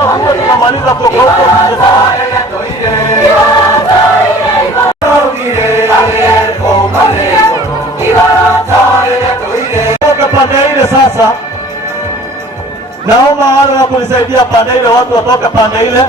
ama huwa tunamaliza kutoka huko. Pande ile sasa, naomba wale wa kunisaidia pande ile, watu watoke pande ile.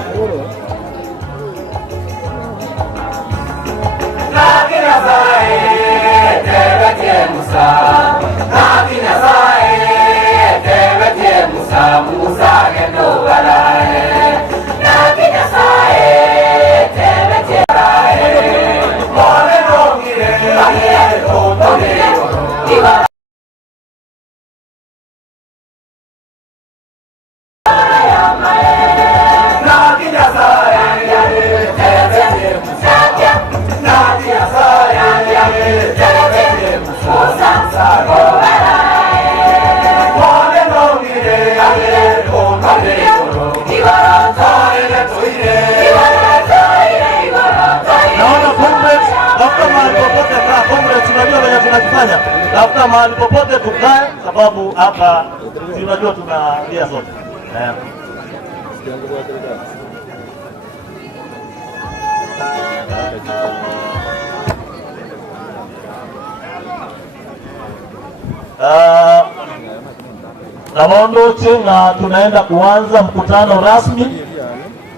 Tafuta mahali popote tukae, sababu hapa tunajua tunalia sote. Na tunaenda kuanza mkutano rasmi.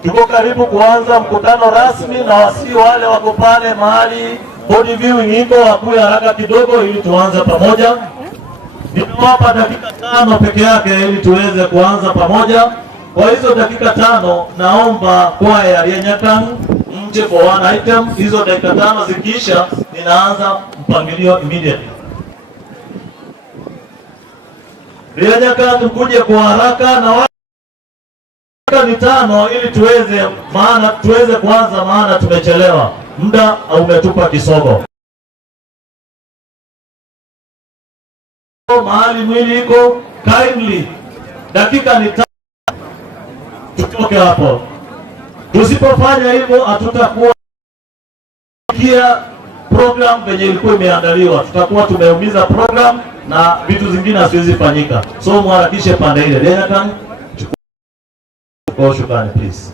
Tuko karibu kuanza mkutano rasmi, na wasi wale wako pale mahali body viewing iko wakuwe haraka kidogo ili tuanze pamoja. Nimewapa dakika 5 peke yake ili tuweze kuanza pamoja. Kwa hizo dakika 5 naomba kwaya ya Nyariki nje for one item. Hizo dakika 5 zikiisha ninaanza mpangilio immediately. Nyariki mkuje kwa haraka na ni 5 ili tuweze kuanza, maana tumechelewa. Muda umetupa kisogo. Mahali mwili iko kindly, dakika ni 5 tutoke hapo. Tusipofanya hivyo hatutakuwa kia program venye ilikuwa imeandaliwa. Tutakuwa tumeumiza program na vitu zingine hasiwezi fanyika. So muharakishe pande ile. Nyariki chukua shukrani please.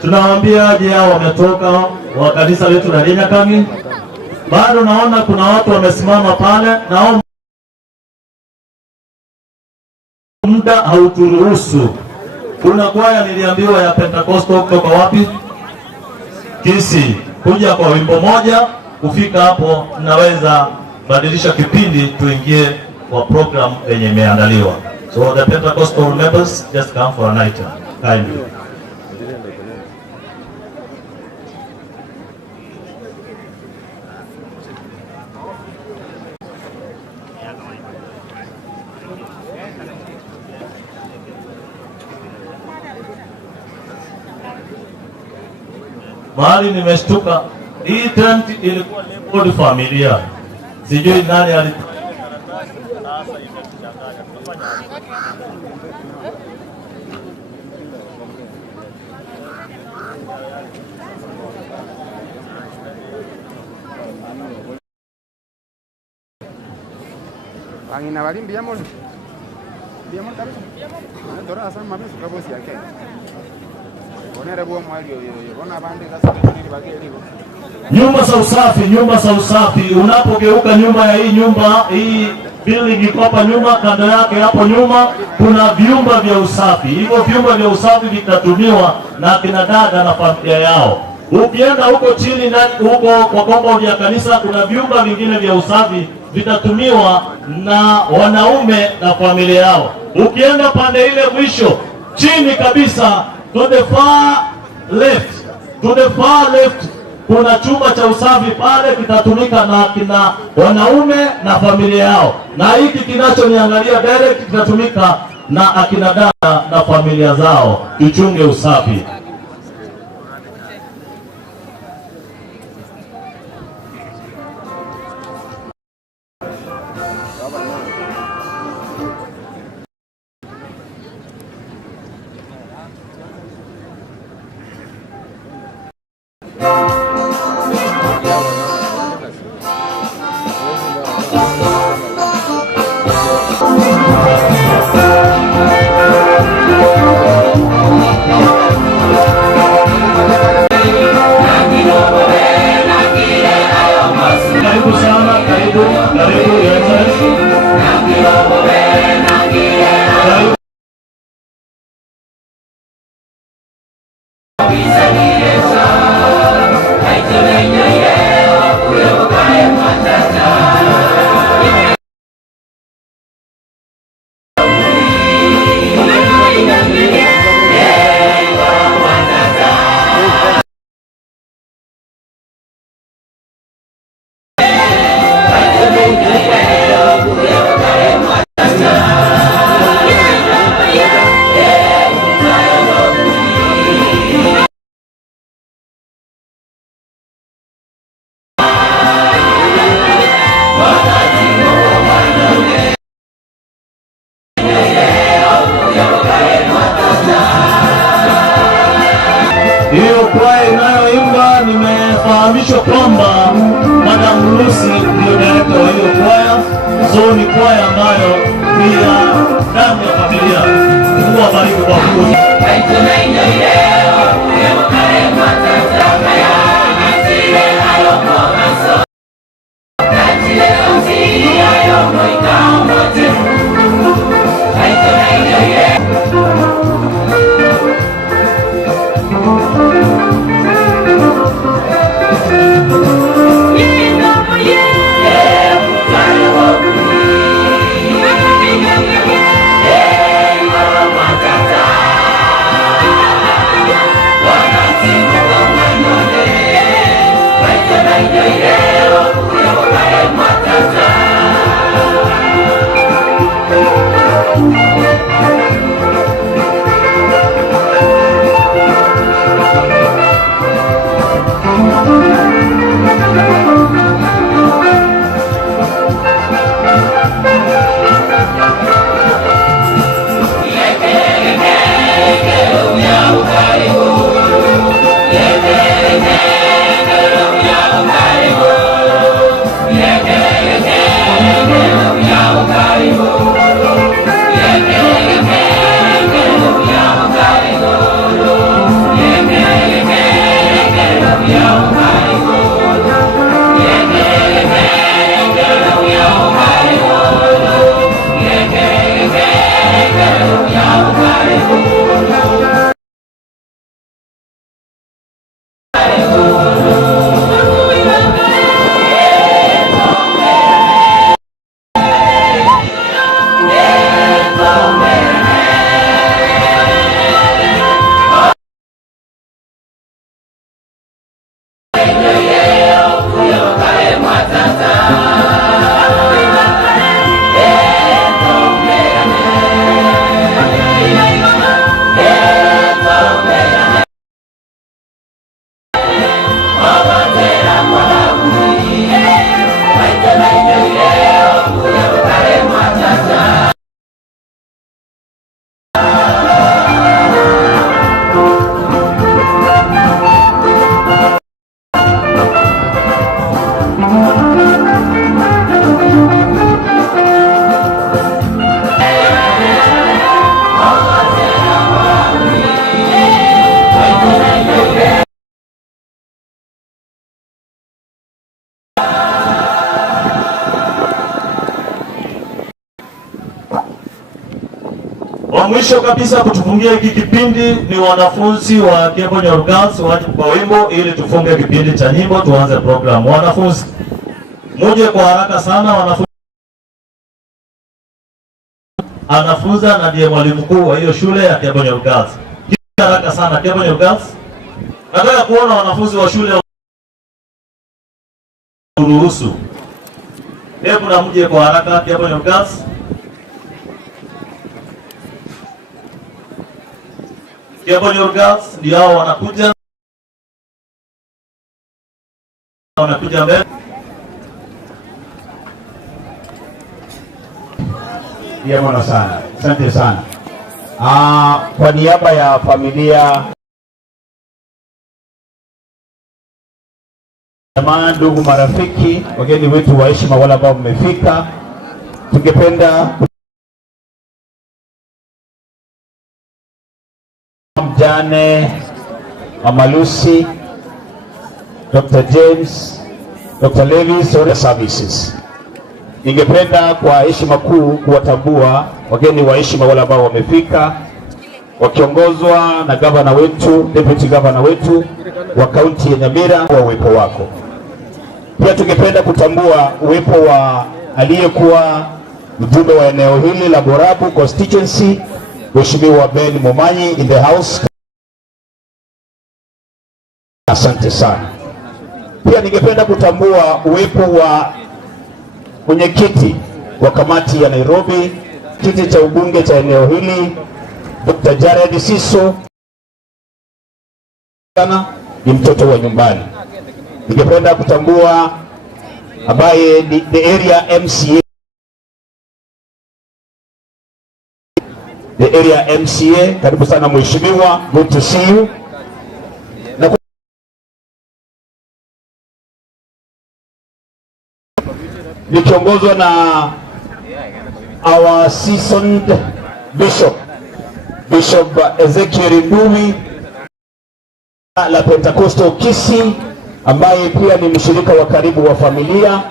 Tunawaambia aje hao wametoka wa kanisa letu la Nyariki. Bado naona kuna watu wamesimama pale, naomba muda hauturuhusu. Kuna kwaya niliambiwa ya Pentecostal kutoka wapi? Kisii. Kuja kwa wimbo moja, kufika hapo naweza badilisha kipindi tuingie kwa program yenye imeandaliwa. So the Pentecostal members just come for an item. Kindly. mahali nimeshtuka. Hii tent ilikuwa labeled familia. Sijui nani alitoa sasa imetuchanganya. Angina walimbi ya moli. Bia moli kabisa. Ndora asa mabesu kabosi yake. Onere bwa mwali yo ona bande kasa kuri bageli. Nyumba za usafi, nyumba za usafi. Unapogeuka nyuma ya hii building iko hapa nyuma, kando yake hapo nyuma kuna vyumba vya usafi. Hivyo vyumba vya usafi vitatumiwa na kina dada na familia yao. Ukienda huko chini na huko kwa compound ya kanisa kuna vyumba vingine vya usafi vitatumiwa na wanaume na familia yao. Ukienda pande ile mwisho chini kabisa to the far left kuna chumba cha usafi pale kitatumika na kina wanaume na familia yao, na hiki kinachoniangalia direct kitatumika na akina dada na familia zao. Tuchunge usafi. Hiyo kwaya inayoimba nimefahamishwa kwamba Madam Lucy ndio director wa hiyo kwaya. So ni kwaya ambayo pia damu ya familia. Mungu awabariki kwa kuja. Wanati Wa mwisho kabisa kutufungia hiki kipindi ni wanafunzi wa Kiabonyoru Kisii waje kwa wimbo ili tufunge kipindi cha nyimbo tuanze program. Wanafunzi muje kwa haraka sana, wanafunzi anafunza na ndiye mwalimu mkuu wa hiyo shule ya Kiabonyoru Kisii. Haraka sana Kiabonyoru Kisii. Nataka kuona wanafunzi wa shule uruhusu. Hebu na mje kwa haraka Kiabonyoru Kisii. Kiabonyoru Kisii ndio hao wanakuja mbele. Yamana sana. Asante sana. Kwa niaba ya familia, jamaa, ndugu, marafiki, wageni wetu wa heshima, wale ambao mmefika, tungependa mjane Mama Lucy, Dr. James, Dr. Levis Services. Ningependa kwa heshima kuu kuwatambua wageni wa heshima wale ambao wamefika, wakiongozwa na gavana wetu, deputy governor wetu wa kaunti ya Nyamira kwa uwepo wako. Pia tungependa kutambua uwepo wa aliyekuwa mjumbe wa eneo hili la Borabu constituency, Mheshimiwa Ben Momanyi in the house. Asante sana. Pia ningependa kutambua uwepo wa mwenyekiti wa kamati ya Nairobi, kiti cha ubunge cha eneo hili, Dr. Jared Siso, ni mtoto wa nyumbani. Ningependa kutambua ambaye ni the area MCA, the area MCA. Karibu sana mheshimiwa, good to see you. Nikiongozwa na our seasoned Bishop Ezekiel Ndumi la Pentecostal Kisii, ambaye pia ni mshirika wa karibu wa familia,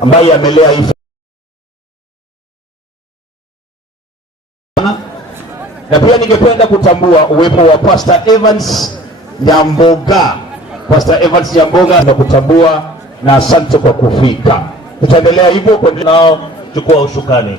ambaye amelea hii. Na pia ningependa kutambua uwepo wa Pastor Evans Nyamboga. Pastor Evans Nyamboga na kutambua, na asante kwa kufika. Tutaendelea hivyo kwa nao chukua ushukani.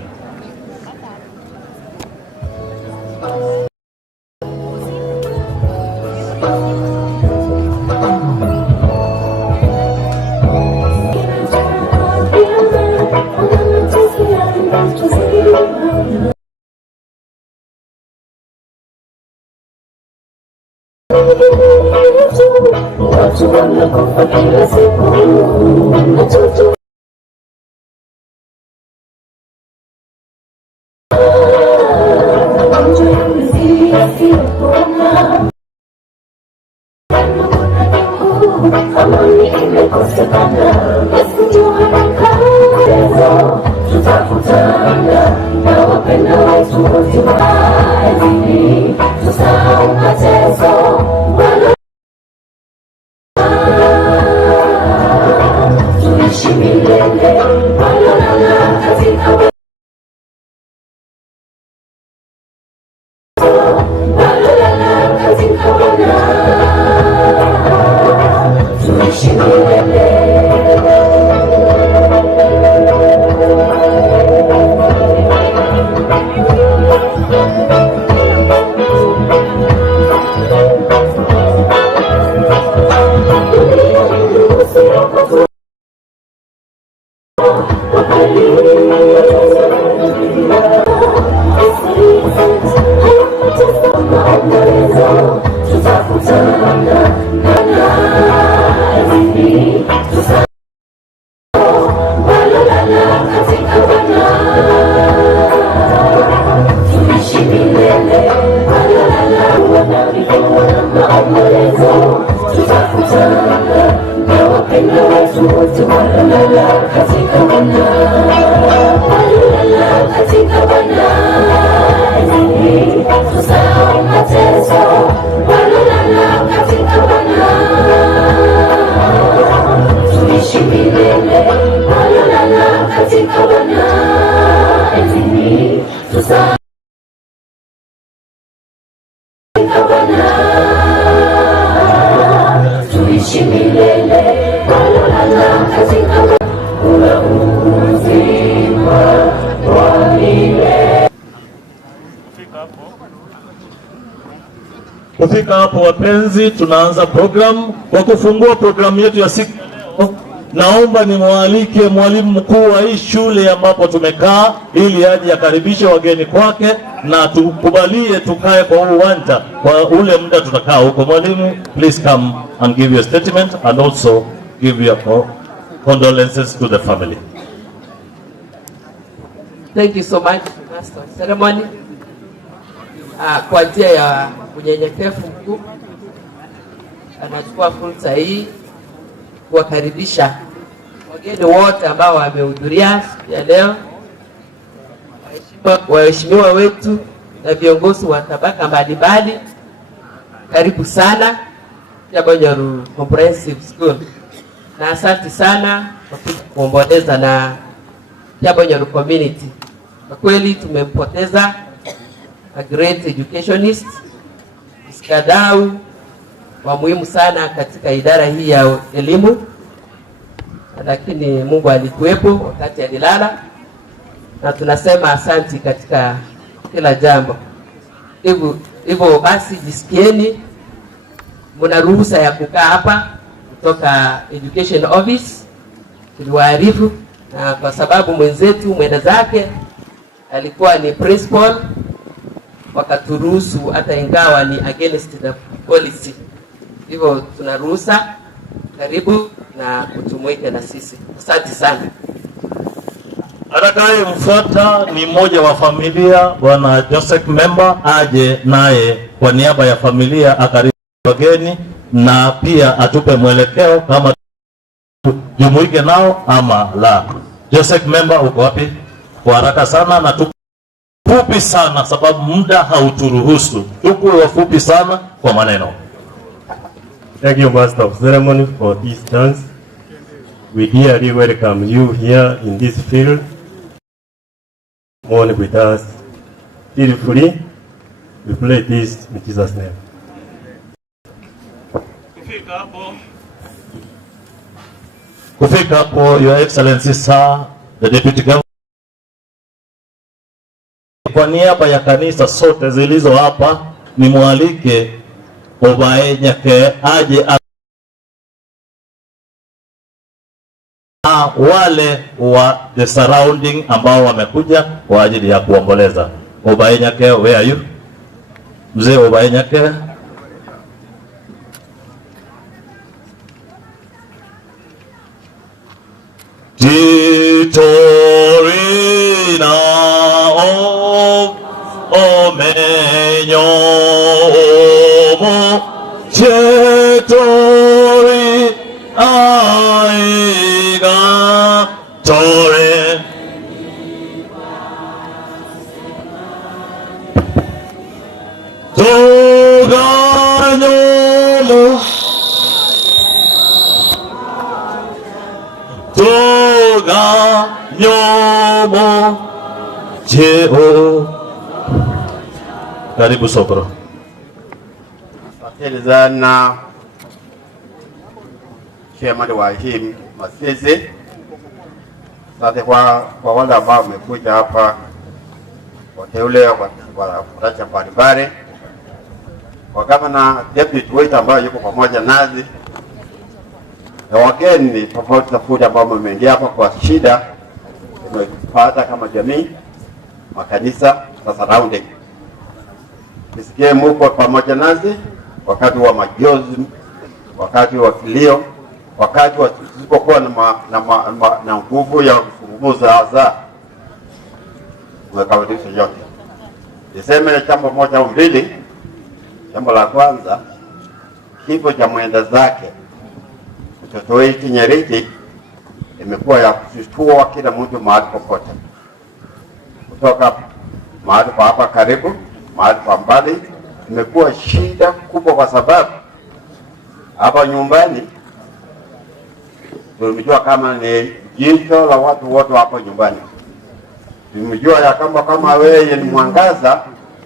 Kufika hapo wapenzi, tunaanza program. Kwa kufungua programu yetu ya siku leo, naomba nimwalike mwalimu mkuu wa hii shule ambapo tumekaa ili aje akaribishe wageni kwake na tukubalie tukae kwa uwanja kwa ule muda tutakaa huko. Mwalimu, please come and give your statement and also give your condolences to the family. Thank you so much, Master Ceremony. Kwa njia ya unyenyekevu mkuu, anachukua fursa hii kuwakaribisha wageni wote ambao wamehudhuria siku ya leo, waheshimiwa wetu na viongozi wa tabaka mbalimbali. Karibu sana Kiabonyoru Comprehensive School, na asante sana kwa kuomboleza na Kiabonyoru community. Kwa kweli tumempoteza a great educationist, msikadau wa muhimu sana katika idara hii ya elimu, lakini Mungu alikuwepo wakati alilala, na tunasema asante katika kila jambo. Hivyo basi jisikieni mna ruhusa ya kukaa hapa kutoka Education Office. Tuliwaarifu, na kwa sababu mwenzetu mwenda zake alikuwa ni principal, wakaturuhusu hata ingawa ni against the policy. Hivyo tunaruhusa, karibu na kujumuika na sisi. Asante sana. Atakaye mfuata ni mmoja wa familia, Bwana Joseph Member, aje naye kwa niaba ya familia akaribu wageni na pia atupe mwelekeo kama jumuike nao ama la. Joseph Member, uko wapi? Kwa haraka sana na fupi sana sababu muda hauturuhusu. Tukuwe wafupi sana kwa maneno. Thank you, Master of Ceremony, for this chance. We dearly welcome you here in this field. Mourn with us. Feel free. We pray this in Jesus' name. Kufika hapo, Your Excellency Sir, the Deputy Governor, kwa niaba ya kanisa sote zilizo hapa, ni mwalike Obae Nyake aje wale wa the surrounding ambao wamekuja kwa ajili ya kuomboleza. Obae Nyake, where are you? Mzee Obae Nyake. Titorina omenyo mo chetori aiga tore toganyo mo nyomo cheo. Karibu Sokoro. Asante sana Chairman wa hii Masisi. Asante kwa wale ambao wamekuja hapa, wateule wa kuracha mbalimbali, kwa gavana deputy wetu ambao yuko pamoja nazi, na wageni tofauti tofauti ambao wameingia hapa kwa shida tumepata kama jamii, makanisa na surrounding. Nisikie muko pamoja nasi wakati wa majozi, wakati wa kilio, wakati wa tusipokuwa na nguvu ya kuzungumza hasa mwekawadisha yote. Niseme jambo moja au mbili. Jambo la kwanza, kifo cha mwenda zake mtoto wetu Nyariki imekuwa ya kushtua kila mtu mahali popote, kutoka mahali pa hapa karibu, mahali pa mbali. Imekuwa shida kubwa kwa sababu hapa nyumbani tulimjua kama ni jicho la watu wote hapo nyumbani. Tulimjua ya kama wewe ni mwangaza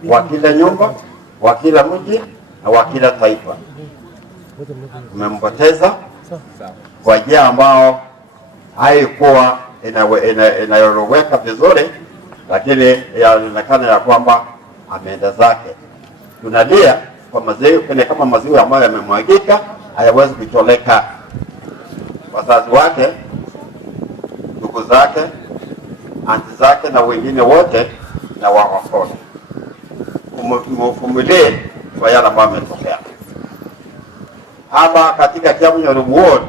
wa kila nyumba, wa kila mji na wa kila taifa. Tumempoteza kwa njia ambao haikuwa inayoroweka vizuri, lakini yaonekana ya kwamba ameenda zake. Tunalia kwa maziwa kama maziwa ambayo yamemwagika, hayawezi kutoleka. Wazazi wake, ndugu zake, anti zake na wengine wote na wawakoni, mvumilie kwa yale ambayo yametokea hapa katika Kiabonyoru Ward.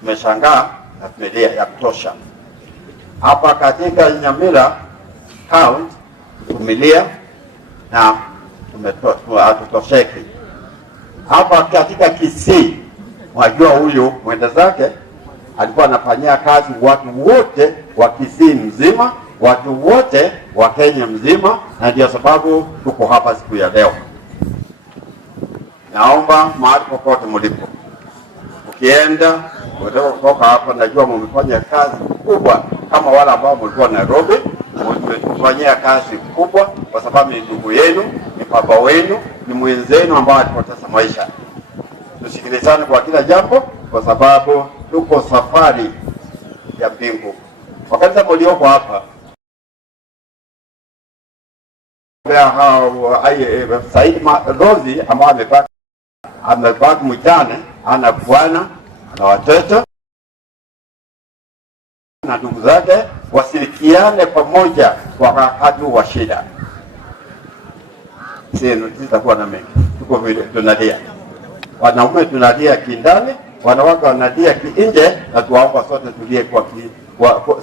Tumeshangaa na tumelia ya kutosha. Hapa katika Nyamira County tumelia na hatutosheki. Hapa katika Kisii, wajua huyu mwenda zake alikuwa anafanyia kazi watu wote wa Kisii mzima, watu wote wa Kenya mzima, na ndio sababu tuko hapa siku ya leo. Naomba mahali popote mlipo, ukienda kutoka hapa, najua mmefanya kazi kubwa kama wale ambao mlikuwa Nairobi. Mmefanyia kazi kubwa kwa sababu ni ndugu yenu, ni baba wenu, ni mwenzenu ambao alipoteza maisha. Tusikilizane kwa kila jambo kwa sababu tuko safari ya mbingu. Wakati mlioko hapa Said Rozi ambao amebaki mjane, ana bwana na watoto na ndugu zake, wasilikiane pamoja kwa wakati wa shida. Sitakuwa na mengi, tuko vile tunalia. Wanaume tunalia kindani, wanawake wanalia kiinje, na tuwaomba sote tulie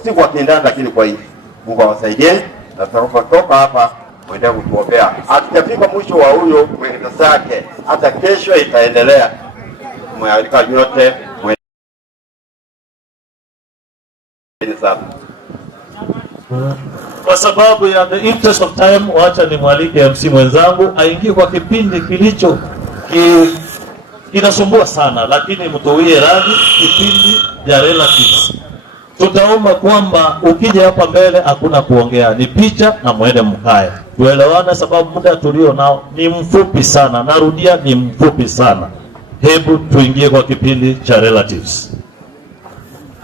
si kwa kindani lakini kwa nje. Mungu awasaidie, na tutakapotoka hapa mwende kutuombea. Hatujafika mwisho wa huyo mwenda zake, hata kesho itaendelea. Mwalika nyote sana. Kwa sababu ya the interest of time, wacha nimwalike MC mwenzangu aingie kwa kipindi kilicho kinasumbua sana, lakini mtuwie radhi, kipindi ya relatives. Tutaomba kwamba ukija hapa mbele hakuna kuongea, ni picha na mwende mkae. Tuelewane sababu muda tulio nao ni mfupi sana. Narudia, ni mfupi sana. Hebu tuingie kwa kipindi cha relatives.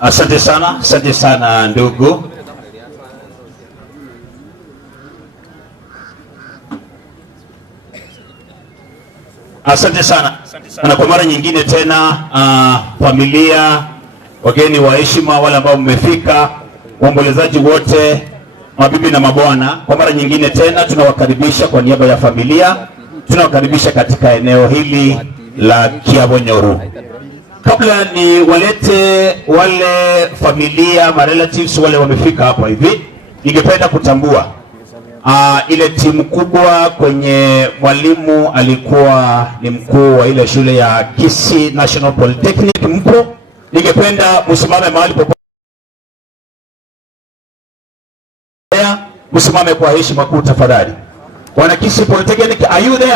Asante sana ndugu. Asante sana. Na kwa mara nyingine tena familia, wageni wa heshima, wale ambao mmefika, waombolezaji wote, mabibi na mabwana, kwa mara nyingine tena tunawakaribisha kwa niaba ya familia, tunawakaribisha katika eneo hili la Kiabonyoru. Kabla ni walete wale familia, ma relatives wale wamefika hapa hivi, ningependa kutambua ile timu kubwa kwenye mwalimu alikuwa ni mkuu wa ile shule ya Kisii National Polytechnic. Mpo, ningependa msimame mahali popote, msimame kwa heshima kuu tafadhali. Wana Kisii Polytechnic, are you there?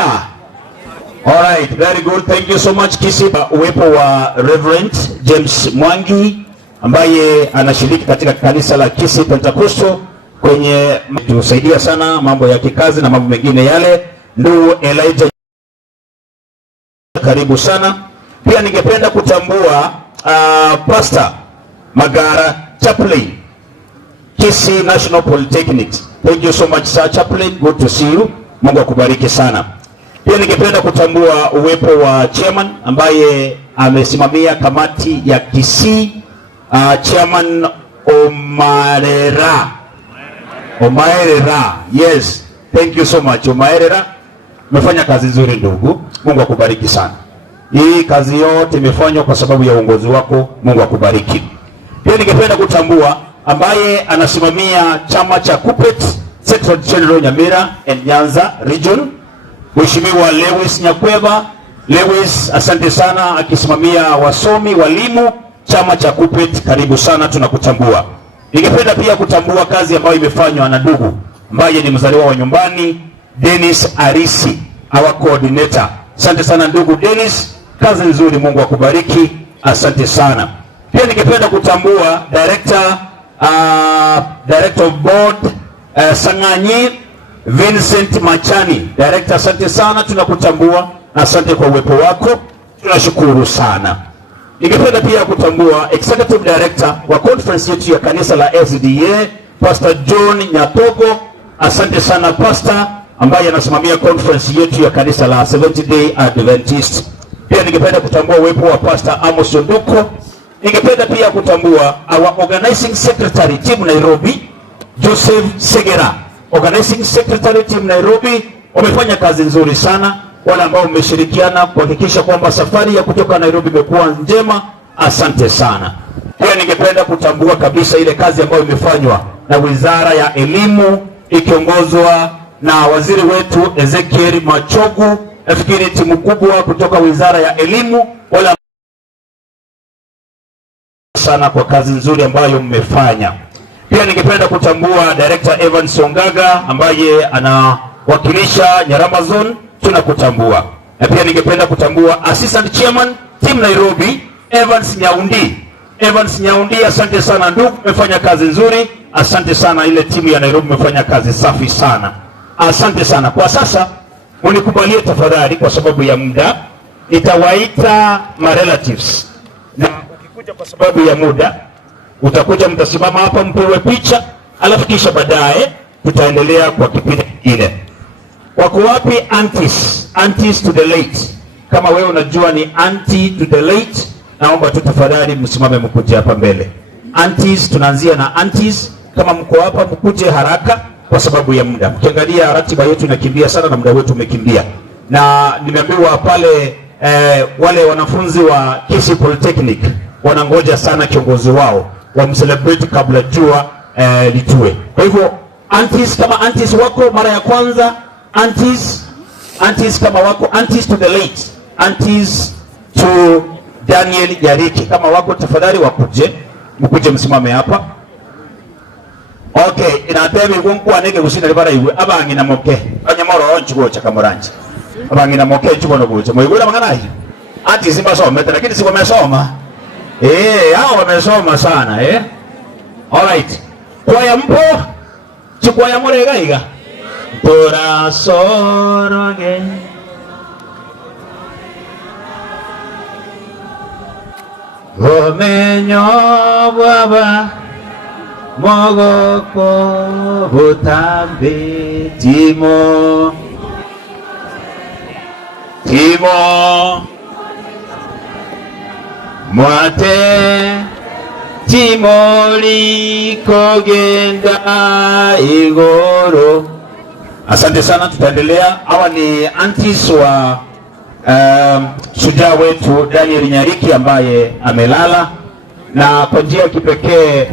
All right, very good, thank you so much Kisii. Uwepo wa Reverend James Mwangi ambaye anashiriki katika kanisa la Kisii Pentecostal kwenye tusaidia sana mambo ya kikazi na mambo mengine yale. Ndugu Elijah, karibu sana. Pia ningependa kutambua Pastor Magara Chaplain, Kisii National Polytechnic. Thank you so much sir Chaplain, good to see you. Mungu akubariki sana. Pia ningependa kutambua uwepo wa chairman ambaye amesimamia kamati ya Kisii, Chairman Omaerera. Yes, thank you so much Omaerera. Umefanya kazi nzuri ndugu. Mungu akubariki sana. Hii kazi yote imefanywa kwa sababu ya uongozi wako. Mungu akubariki. Pia ningependa kutambua ambaye anasimamia chama cha KUPPET, Secretary General Nyamira and Nyanza Region, Mheshimiwa Lewis Nyakweba. Lewis, asante sana, akisimamia wasomi, walimu, chama cha KUPPET. Karibu sana, tunakutambua. Ningependa pia kutambua kazi ambayo imefanywa na ndugu ambaye ni mzaliwa wa nyumbani, Dennis Arisi, our coordinator. Asante sana ndugu Dennis, kazi nzuri, Mungu akubariki. Asante sana. Pia ningependa kutambua director of board Sanganyi Vincent Machani. Director, asante sana, tunakutambua na asante kwa uwepo wako. Tunashukuru sana. Ningependa pia kutambua Executive Director wa conference yetu ya kanisa la SDA, Pastor John Nyatogo. Asante sana Pastor, ambaye anasimamia conference yetu ya kanisa la Seventh Day Adventist. Pia ningependa kutambua uwepo wa Pastor Amos Nduko. Ningependa pia kutambua our organizing secretary team Nairobi, Joseph Segera. Organizing secretary team Nairobi, wamefanya kazi nzuri sana. Wale ambao mmeshirikiana kuhakikisha kwamba safari ya kutoka Nairobi imekuwa njema, asante sana. Pia ningependa kutambua kabisa ile kazi ambayo imefanywa na Wizara ya Elimu ikiongozwa na waziri wetu Ezekiel Machogu. Nafikiri timu kubwa kutoka Wizara ya Elimu, wala sana kwa kazi nzuri ambayo mmefanya. Pia ningependa kutambua Director Evans Ongaga ambaye anawakilisha Nyaramba Zone, tunakutambua. Na pia ningependa kutambua Assistant Chairman Team Nairobi, Evans Nyaundi. Evans Nyaundi, asante sana ndugu, mmefanya kazi nzuri. Asante sana ile timu ya Nairobi, mmefanya kazi safi sana. Asante sana. Kwa sasa unikubalie tafadhali, kwa sababu ya muda nitawaita ma relatives, na ukikuja kwa sababu ya muda utakuja, mtasimama hapa mpewe picha, alafu kisha baadaye tutaendelea kwa kipindi kile. Wako wapi aunties? Aunties to the late. Kama wewe unajua ni auntie to the late, naomba tu tafadhali msimame mkuje hapa mbele. Aunties, tunaanzia na aunties. Kama mko hapa mkuje haraka kwa sababu ya muda. Mkiangalia ratiba yetu inakimbia sana na muda wetu umekimbia. Na nimeambiwa pale wale wanafunzi wa Kisii Polytechnic wanangoja sana kiongozi wao wamcelebrate kabla jua litue. Kwa hivyo aunties, kama aunties wako mara ya kwanza, aunties kama wako, aunties to the late, aunties to Daniel Nyariki, kama wako tafadhali wakuje, mkuje msimame hapa. Okay, inatebe kunkwa nege kusina libara iwe abangi na moke anyamoro onchigo cha kamoranchi abangi na moke chuko no buche moigura mangana hii aunties simba lakini si wamesoma hao wamesoma sana alright. Kwa ya mpo chukua ya morega iga tora soroge omenyo baba mogoko butambe timo mwate timoli kogenda igoro. Asante sana, tutaendelea. Hawa ni aunties wa shujaa wetu Daniel Nyariki ambaye amelala, na kwa njia ya kipekee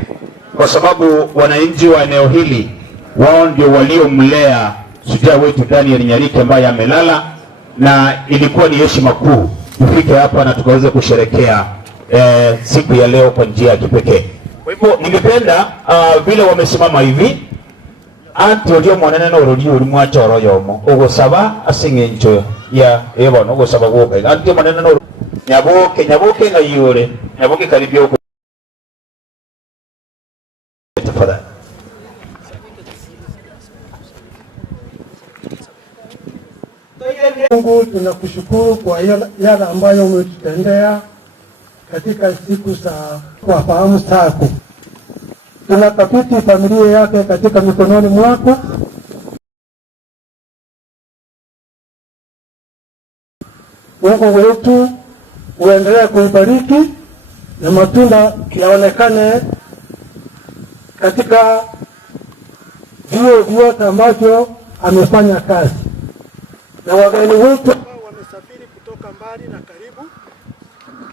kwa sababu wananchi wa eneo hili wao ndio waliomlea shujaa wetu Daniel Nyariki ambaye amelala, na ilikuwa ni heshima kuu tufike hapa na tukaweze kusherekea siku ya leo kwa njia ya kipekee. Kwa hivyo ningependa vile wamesimama hivi, anti ndio mwanene na urudi uri mwachoro yomo ogosaba asingencho ya ebono ogosaba goka anti mwanene na nyaboke na yure nyaboke karibia huko tafadhali. Mungu, tunakushukuru kwa yale ambayo umetutendea katika siku za kuwafahamu zako. Tunakabidhi familia yake katika mikononi mwako. Mungu wetu, uendelee kuibariki na matunda yaonekane katika vio vyote ambavyo amefanya kazi, na wageni wetu wamesafiri kutoka mbali na karibu,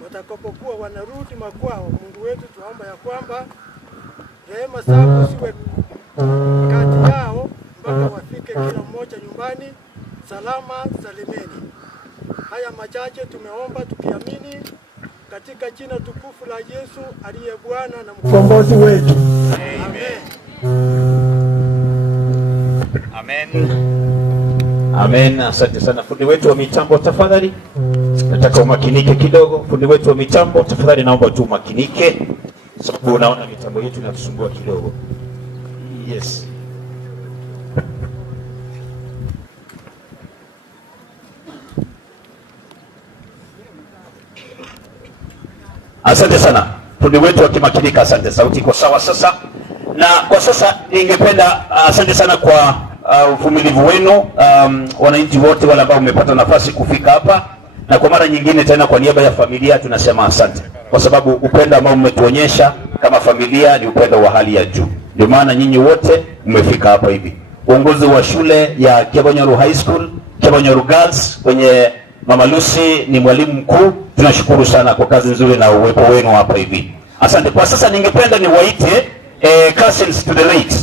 watakapokuwa wanarudi makwao, Mungu wetu, tuomba ya kwamba rehema zako ziwe kati yao mpaka wafike kila mmoja nyumbani salama salimeni. Haya machache tumeomba tukiamini katika jina tukufu la Yesu aliye Bwana na mkombozi wetu. Amen. Amen. Amen. Asante sana fundi wetu wa mitambo, tafadhali nataka umakinike kidogo. Fundi wetu wa mitambo, tafadhali naomba tu umakinike, sababu unaona mitambo yetu inatusumbua kidogo. Yes. Asante sana. Fundi wetu wakimakinika, asante. Sauti iko sawa sasa. Na kwa sasa ningependa asante sana kwa uvumilivu wenu, wananchi wote wale ambao umepata nafasi kufika hapa, na kwa mara nyingine tena kwa niaba ya familia tunasema asante, kwa sababu upendo ambao mmetuonyesha kama familia ni upendo wa hali ya juu. Ndio maana nyinyi wote mmefika hapa hivi. Uongozi wa shule ya Kiabonyoru High School, Kiabonyoru Girls kwenye Mama Lucy ni mwalimu mkuu, tunashukuru sana kwa kazi nzuri na uwepo wenu hapa hivi. Asante. Kwa sasa ningependa niwaite cousins to the late.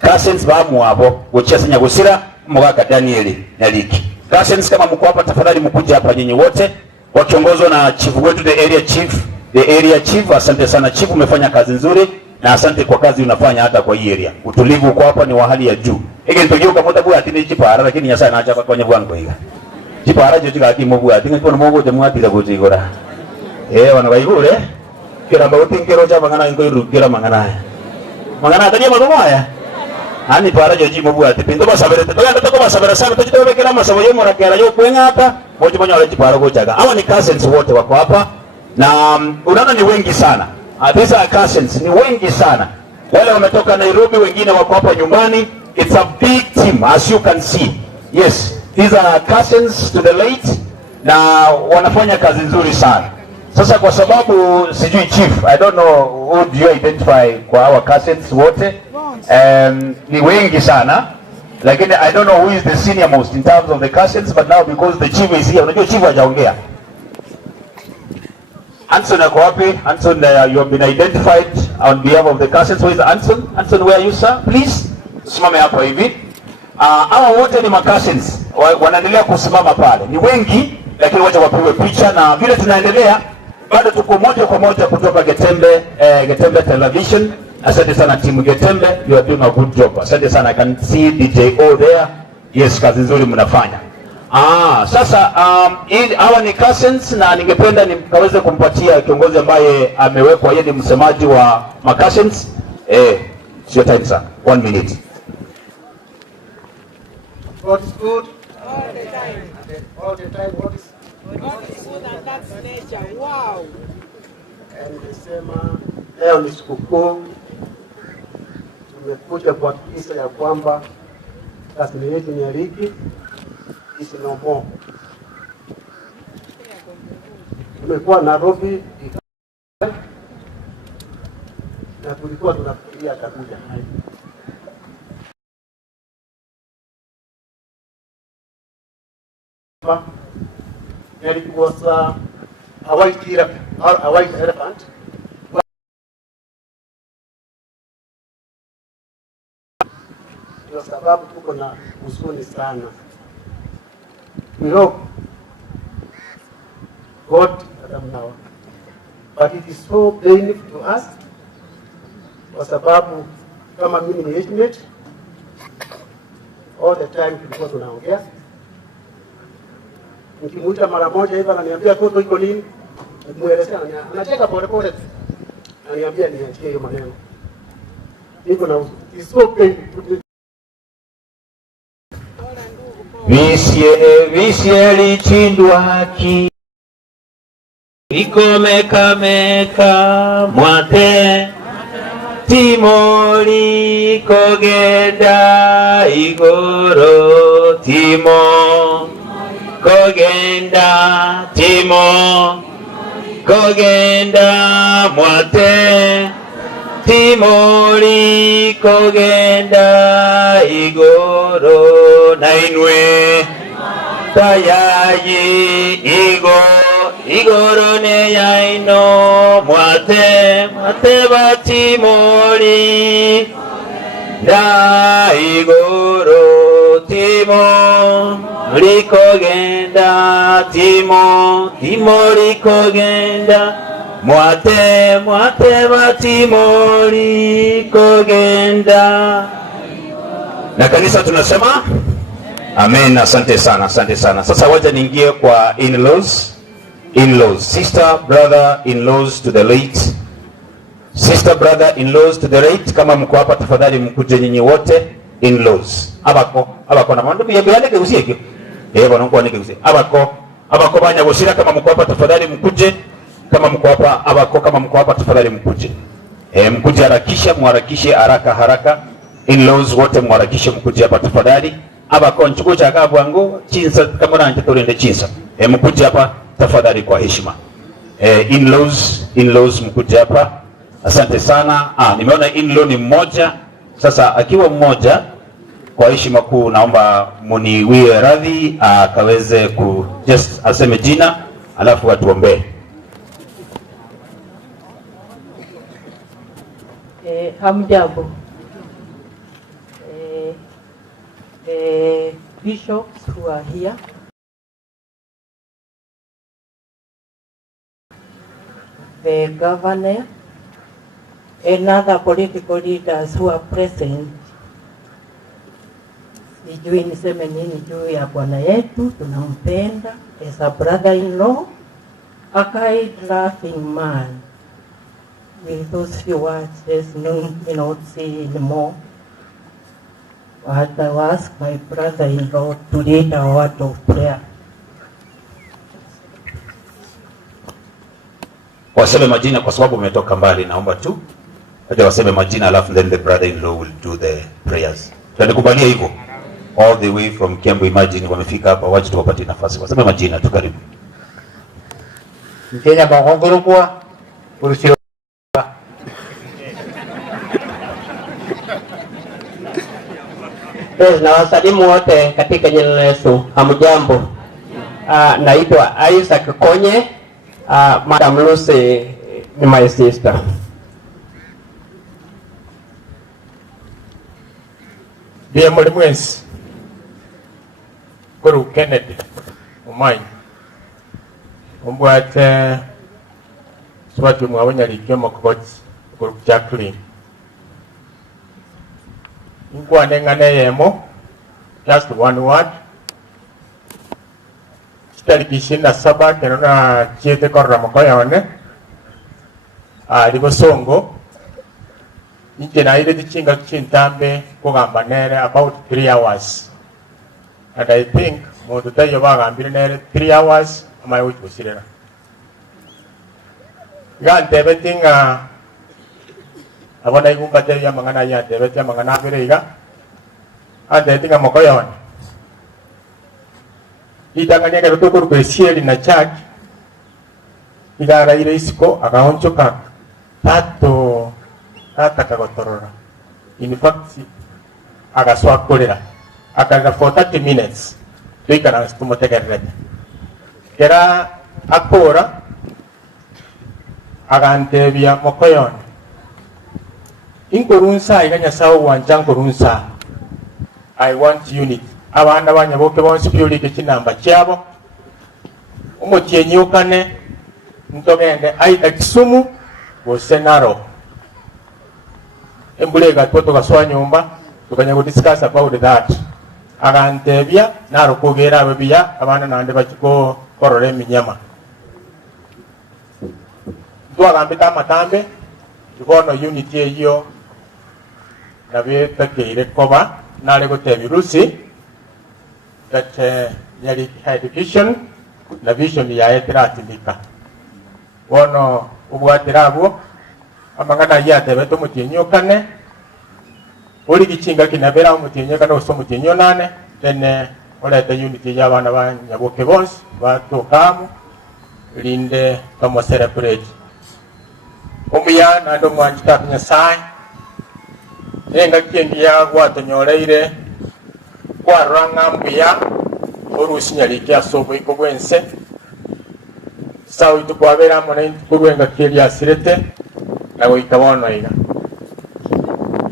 Cousins bamu hapo Uchesa Nyagusira Mugaka Daniel Nyariki. Cousins kama mko hapa tafadhali mkuje hapa nyinyi wote wakiongozwa na chief wetu the area chief. Asante sana chief, umefanya kazi nzuri na asante kwa kazi unafanya hata kwa hii area. Utulivu kwa hapa ni wa hali ya juu. Ege ntojuka motabu atini chipara lakini nyasa na acha kwa kwenye bwangu higa. Chipara joji kaki mobu atini kwa mogo jamu atira kutigora. Wana baibure kira mbauti nkero cha mangana ingo irukira mangana atanya magomo haya ani para joji mobu ati pinto basabere to basabere sana to jitobe kila masabo yo mora kera yo kwenga hapa moja mwenye wale chipara gochaga. Hawa ni cousins wote wako hapa na unaona ni wengi sana. These are cousins, ni wengi sana. Wale wametoka Nairobi, wengine wako hapa nyumbani. It's a big team as you can see. Yes, these are cousins to the late na wanafanya kazi nzuri sana. Sasa kwa sababu sijui chief, I don't know who do you identify kwa our cousins wote. Ni wengi sana. Lakini I don't know who is the senior most in terms of the cousins, but now because the chief is here, unajua chief hajaongea. Anson ako wapi? Anson, you have been identified on behalf of the cousins. Where is Anson? Anson, where are you sir? Please, simame hapo hivi. Hawa wote ni cousins. Wanaendelea kusimama pale. Ni wengi, lakini wacha wapewe picha na vile tunaendelea bado tuko moja kwa moja kutoka Getembe Television. Asante sana timu Getembe, you are doing a good job. Asante sana. I can see DJ O there. Yes, kazi nzuri mnafanya. Sasa hawa ni cousins na ningependa nikaweze kumpatia kiongozi ambaye amewekwa yeye ni msemaji wa cousins. Sio time sir. 1 minute. God is good all the time. All the time. God is good and that's nature. Wow. Nilisema leo ni sikukuu. Tumekuja kuhakikisha ya kwamba tasnia yetu Nyariki is no more. Tumekuwa Nairobi na tulikuwa tunafikiria atakuja hai. Nyariki was a white elephant. Kwa sababu tuko na huzuni sana. We hope God let them know. But it is so painful to us. Kwa sababu kama mimi ni age mate, all the time tulikuwa tunaongea. Nikimuita mara moja hivi ananiambia toto iko nini? Nimuelezea anacheka pole pole. Ananiambia niachie hiyo maneno. Niko na it's so painful. Visie lichindwa haki ikomeka meka mwate timoli kogenda igoro timo kogenda timo kogenda mwate timoli kogenda igoro nainwe tayayi igoro ne yaino mwate batimoli da igoro timo likogenda timo likogenda mwate batimoli kogenda. Na kanisa tunasema amen. Asante sana. Sasa wacha niingie kwa in-laws. Sister brother in-laws to the late. Kama mko hapa tafadhali mkuje nyinyi wote in-laws. Abako na mwandu yale geusie bwana mko anike geusie. Abako banya gosira kama mko hapa tafadhali mkuje kama mko hapa abako, kama mko hapa tafadhali mkuje. Mkuje harakisha, mharakishe haraka. In-laws wote mharakishe, mkuje hapa tafadhali. Abako nchuko cha kabwango chinsa kama nanje torende chinsa. Mkuje hapa tafadhali kwa heshima. In-laws mkuje hapa. Asante sana. Nimeona in-law ni mmoja. Sasa akiwa mmoja, kwa heshima kuu naomba muniwie radhi akaweze ku just aseme jina alafu atuombee. Hamjambo. Bishops who are here, the governor, and other political leaders who are present. Sijui niseme nini juu ya bwana yetu, tunampenda as a brother-in-law, a kind, laughing man. With those few words, there's no, not say anymore. But I will ask my brother-in-law to lead a word of prayer. Waseme majina kwa sababu umetoka mbali, naomba tu aje waseme majina alafu then the brother-in-law will do the prayers. Tunikubalia hivyo. All the way from Kiambu, imagine wamefika hapa, waje tuwapatie nafasi. Waseme majina tu, karibu. Mkenya Bangongoro kwa urusio. Na wasalimu wote katika jina la Yesu. Hamjambo. Naitwa Isaac Konye. Madam Lucy ni my sister. Dia Mwezi Guru Kennedy Umai Umbwate Swatu Nyariki Mokoti Guru Jacqueline Ingwa Nengane Yemo, just one word. Kishinda saba kenona chete korra mokoyone. Libosongo. Inche na ile dichinga chintambe kugamba nere about 3 hours. And I think modu tayo bagambire nere 3 hours amai wuch busirena. Gante betinga abona ikumba te ya mangana ya debet ya mangana berega ande tinga mokoyon itanganya ka tukur besieli na chak igara ile isiko akaonchoka tato tata kagotorora. In fact agaswa kolera akaga for 30 minutes tuikana stumotegerede kera akora agante bia mokoyon in Korunsa, I can say one Jan Korunsa. I want unity. I want to have a book security number. Chiabo Umuchi Nukane Ntogen, I exumu was Senaro. Embulega Toto Swanyumba, we can discuss about that. Agantebia, Naruko Vera Babia, Avana and the Bachico Korore Minyama. Do I become a tambe? You want a unity here? Na vita kile koba na lego tebirusi that Nyariki education na vision ya etiratimika wono ubwatirabo amangana ya tebeto mutinyokane uri gichinga kinabera mutinyokane oso mutinyonane then ole the unity ya bana ba Nyaboke bonse batokamu linde tomo celebrate omuya na ndo mwanjita Nyasaye Nenga kiendia watu nyoleire kwa ranga mbuya orusi Nyariki asobo ikogwense sawi tukwabera mone kugwenga kiria sirete na wikabono iga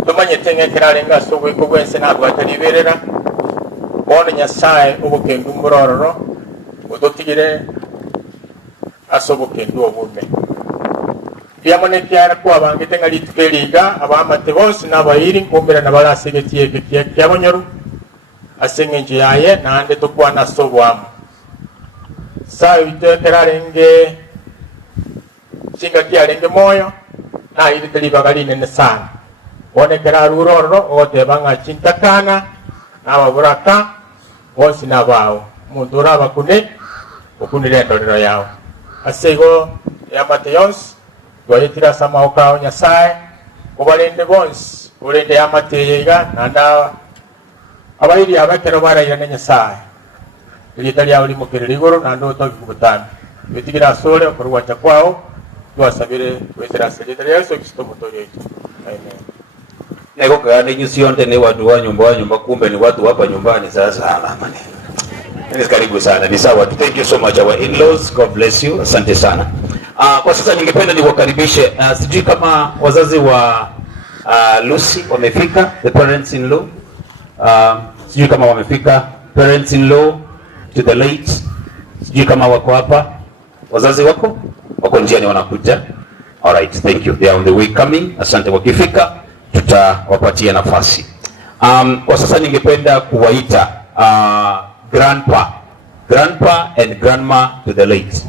tumanye tenge kiralenga asobo ikogwense na gwataliberera bona Nyasaye obukendu murororo odotigire asobo kendu obume Yamone Kiara kwa bangite ngali tukeliga abamate bose nabayiri kumbera nabalasegetiye Kiabonyoru asengenje yaye nande tukwa nasobwamu sa itekerarenge singa kiarenge moyo na ile telibagali nene sana one keraruroro ote banga chintakana nababuraka bose nabao mundura bakune okunire ndorero yawo asego yamate yonsi twayitira samauka Nyasaye ubalende bonsi ulende yamate yega nanda abayiri abakero barayira ne Nyasaye liyita lyawe limukirira iguru nando tobikubutana bitigira sole okurwa chakwao twasabire wezera sejeta Yesu Kristo mutoyo yetu. Amen. Nego kaane nyusi yonte ni watu wa nyumba kumbe ni watu hapa nyumbani sasa amani. Karibu sana. Ni sawa. Thank you so much our in-laws. God bless you. Asante sana. Kwa sasa ningependa niwakaribishe sijui kama wazazi wa Lucy wamefika, the parents in law. Sijui kama wamefika, parents in law to the late. Sijui kama wako hapa. Wazazi wako njiani wanakuja. All right, thank you. They are on the way coming. Asante, wakifika tutawapatia nafasi. Kwa sasa ningependa kuwaita grandpa and grandma to the late.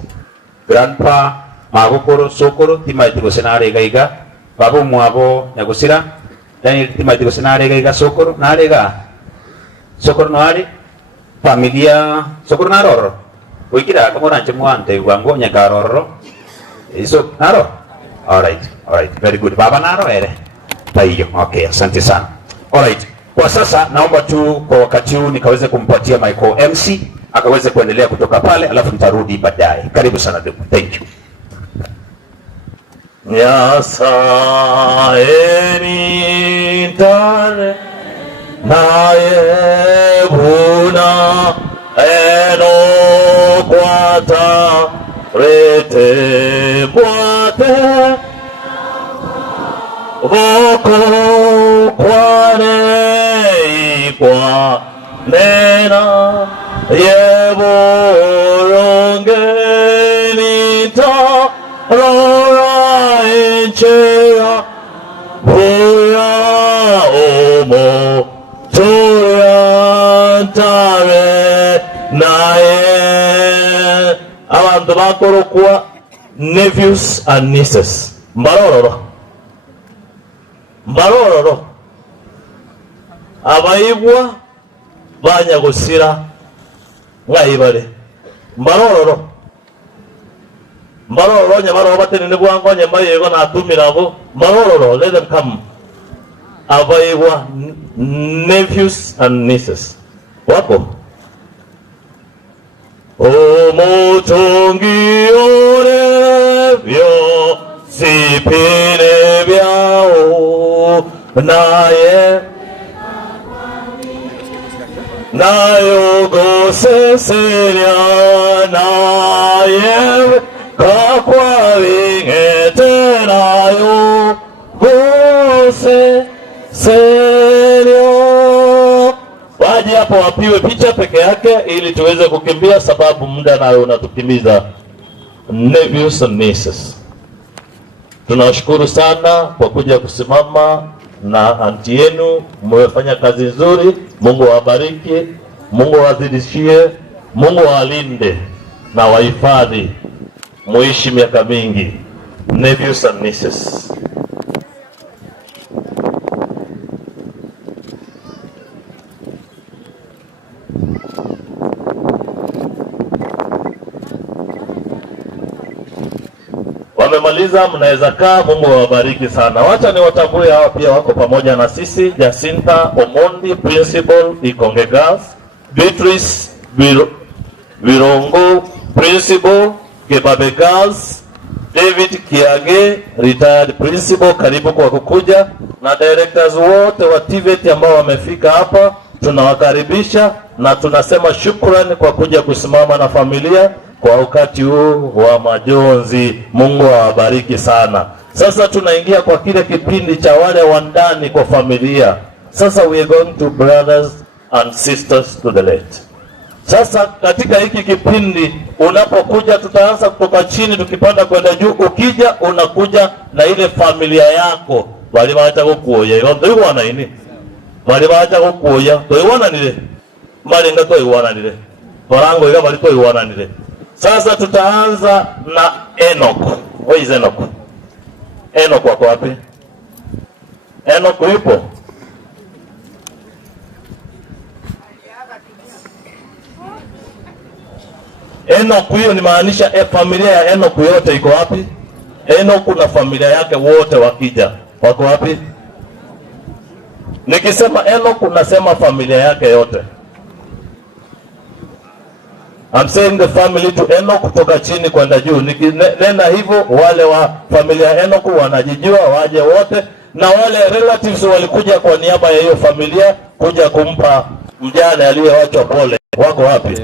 Grandpa magukuru sokoro timaitiko senare gaiga babu mwabo nyagusira Daniel timaitiko senare gaiga sokoro no ari familia sokoro naroro wikira kamora nchemwante wango nyakaroro iso naro. All right, very good. Baba naro ere taiyo. Okay, asante sana. All right, kwa sasa naomba tu kwa wakati huu nikaweze kumpatia Michael MC akaweze kuendelea kutoka pale, alafu nitarudi baadaye. Karibu sana ndugu. Thank you. Nyasaye nitare naye buna eno kwata rete mwate voko kwane ikwa nena yevoronge nita rora enchea buya omo tuyantare nae abantu bakorokwa nephews and nieces mbarororo abayibwa banyagusira ngayibale mbarororo nyamaro batenene bwango nyambaye yego natumirabo mbarororo, let them come. Abayibwa nephews and nieces wako omotongi orevyo sipine byao nayo goseseria naye kakwa wingete nayo goseseria. Waje hapo wapiwe picha peke yake ili tuweze kukimbia, sababu muda nayo unatukimiza. Nephews and nieces, tunashukuru sana kwa kuja kusimama na anti yenu. Mmefanya kazi nzuri. Mungu awabariki, Mungu awazidishie, Mungu awalinde na wahifadhi, muishi miaka mingi. Nephews and nieces. Wamemaliza, mnaweza kaa. Mungu awabariki sana. Wacha ni watambue hawa pia wako pamoja na sisi. Jacinta Omondi, Principal Ikonge Girls. Beatrice Virongo, Principal Kebabe Girls. David Kiage, Retired Principal, karibu kwa kukuja. Na directors wote wa TVET ambao wamefika hapa, tunawakaribisha na tunasema shukrani kwa kuja kusimama na familia kwa wakati huu wa majonzi. Mungu awabariki sana. Sasa tunaingia kwa kile kipindi cha wale wa ndani kwa familia. Sasa we are going to brothers and sisters to the late. Sasa katika hiki kipindi unapokuja, tutaanza kutoka chini tukipanda kwenda juu. Ukija unakuja na ile familia yako. Wale waacha kukuoya ndio wana nini, wale waacha kukuoya ndio wana nile, mali ndio wana nile, barango ile bali ndio wana nile. Sasa tutaanza na Enoch. Where is Enoch? Enoch wako wapi? Enoch yupo? Enoch hiyo ni maanisha familia ya Enoch yote iko wapi? Enoku na familia yake wote wakija, wako wapi? Nikisema Enoku nasema familia yake yote. I'm saying the family to Enoch kutoka chini kwenda juu. Nikinena hivyo, wale wa familia ya Enoch wanajijua, waje wote, na wale relatives walikuja kwa niaba ya hiyo familia kuja kumpa mjane aliyewachwa pole, wako wapi?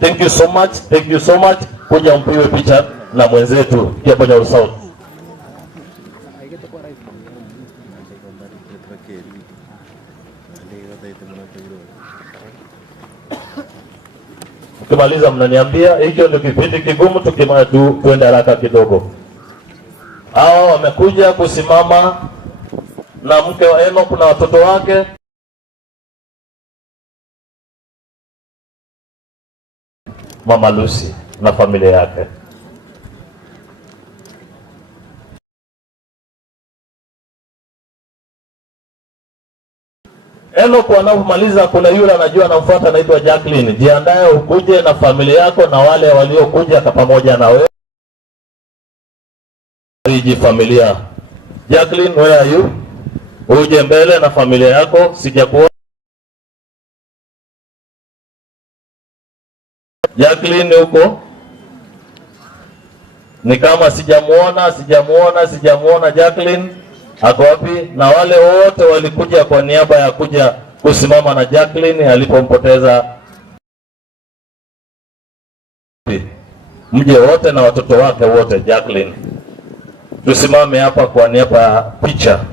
Thank you so much. Thank you so much. Kuja mpiwe picha na mwenzetu Kiabonyoru South. Tukimaliza mnaniambia, hicho ndio kipindi kigumu, tuende haraka kidogo. Hao wamekuja kusimama na mke wa Enoch na watoto wake. Mama Lucy na familia yake. Enoch anapomaliza, kuna yule anajua anamfuata, anaitwa Jacqueline. Jiandae ukuje na familia yako na wale waliokuja pamoja na wewe. Riji familia. Jacqueline, where are you? Uje mbele na familia yako, sijakuona. Jacqueline huko? Ni kama sijamuona Jacqueline. Ako wapi? Na wale wote walikuja kwa niaba ya kuja kusimama na Jacqueline alipompoteza. Mje wote na watoto wake wote Jacqueline. Tusimame hapa kwa niaba ya picha.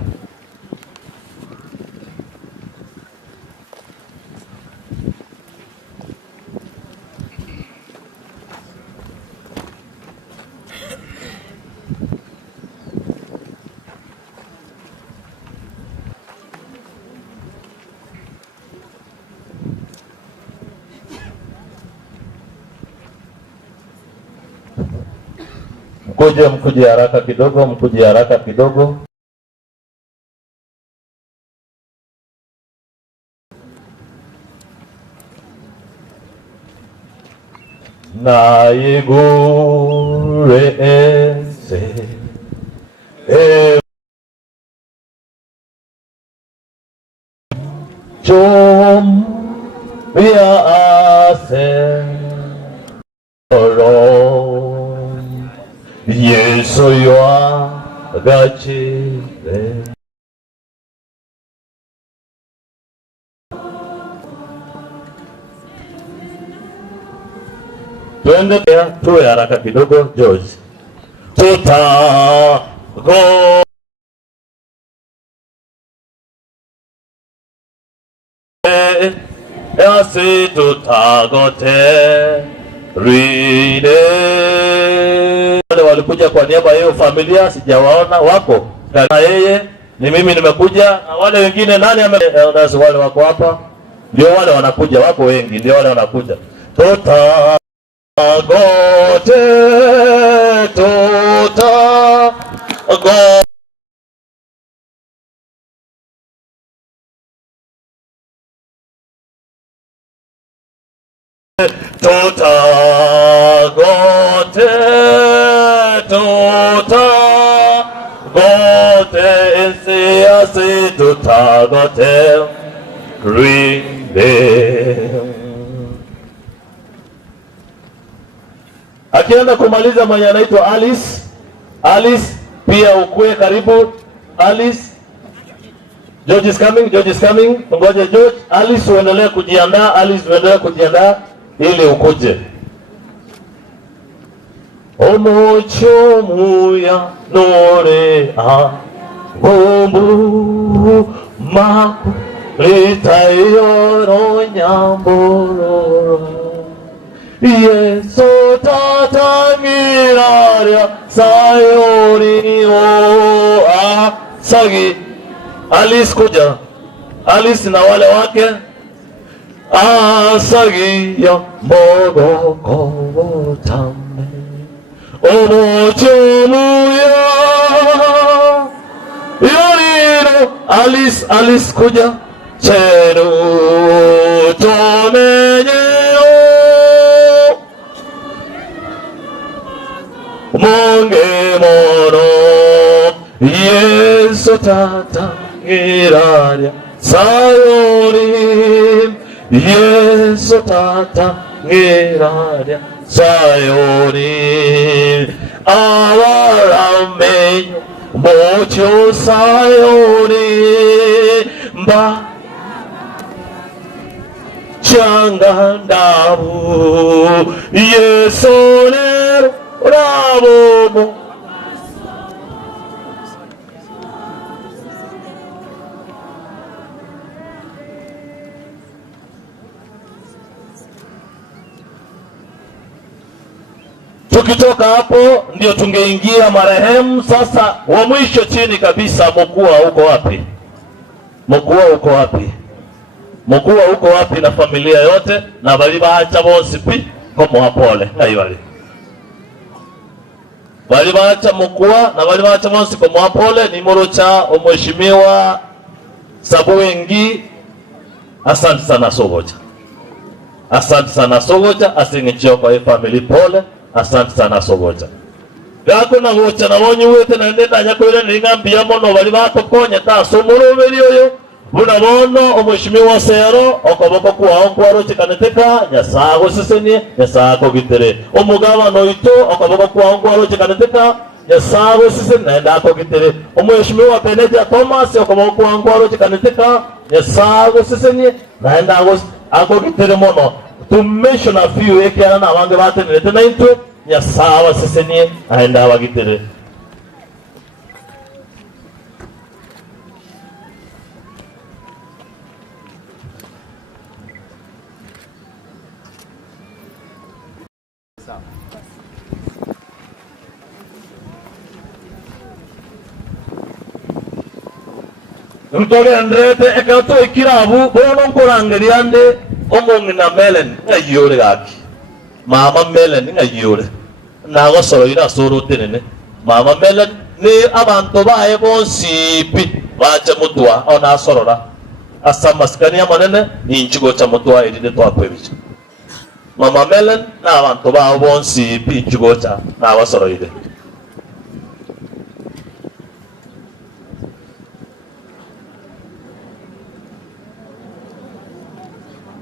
Mkuje haraka kidogo. Na yegure ese chom via ase oro Yesu yoa gachire. Twende tuwe haraka kidogo George. Tutago Yasi tutagote Ride. Wale walikuja kwa niaba ya hiyo familia sijawaona, wako na yeye ni mimi nimekuja, na wale wengine nani elders wale wako hapa, ndio wale wanakuja, wako wengi, ndio wale wanakuja. Tutagote tutagote rinde. Akienda kumaliza mwenye anaitwa Alice pia ukue karibu Alice. George is coming. Ngoja George. Alice uendelee kujiandaa, ili ukuje. Omocho ya nore a bombu ma litayoro nyamboro Yeso tata miraria sayori o sagi. Alice kuja. Alice na wale wake. Sagi ya mogo kovotame Omochomuya Yoriro Alice kuja cheru tomenyeo monge mono Yesu tata ngiraria sayori Yesu tata ngiraria sayori awaramenyo mocho sayori mba changandabu Yesu nero rabomo Tukitoka hapo ndio tungeingia marehemu. Sasa wa mwisho chini kabisa, mkuu uko wapi? Mkuu uko wapi? Mkuu uko wapi na familia yote na bali baacha bose pi komo hapole aiwali. Bali baacha mkuu na bali baacha bose komo hapole ni morocha mheshimiwa Sabuwengi. Asante sana Sogoja. Asante sana Sogoja, asingechio kwa family pole. Asante sana Sogoja. Gako na gocha na wonyu wete na ndeta nyakwire ningambia mono bali batokonya ta somoro belioyo buna bono omweshimiwa Sero okoboko kwa onkwaro chikaneteka nyasago sesenie nyasago gitere omugaba noito okoboko kwa onkwaro chikaneteka nyasago sesenie ndako gitere omweshimiwa Beneja Thomas okoboko kwa onkwaro chikaneteka nyasago sesenie ndago ako gitere mono. To mention a few, ekiana na wange bate nilete na into nyasawa sesenie aenda wagitere. Mtoge andrete ekato ikirabu bono nkorangeriande omongina Melen ngayore gaki mama Melen ngayore nago soro ira soro tenene mama Melen ni abantu bae bonsipi bacha mutwa ona sorora asamaskani amanene ni nchigo cha mutwa edide twakwebicha mama Melen na abantu bae bonsipi nchigo cha na wasoro ide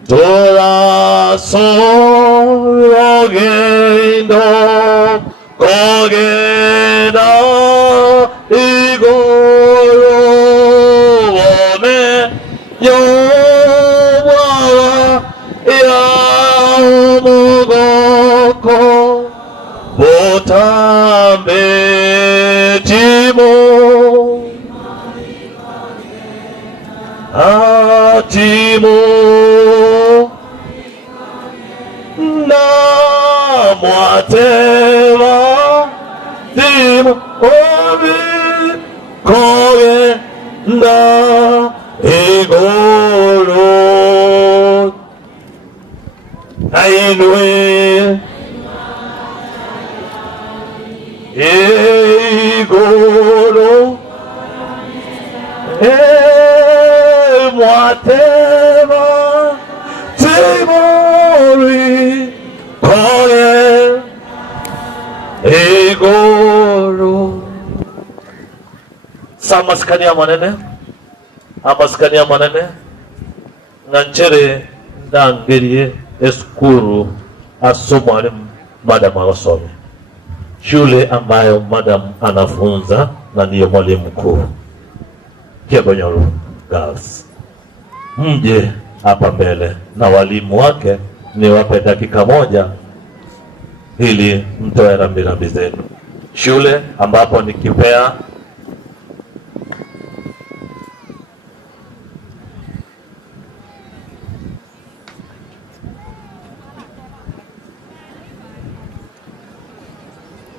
Tora sorogendo kogeda igoro me yowa ya mogoko botambe timo atimo mwateva timu obi koge nda igoro ainwe igoro mwateva timori koge igoro. Samaskania manene amaskania manene nganchere ndangerie eskuru asomwalimu madam awasome shule ambayo madam anafunza na ndiyo mwalimu mkuu Kiabonyoru Girls. Mje hapa mbele na walimu wake ni wape dakika moja ili mtoe rambirambi zenu. Shule ambapo nikipea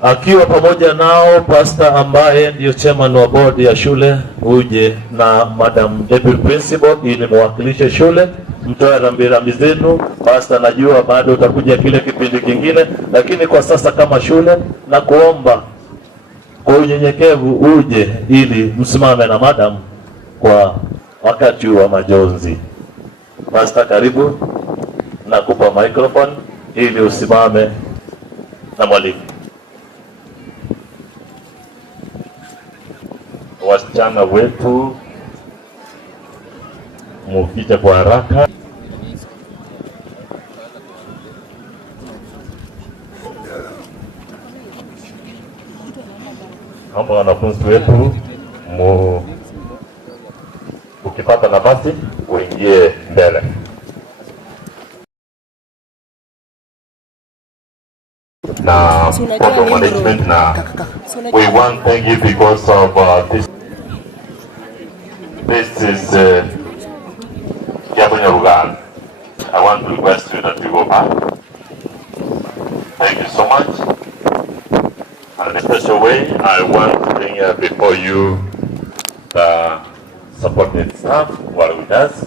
akiwa pamoja nao pasta ambaye ndio chairman wa board ya shule, uje na madam deputy principal ili mwakilishe shule, mtoe rambirambi zenu. Pasta, najua bado utakuja kile kipindi kingine, lakini kwa sasa kama shule na kuomba kwa unyenyekevu uje ili msimame na madam kwa wakati wa majonzi. Pastor, karibu, nakupa microphone ili usimame na mwalimu. Wasichana wetu mufike kwa haraka. Naomba wanafunzi wetu ukipata nafasi uingie mbele. Na for management na we want to thank you because of this. This is Kiabonyoru Kisii. I want to request you that you go back. Thank you so much. And in a special way, I want to bring before you the supporting staff who are with us.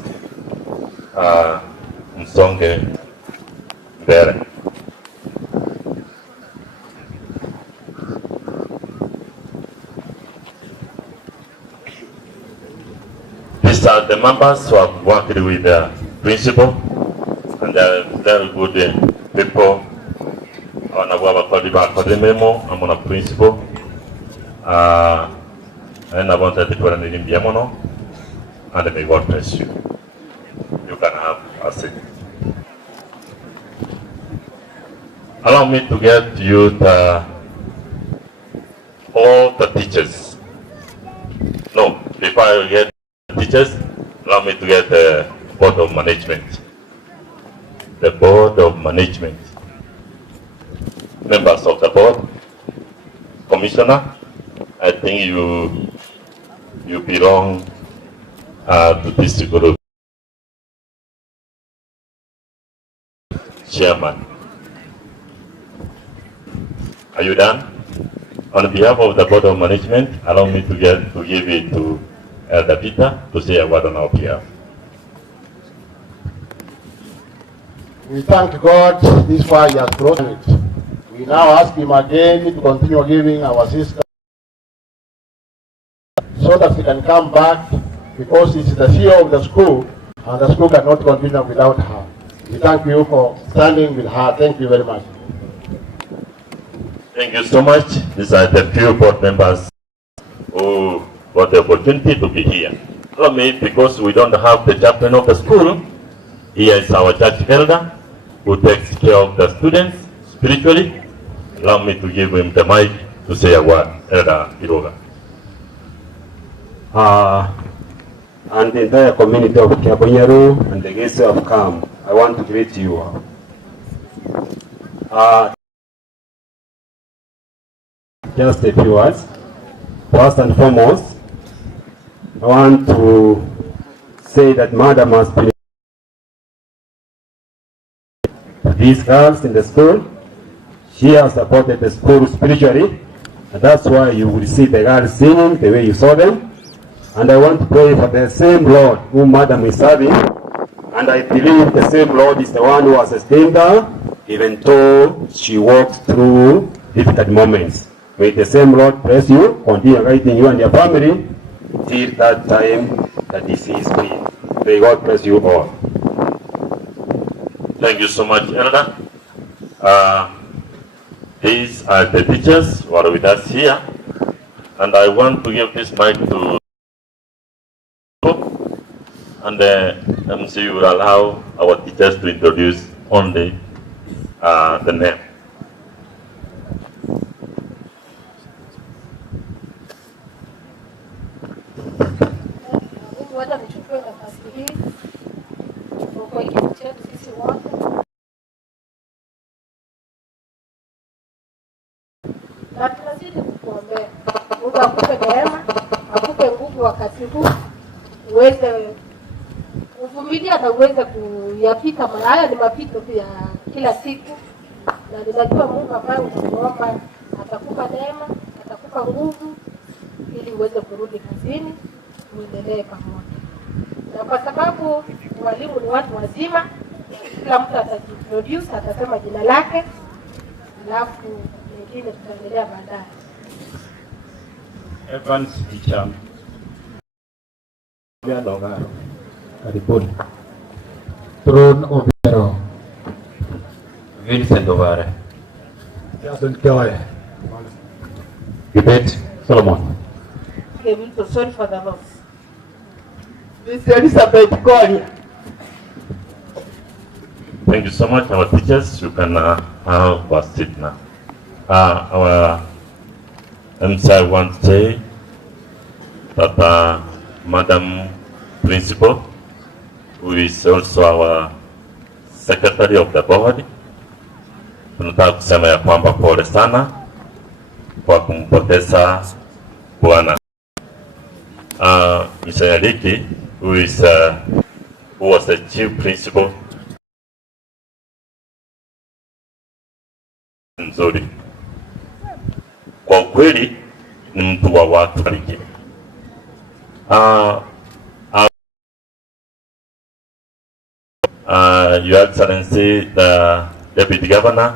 Msonge mbele. These are the members who have worked with the principal, and they are very good people. I'm a principal, and I wanted to put an in Biamono, and may God bless you. You can have a seat. Allow me to get you all the teachers. No, before I get teachers, allow me to get the board of management. The board of management. Members of the board, commissioner, I think you belong to this group. Chairman. Are you done? On behalf of the board of management, allow me to give it to Elder Peter to say a word on our behalf. We thank God this far He has brought it. We now ask Him again to continue giving our sister so that she can come back, because it's the CEO of the school and the school cannot continue without her. We thank you for standing with her. Thank you very much. Thank you so much. These are the few board members who got the opportunity to be here. Allow me, because we don't have the chaplain of the school, here is our church elder who takes care of the students spiritually. Allow me to give him the mic to say a word. Elder Kiroga. And the entire community of Kiabonyoru and the guests who have come, I want to greet you all. Just a few words. First and foremost, I want to say that Madam has been these girls in the school. She has supported the school spiritually, and that's why you will see the girls singing the way you saw them. And I want to pray for the same Lord whom Madam is serving, and I believe the same Lord is the one who has sustained her, even though she walks through difficult moments. May the same Lord bless you, continue guiding you and your family till that time that this is free. May God bless you all. Thank you so much, Elder. These are the teachers who are with us here, and I want to give this mic to and the MC will allow our teachers to introduce only the name. Wacha nichukue nafasi hii kwa kile chetu sisi wote, na tunazidi kukuombea Mungu akupe neema, akupe nguvu wakati huu uweze kuvumilia na uweze kuyapita. Haya ni mapito ya kila siku, na ninajua Mungu ambaye unamuomba atakupa neema, atakupa nguvu ili uweze kurudi kazini, uendelee pamoja. Na kwa sababu walimu ni watu wazima, kila mtu atajiintroduce, atasema jina lake, alafu nyingine tutaendelea baadaye. Evans Icham. Karibuni. Throne Obero. Vincent Ovare. Jason Kawai. Kibet Solomon. Kevin, so sorry for the loss. Miss Elizabeth Konya. Thank you so much, our teachers. You can have a seat now. Our MC, I want to say that Madam Principal, who is also our Secretary of the Board, tunataka kusema ya kwamba pole sana kwa kumpoteza Bwana Mr. Nyariki, who was the Chief Principal. Nzuri. Kwa ukweli ni mtu wa watu wengi. Your Excellency, the Deputy Governor,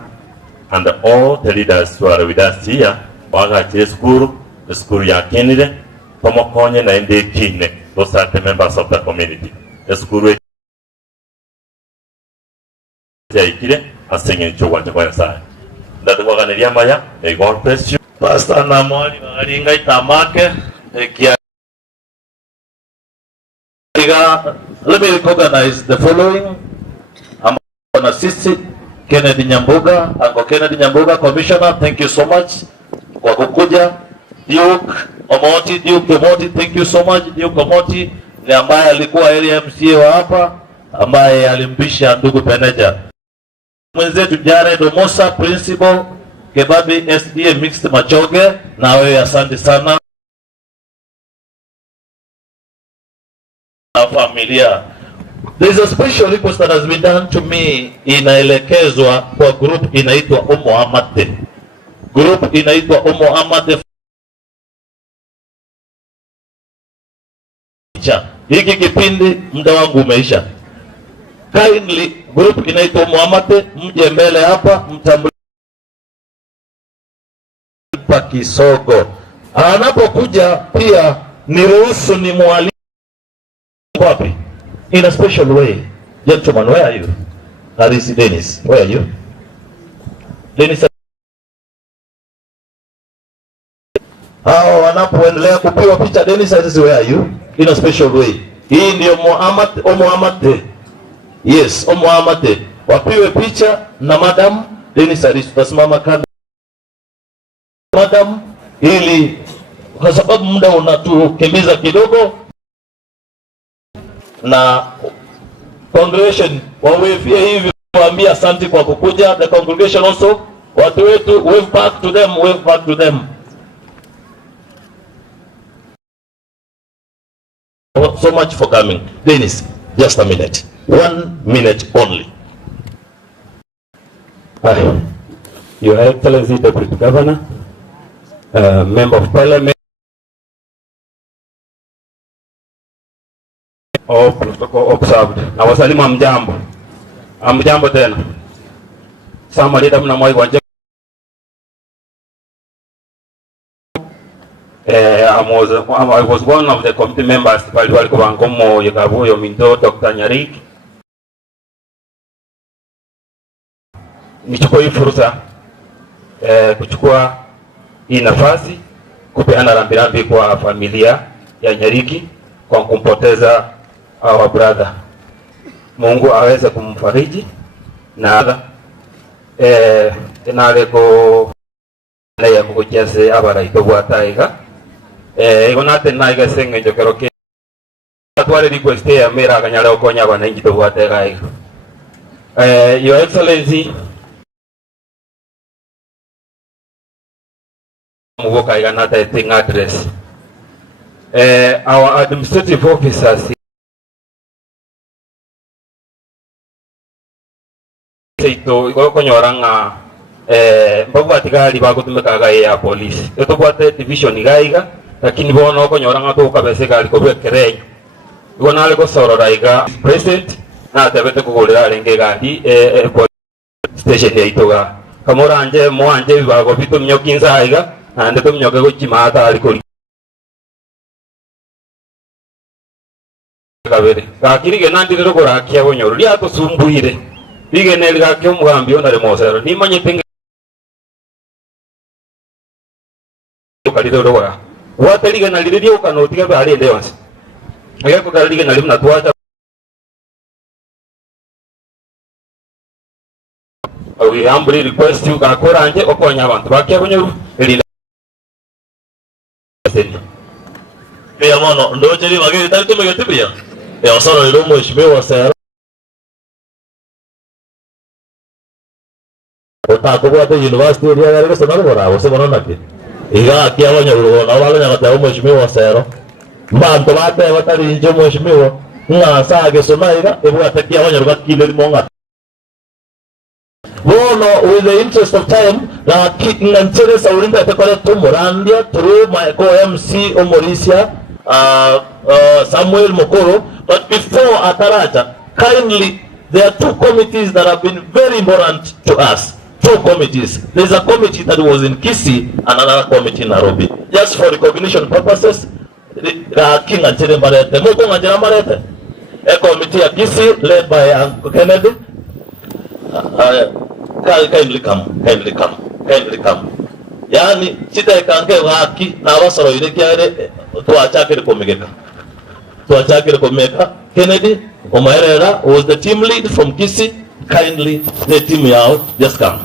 and all the leaders who are with us here, wagache school ya Kenile, tomokonye na ende kine, those are the members of the community. The school ya ikile, asenye nchogwanja kwa nasa. That waganiria maya, may God bless you. Pastor Namoli, wagaringa itamake, let me recognize the following. I'm assistant Kennedy Nyambuga, Uncle Kennedy Nyambuga, Commissioner, thank you so much. Kwa kukuja, Duke Omoti, thank you so much. Duke Omoti ni ambaye alikuwa area MCA wa hapa, ambaye alimpisha ndugu Peneja. Mwenzetu Jared Omosa, Principal Kebabi SDA Mixed Machoge, na wewe asante sana. Familia. There is a special request that has been done to me. Inaelekezwa kwa group inaitwa Omo Amate. Group inaitwa Omo Amate. Hiki kipindi muda wangu umeisha. Kindly group inaitwa Omo Amate, mje mbele hapa mtambulishe Kisogo. Anapokuja pia niruhusu ni mwalimu wapi? In a special way. Gentlemen, where are you? Harisi Dennis, where are you? Dennis. Hao wanapoendelea kupiwa picha, Dennis Harisi, where are you? In a special way. Hii ndio Muhammad. Yes, Muhammad. Wapiwe picha na Madam Dennis Harisi. Tutasimama kando Madam, ili kwa sababu muda unatukimbiza kidogo, na congregation wawefia hivi waambia asante kwa kukuja. The congregation also, watu wetu, wave back to them. So much for coming. Dennis, just a minute. 1 minute only. Your Excellency, Deputy Governor, Member of Parliament, all protocol observed. Na wasalimu amjambo. Amjambo tena. Sama leader mnamwai kwa I was one of the committee members pale walikuwa ngomo yakabuyo mindo Dr. Nyariki. Nichukue hii fursa kuchukua hii nafasi kupeana rambirambi kwa familia ya Nyariki kwa kumpoteza our brother. Mungu aweze kumfariji na inaleko na ya kujase abara itobwataiga igonate naiga senge jokeroke atware request ya mera kanyale okonya bana ingi tobwataiga Your Excellency mugoka iganata eting address our administrative officers ito igokonyoranga mbagu atigari bagutumikaga ya police etobwate division igaiga lakini bono okonyoranga tukabese gali kobwekerenya igona ale kosorora iga president na tabete kugurira renge gandi station ya itoga kamoranje mwanje bibago bitumnyokinza iga ande tumnyoke gochimata ali kabere gakirige nandi rero gora Kiabonyoru ria tusumbuire bige ne ga kyo mugambi ona remosero ni manye penge kalide rogora wataliga na lidio kana utiga bali ende yonse ngeko kalide na limna tuacha we humbly request you gakora anje okonya abantu bakiabonyoru elina pia mono ndojeri mageri tatu megete pia ya osoro ilo mheshimiwa sasa otakubwa te university area ya Gesonso bora osebona nake iga Kiabonyoru na wale nyakata mheshimiwa sero mbanto bate batari nje mheshimiwa ngasa Gesonso iga ebu atakia Kiabonyoru bakile limonga bono with the interest of time na kinantere saurinda tekole tumurandia through my co-MC Omorisia Samuel Mokoro. But before Ataraja, kindly, there are two committees that have been very important to us. Two committees. There's a committee that was in Kisii and another committee in Nairobi. Just for recognition purposes, King and Chere Marete, Moko and Chere Marete. A committee at Kisii led by Uncle Kennedy. Kindly come. Yani, sita ikange waki na wasoro ile kiare tuachake komeka. Kennedy Omaerera was the team lead from Kisii. Kindly the team yao just come.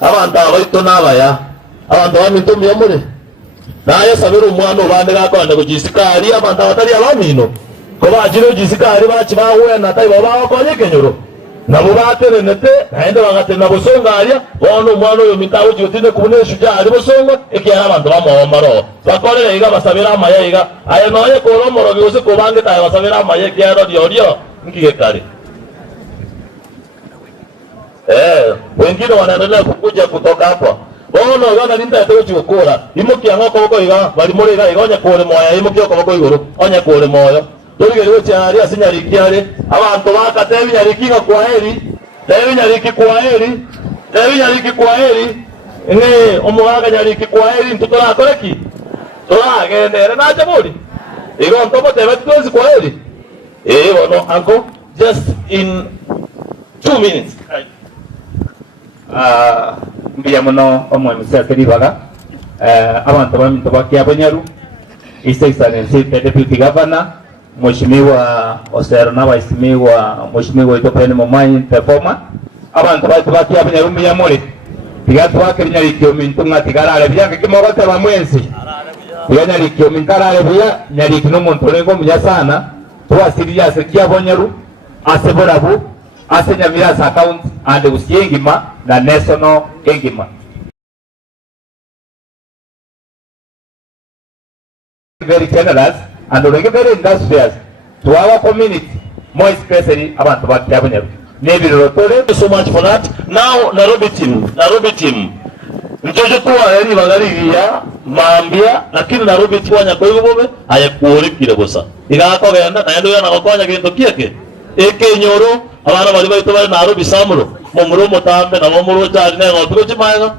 Abantu abaito nabaya abantu baminto myamure naye sabiru mwana bande gakonde kujisikari abantu abatari abamino ko bajiro jisikari bachibawe na tai baba bakonye kenyoro nabo baterenete naende bagatena busongaria ono mwana yo mitawo jotinde kubune shuja ari busonga ekiara abantu bamomaro bakorere iga basabira amaya iga ayo noye ko moro byose ko bange tayo basabira amaya kiaro diorio ngige kare wengine wanaendelea kukuja kutoka hapa. Ono yana linda yato chukura. Imuki angoko boko iga bali muri iga igonya kore moya imuki oko boko iguru onya kore moyo. Dori gero cyari asinyariki ari abantu bakatebi nyariki kwa heri. Tebi nyariki kwa heri. Ene omuwaga nyariki kwa heri ntutora akoreki. Tora gende na jamuri. Igo ntobo tebe tuzi kwa heri. Ono anko just in 2 minutes. Mbia muno omwe musakiri baga abantu baminto ba Kiabonyoru His Excellency the Deputy Governor Mheshimiwa Osero na Mheshimiwa Itopeni Momanyi performer abantu ba Kiabonyoru mbia muri tigatu wake nyarikyo mintunga tigarale byake kimogote bamwensi nyarikyo minkarale bya nyarikyo n'umuntu rengo munyasana twasiriya se Kiabonyoru aseborabu Nyamiras account and Usiengima na national Engima. Very generous and very industrious to our community, more especially about Kiabonyoru. Maybe thank you so much for that. Now Nairobi team. Mchocho tuwa heri magariria maambia lakini Nairobi team wanya kwa hivyo hayakuori kile bosa. Igako genda na ndio yanakokonya kintu kieke. Eke nyoro abana bali baito bali Nairobi samuro mumuro mutambe na mumuro cyari ne ngotuko kimaga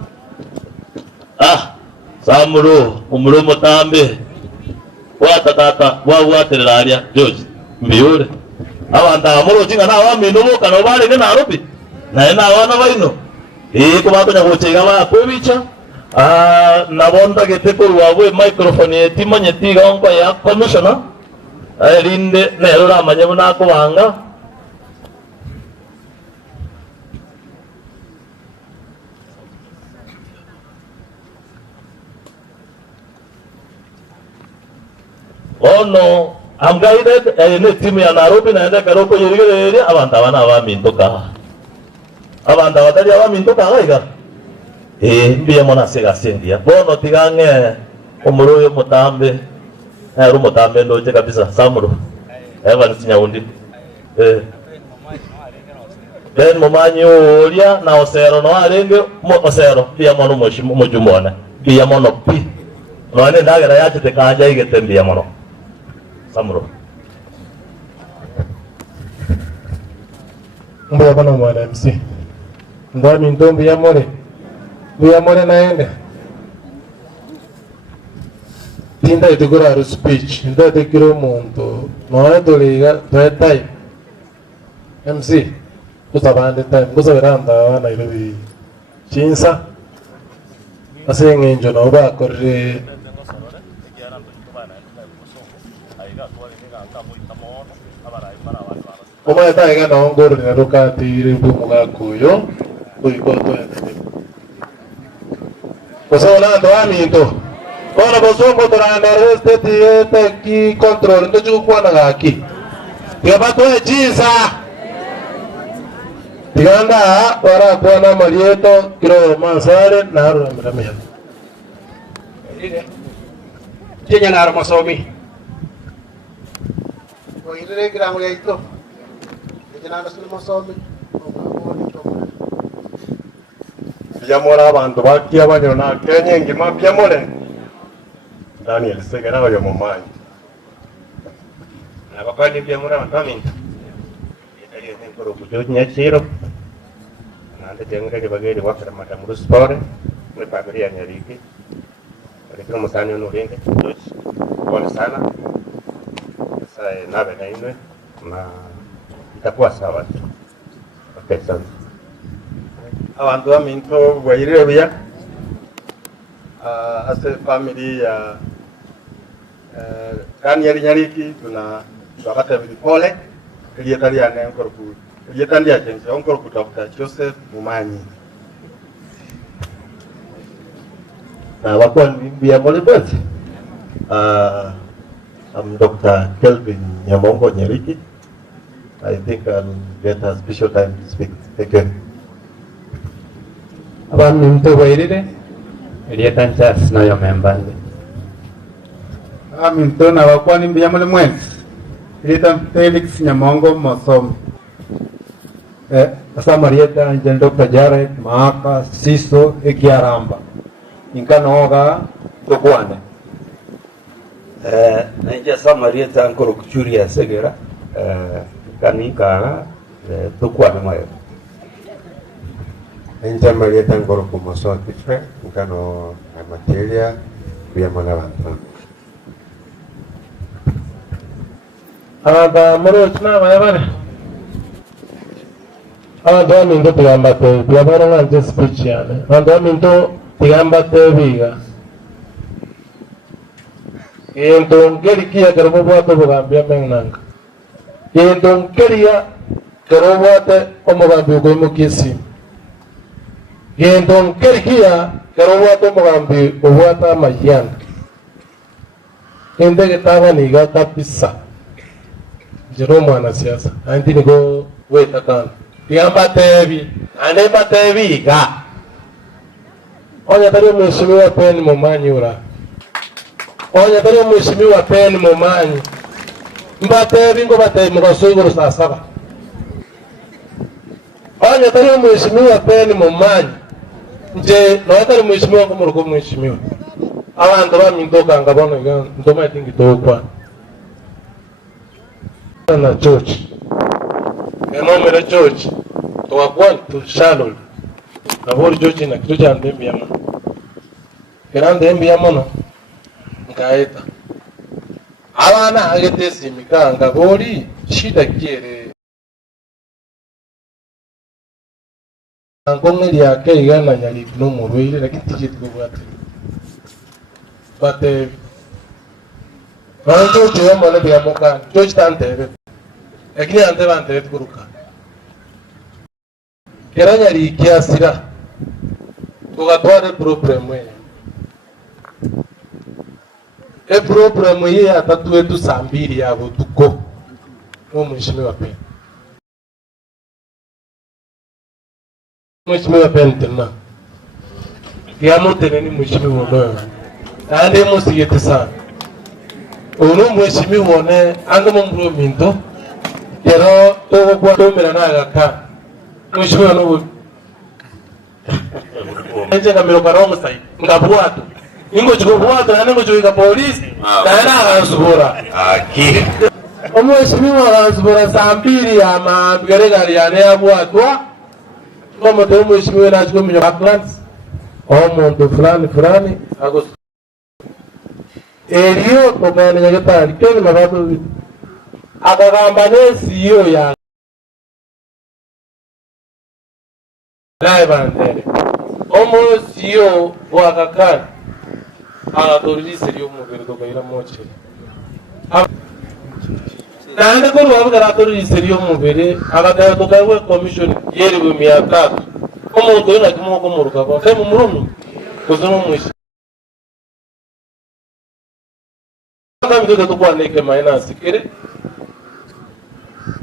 samuro mumuro mutambe watatata watereraria George mbiyure abanda amuro kinga na abamino boka no bali ne Nairobi na abana baino ko bakonya gochega ba kwebicha nabonda geteko rwabwe microphone yetimanye tiga onko ya commissioner rinde nero ramanye bunako banga ono I'm guided ne timu ya Nairobi naenda karoko yirigere abantu abana abamintoka abantu abatari abamintoka gaiga mbiye mona sega sendia bono tigange umuroyo mutambe mutambe ndoje kabisa samuro Evans Nyaundi then Momanyi oria na Osero no arenge Osero pia mono mujumona pia mono pi none ndagera yache tekanja igetembia mono samuro Mbona bana mwana MC ndami ndombi ya more naende tinda itukura speech nda tekiro muntu Noe tuliga time MC kusabande time kusaberanda wana ilubi chinsa asenge njo na uba korre Oma eta ega na ongor na roka tiri bumuga kuyo kuikoto ende Kosola ndo aminto Ona bosongo toranda reste tiete ki control ndo chukua na gaki Tigabato e chinsa Tiganda wara kuana marieto kiro masare na haru mramia Jenya na masomi Koirere kirango ya ito Jenya na sulu masomi Biamora abantu bakia banyona Kenya ngima biamore Daniel segera oyo momanyi Abakwandi biamora mataminta Italia nkoro kujonya chiro Nande jengere bageri wakara madamu sport Mwe pagari ya Nyariki Kwa musani unuringe Pole sana Sasa nabe na inwe na itakuwa sawa Okay sana Abantu baminto bwairebya as a family ya Daniel Nyariki tuna wakati pole kilietali ya nkorku kilietali ya jensi onkorku Dr. Joseph Mumanyi na wakwa bia mole bwati I'm Dr. Kelvin Nyamongo Nyariki. I think I'll get a special time to speak. Thank you. Abantu mtobairire Elieta Nchas na yo membande Aminto na wakwani mbia mole mwenzi Elieta Felix Nyamongo Mosomi Asa Marieta Njen Dr. Jared Maaka Siso Ekiaramba Inkanoga Tokwane Naija Sa Marieta Ankoro Kuchuria Segera Kanika Tokwane Mayo Enja Marieta Ankoro Kumoso Tifre Nkano Materia Bia Mole Bantu Aba moro chna bayabare Aba minto tigambate biabara ngante speech yane Aba minto tigambate biga Yento ngeri kia karobo bwato bugambia mengnanga Yento ngeria karobo bwate omugambia ukoimo kiesi Yento ngeri kia karobo bwate omugambia ubwata mayanga Yente getaba niga kapisa Jero mwanasiasa anti niko weta kana Tiamba tevi anemba tevi ga Onya tari mheshimiwa Pen Momanyi ura Onya tari mheshimiwa Pen Momanyi Mba tevi ngo bate mkaso igoro saa 7 Onya tari mheshimiwa Pen Momanyi Nje na tari mheshimiwa kumuruko mheshimiwa Abantu bamintoka ngabona ga ndoma itingi tokwa na church enomere church tuwakwan tu shalol nabori church na kitu cha ndembi ya mano kirande embi ya mano nkaeta abana agete simikanga bori shida kiere ngongeri yake igana Nyariki no murwire lakini tije tukubwate bate Mancho tuwe mwana biya moka, church tantebe. Ekini ante bantebe tukuruka. Kera Nyariki asira. Tugatware problem we. Problem ye atatu wetu saa 2 yabo tuko. Mheshimiwa Pen. Mheshimiwa Pen tena. Kiamu tena ni mheshimiwa ndoyo. Ande musigete sana. Uno mheshimiwa ne angamo mbro minto kero to kwa domera na gaka mheshimiwa no nje kamero karongo sai ngabwato ingo chikobwato na ngo chika polisi na na asubura Aki mheshimiwa asubura saa 2 ya magerega yane abwatwa kama to mheshimiwa na chikomi backlands omuntu fulani agos Elio tokane nyaketali kene mabato akagamba n'esiyo ya naibandere omosiyo wakakali agatorisi ry'omubiri tukaira moche nande ko rwavuga atorisi ry'omubiri agataya tukawe commission yeriwe 300 omuntu yona kimoko muruka kwa femu murumi kuzono mwishi kama mtoto tukwa neke minus kire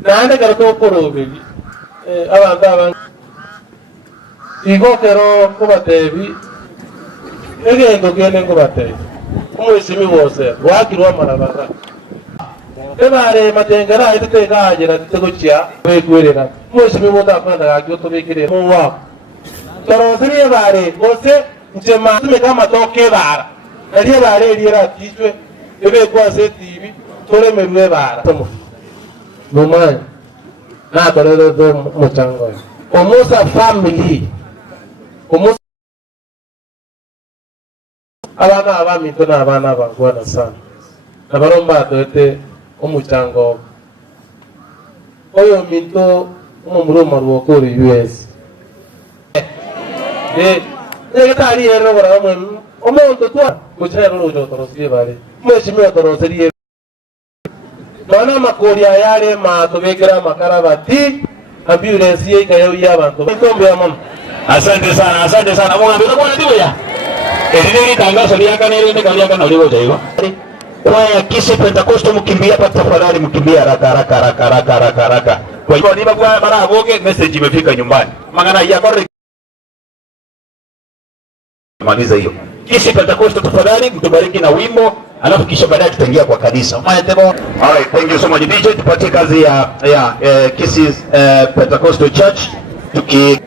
nande karato korobeli abantu igokero kubatebi egendo gene kubatebi umwishimi wose wakirwa marabaga ebare matengera iteka hagera titegokia begwerera umwishimi wota kwenda gakyo tobekire mu wa torozire bare gose njema tume kama toke bara ariye bare eriera tijwe ebe kwase tibi toremerwe bara numanya na torero do muchango omusa family omusa abana abamito na abana bangwana sana nabaromba dote omuchango oyo minto umuroma rwokore US tari ero bara mwe omonto twa muchero rojo torosiye bare mweshimira toroseriye bana makoria yale matobekera makarabati ambulance yeka y'abantu bitombe ya mama. Asante sana mwanambe kwa ndio ya ndio tangazo liaka na ile kali yaka na ulio jaiwa kwa Kisii Pentecost mkimbia pa tafadhali mkimbia haraka kwa hivyo niba kwa mara agoge message imefika nyumbani mangana ya kwa maliza hiyo Kisii Pentecost tafadhali mtubariki na wimbo alafu kisha baadaye tutaingia kwa kanisa. Alright, thank you so much DJ. Tupatie kazi ya Kisii Pentecostal Church tuki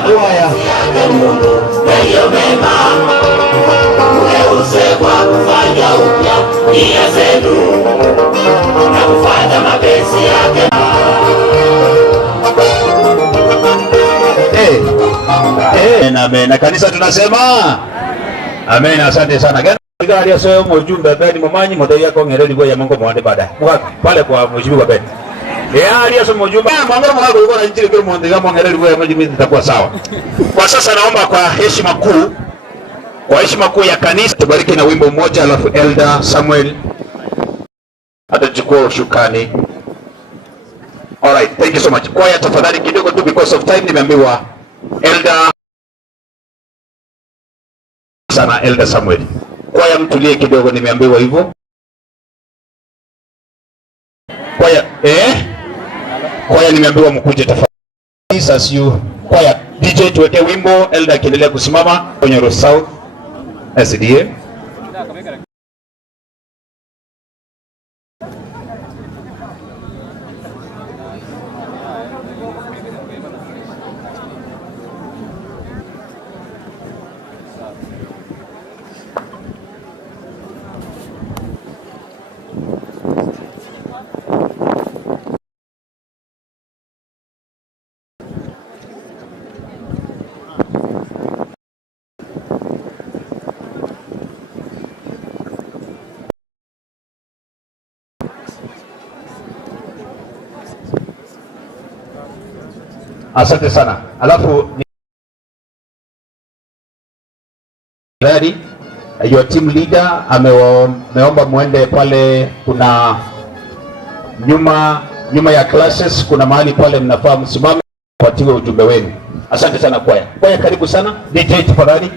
kwenye kwaya. Ndiyo mema, ugeuze kwa kufanya upya nia zenu na kufanya mapenzi yake. Amen. Na kanisa tunasema amen. Asante sana. Gari ya sio mjumbe bali mamanyi modai yako ngereli kwa ya Mungu mwande baadaye. Pale kwa mheshimiwa baba. Aliyo sio mjumbe. Mangoro mwako yuko na injili kwa mwande kama ngereli kwa mjumbe itakuwa sawa. Kwa sasa naomba kwa heshima kuu ya kanisa tubariki na wimbo mmoja, alafu Elder Samuel atachukua ushukani. All right, thank you so much. Kwaya tafadhali kidogo tu because of time, nimeambiwa Elder Samuel. Kwaya mtulie kidogo, nimeambiwa hivyo. Kwaya nimeambiwa mkuje tafadhali. As you kwaya DJ tuweke wimbo, Elder akiendelea kusimama kwenye South SDA. Asante sana. Alafu your team leader ameomba muende pale, kuna nyuma ya classes, kuna mahali pale mnafaa msimame kupatiwe ujumbe wenu. Asante sana kwaya. Kwaya karibu sana. DJ tafadhali.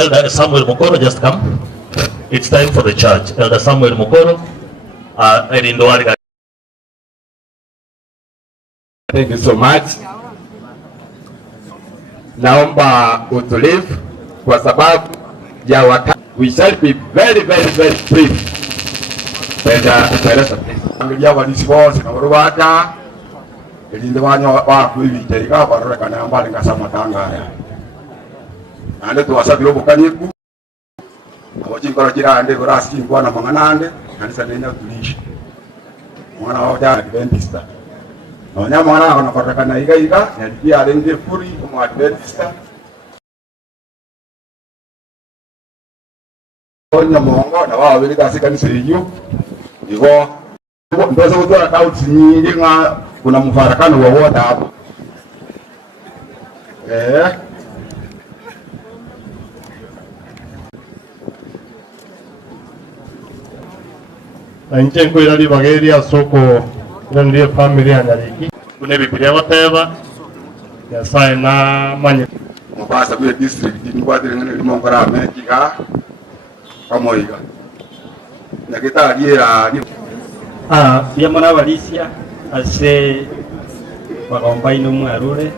Elder Samuel Mukoro, just come. It's time for the church. Elder Samuel Mukoro, Thank you so much. Naomba utulivu kwa sababu ya wakati. We shall be very brief. Familia walisiposi na warubata ilinde wanyo waku ibiterika baroreka na mbali ngasama tangaya. Ande tuwasabiro bukaniku abachingora jirande gorasi ngwana manganande kanisa nenya tulisha mwana wao jana Adventista nonya mwana anakoreka na iga nyalipia alenge furi mu Adventista onya mongo na wao bili kasi kanisa hiyo igo ndoza kutoa doubts nyingi nga kuna mfarakano wowote hapo Nje nkwira libageri ya soko ndiye family ya Nyariki kune Biblia bateba Nyasaye na manye Mombasa bwe district ni kwa ngene limongora mekika kamoiga nakita aliera yamana walisia ase wakaomba ino mwarure.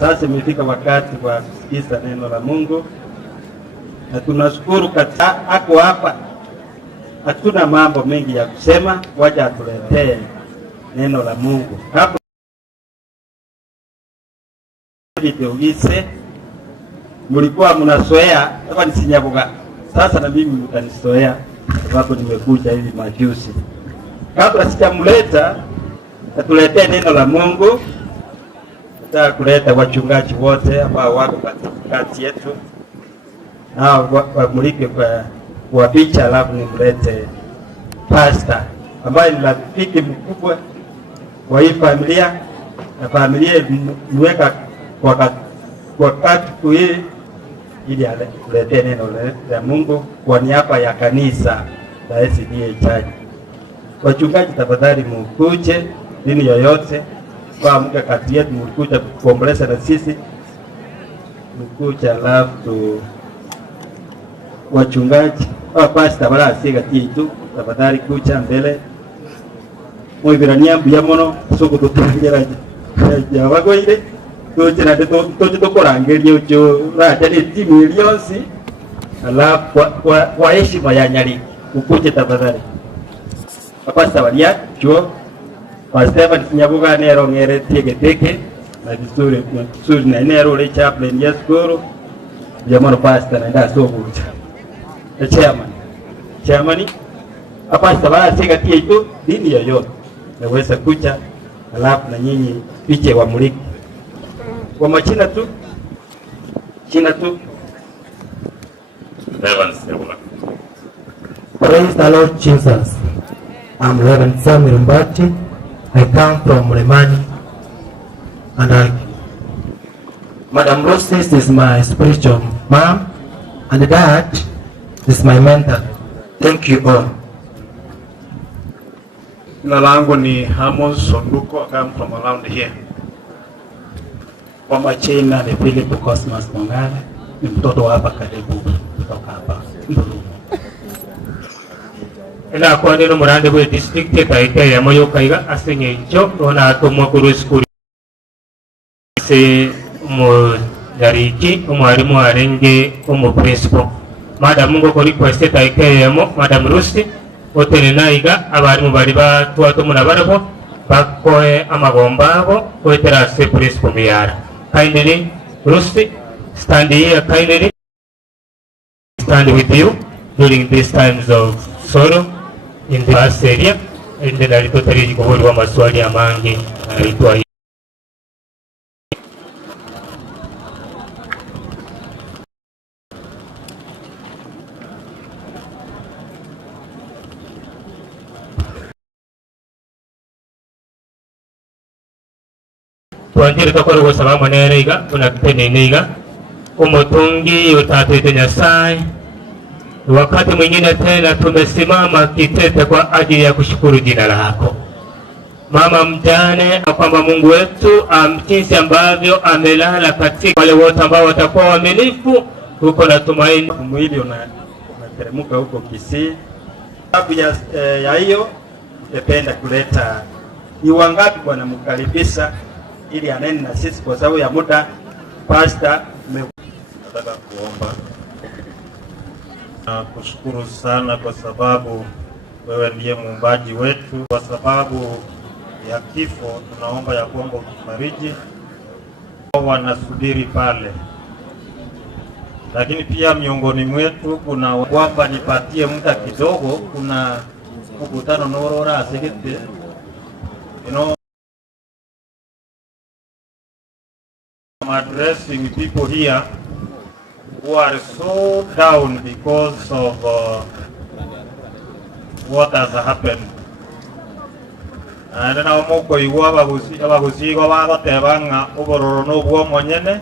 Sasa imefika wakati wa kusikiza neno la Mungu, na tunashukuru katika ako hapa. Hatuna mambo mengi ya kusema, waja atuletee neno la Mungu. Hapo ugise mulikuwa mnasoea hapa nisinyabuga, sasa na mimi mtanisoea sababu nimekuja hivi majuzi. Kabla sijamleta, atuletee neno la Mungu. Nataka kuleta wachungaji wote ambao wako katikati yetu, nao wamulike kwa picha, alafu nimlete pastor ambaye ni rafiki mkubwa wa hii familia, na familia imeweka kwa kati hii ili alete neno la Mungu kwa niaba ya kanisa la SDA Church. Wachungaji, tafadhali mkuje dini yoyote kwa mke kati yetu, mkuja kuomboleza na sisi, mkuja alafu wachungaji pastor wala siga titu, tafadhali kuja mbele mwibirania mbuyamono soko tutangera yabagoire tujira to korangeria ujo raja ni timu ilionsi, alafu kwa heshima ya Nyariki ukuje tafadhali. Pastor walia chuo Pastor Nyabuga nero ngere teke na vizuri na nero le chaplain ya skoro jamano pastor na nda so kuja chairman pastor bala sika titu dini yoyote naweza kuja, alafu na nyinyi piche wa muliki kwa machina tu Praise the Lord Jesus. I'm Reverend Samuel Mbati. I come from Remani, and Madam Roses is my spiritual mom, and Dad is my mentor. Thank you all. Jina langu ni Amos Sonduko. I come from around here. Kwa majina ni Philip Cosmas Mongale, ni mtoto hapa karibu kutoka hapa. Ila kwa nino murande bwe district taike ya moyo kaiga asenye icho ona atomwa kuru school se mo Nyariki umwarimu arenge umu principal madam ngo ko request taike ya mo madam Rusti otene naiga abarimu bari batwato muna barabo bakoe amagomba abo kwetera se principal miyara kindly Rusti stand here, kindly stand with you during these times of sorrow in the past area, and then I totally go over maswali ya mangi anaitwa tuanjiri tokoro kwa salamu neriga unakitene niga umutungi utatete Nyasaye. Wakati mwingine tena tumesimama kitete kwa ajili ya kushukuru jina lako mama mjane, kwamba Mungu wetu jinsi ambavyo amelala katika wale wote ambao watakuwa waaminifu huko na tumaini. Mwili unateremka huko Kisii. Sababu ya hiyo napenda kuleta ni wangapi bwana mkaribisha ili anene na sisi kwa sababu ya muda. Pastor, nataka kuomba na kushukuru sana kwa sababu wewe ndiye muumbaji wetu. Kwa sababu ya kifo tunaomba ya kwamba utufariji wanasubiri pale, lakini pia miongoni mwetu kuna kwamba nipatie muda kidogo, kuna mkutano norora asekete I'm addressing people here who are so down because of what has happened. And now moko igwa abagusigo bagotebanga ubororo no bwo monyene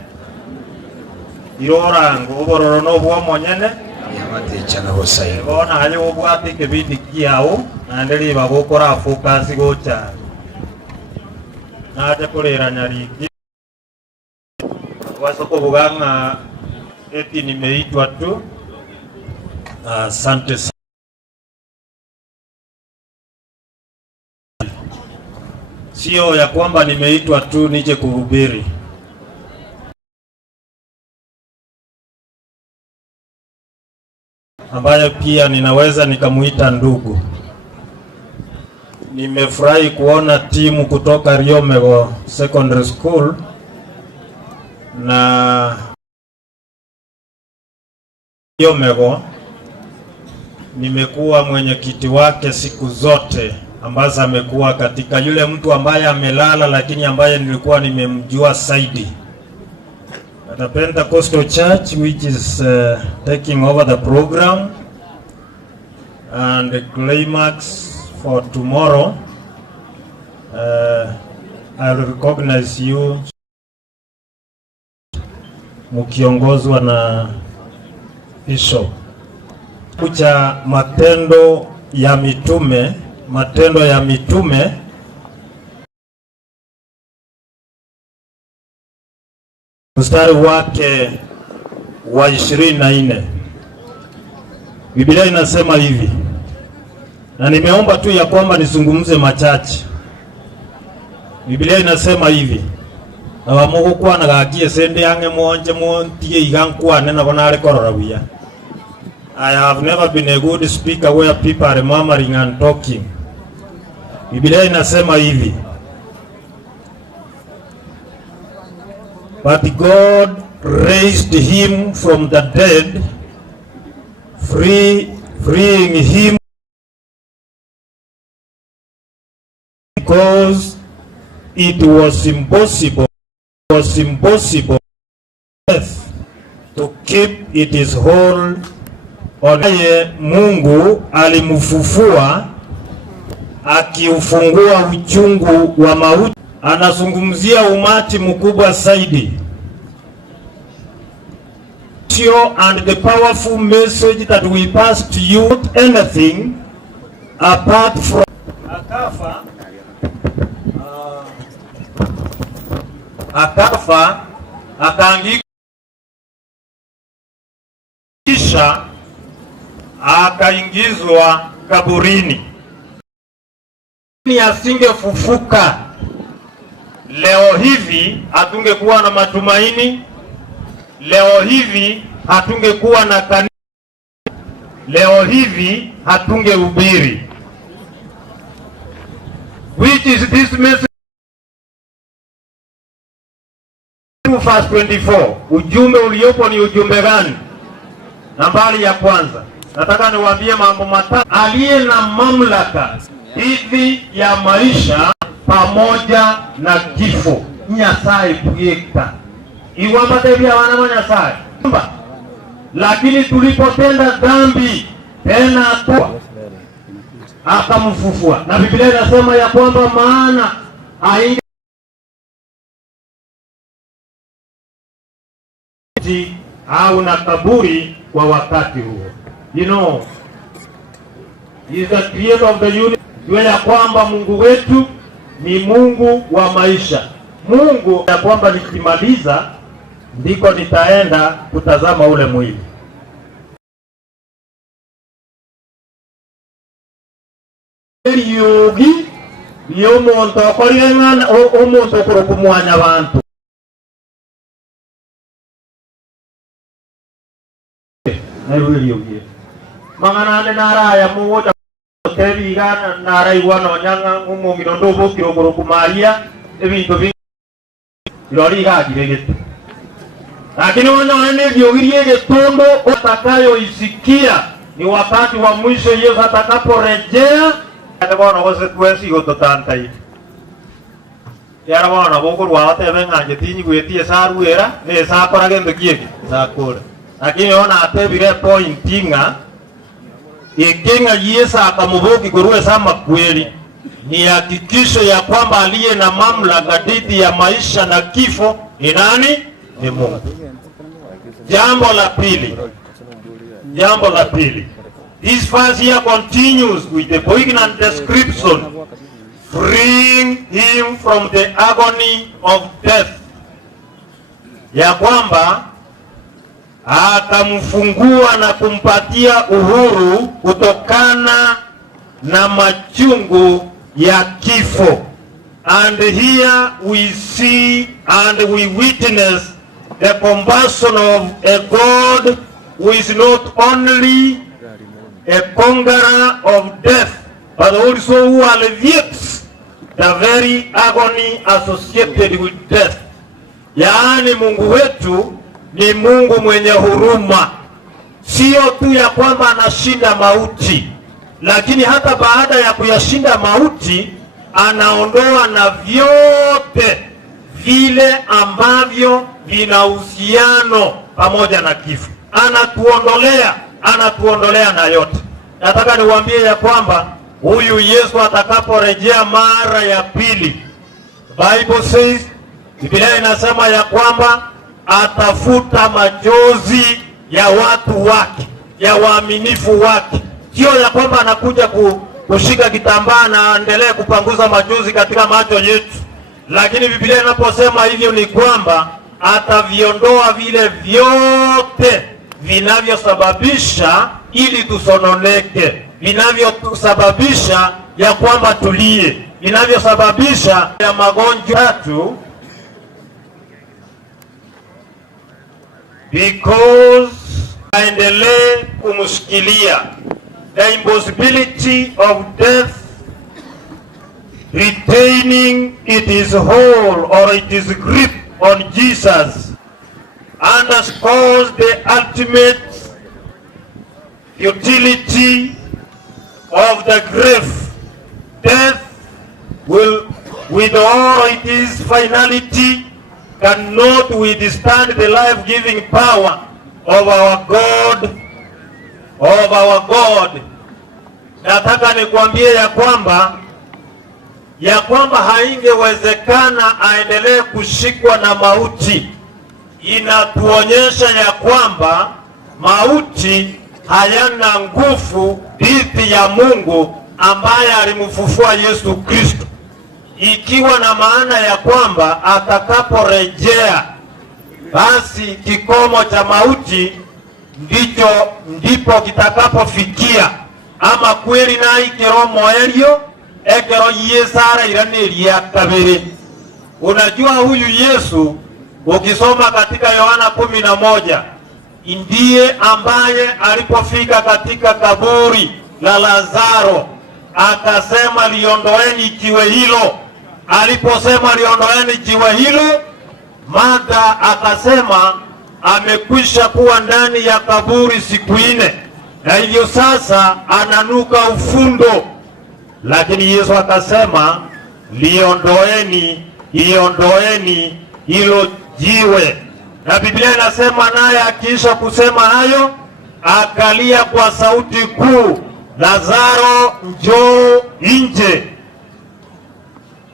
irorango ubororo no bwo monyene yamatechana bosayi bona ali obwati kebindi kiao nandeli bagokora focus gocha nade kolera Nyariki. wasoko buganga eti nimeitwa tu. Asante sana. Sio ya kwamba nimeitwa tu nije kuhubiri. Ambaye pia ninaweza nikamuita ndugu. Nimefurahi kuona timu kutoka Riomego Secondary School na Riomego. Nimekuwa mwenyekiti wake siku zote ambazo amekuwa katika yule mtu ambaye amelala, lakini ambaye nilikuwa nimemjua zaidi. The Pentecostal Church, which is taking over the program, and the climax for tomorrow, I'll recognize you mukiongozwa na Bishop. Kucha Matendo ya Mitume mstari wake wa 24. Biblia inasema hivi, na nimeomba tu ya kwamba nizungumze machache. Biblia inasema hivi, na wamugu kwana gakie sende yange mwonje mwontie igankwane na bonare kororawia. I have never been a good speaker where people are murmuring and talking. Biblia inasema hivi, but God raised him from the dead, freeing him because it was impossible death to keep its hold on. Mungu alimfufua akiufungua uchungu wa mauti. Anazungumzia umati mkubwa zaidi. And the powerful message that we pass to you, not anything apart from akafa akaangikisha akaingizwa kaburini. Ni asingefufuka leo hivi hatungekuwa na matumaini. Leo hivi hatungekuwa na kanisa. Leo hivi hatungehubiri. Which is this message? Verse 24. Ujumbe uliopo ni ujumbe gani? Nambari ya kwanza, nataka niwaambie mambo matatu. Aliye na mamlaka dhidi ya maisha pamoja na kifo. Nyasaye pweka. Iwamba tebia wana wa Nyasaye. Lakini tulipotenda dhambi tena akamfufua. Na Biblia inasema ya kwamba maana au na kaburi kwa wakati huo. You know, he is the creator of the universe. Yule ya kwamba Mungu wetu ni Mungu wa maisha. Mungu ya kwamba nikimaliza ndiko nitaenda kutazama ule mwili. Yogi yomonto korengana omonto korokumwanya abantu. Mangana nara ya muwoda tebi gana nara iwana nyanga ngumongiro ndobo kirogoro kumaria ebintu bingi lori gagirege. Lakini wana vyogirie getondo atakayo isikia ni wakati wa mwisho Yesu atakaporejea. Atakuwa na kwesi gototanta hii. Yara wana boko rwate benganje tinyi gwetie saruera ne sakora gendo kieki sakora. Lakini ona atebire pointinga ikinga Yesu akamuboki kuruwe sama kweli. Ni hakikisho ya kwamba aliye na mamlaka dhidi ya maisha na kifo ni nani? Ni Mungu. Jambo la pili. This verse here continues with the poignant description, freeing him from the agony of death. ya kwamba akamfungua na kumpatia uhuru kutokana na machungu ya kifo. And here we see and we witness the compassion of a God who is not only a conqueror of death, but also who alleviates the very agony associated with death. Yaani Mungu wetu ni Mungu mwenye huruma. Sio tu ya kwamba anashinda mauti, lakini hata baada ya kuyashinda mauti, anaondoa na vyote vile ambavyo vina uhusiano pamoja na kifo. Anatuondolea na yote. Nataka niwaambie ya kwamba huyu Yesu atakaporejea mara ya pili, Bible says, Biblia inasema ya kwamba atafuta machozi ya watu wake, ya waaminifu wake. Sio ya kwamba anakuja kushika kitambaa na aendelee kupanguza machozi katika macho yetu, lakini Biblia inaposema hivyo ni kwamba ataviondoa vile vyote vinavyosababisha ili tusononeke, vinavyosababisha ya kwamba tulie, vinavyosababisha ya magonjwa tu, because aendelee kumshikilia. The impossibility of death retaining its hold or its grip on Jesus underscores the ultimate futility of the grave. Death will, with all its finality, cannot withstand the life-giving power of our God. Nataka nikwambie ya kwamba haingewezekana aendelee kushikwa na mauti. Inatuonyesha ya kwamba mauti hayana nguvu dhidi ya Mungu ambaye alimfufua Yesu Kristo, ikiwa na maana ya kwamba atakaporejea, basi kikomo cha mauti ndipo kitakapofikia. Ama kweli na ikero moerio ekero yesara iraneri ya kabiri. Unajua huyu Yesu, ukisoma katika Yohana 11, ndiye ambaye alipofika katika kaburi la Lazaro akasema liondoeni jiwe hilo. Aliposema liondoeni jiwe hilo, Martha akasema amekwisha kuwa ndani ya kaburi siku 4, na hivyo sasa ananuka ufundo. Lakini Yesu akasema liondoeni hilo jiwe. Na Biblia inasema naye akiisha kusema hayo, akalia kwa sauti kuu, Lazaro njoo nje.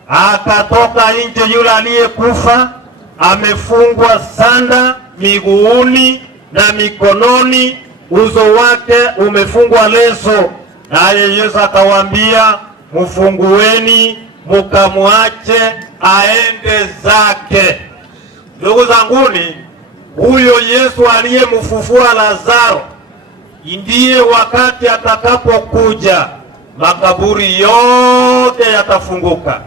Akatoka nje yule aliyekufa, amefungwa sanda miguuni na mikononi, uso wake umefungwa leso. Naye Yesu akawaambia, mfungueni mukamwache aende zake. Ndugu zanguni, huyo Yesu aliyemfufua Lazaro ndiye wakati atakapokuja makaburi yote yatafunguka.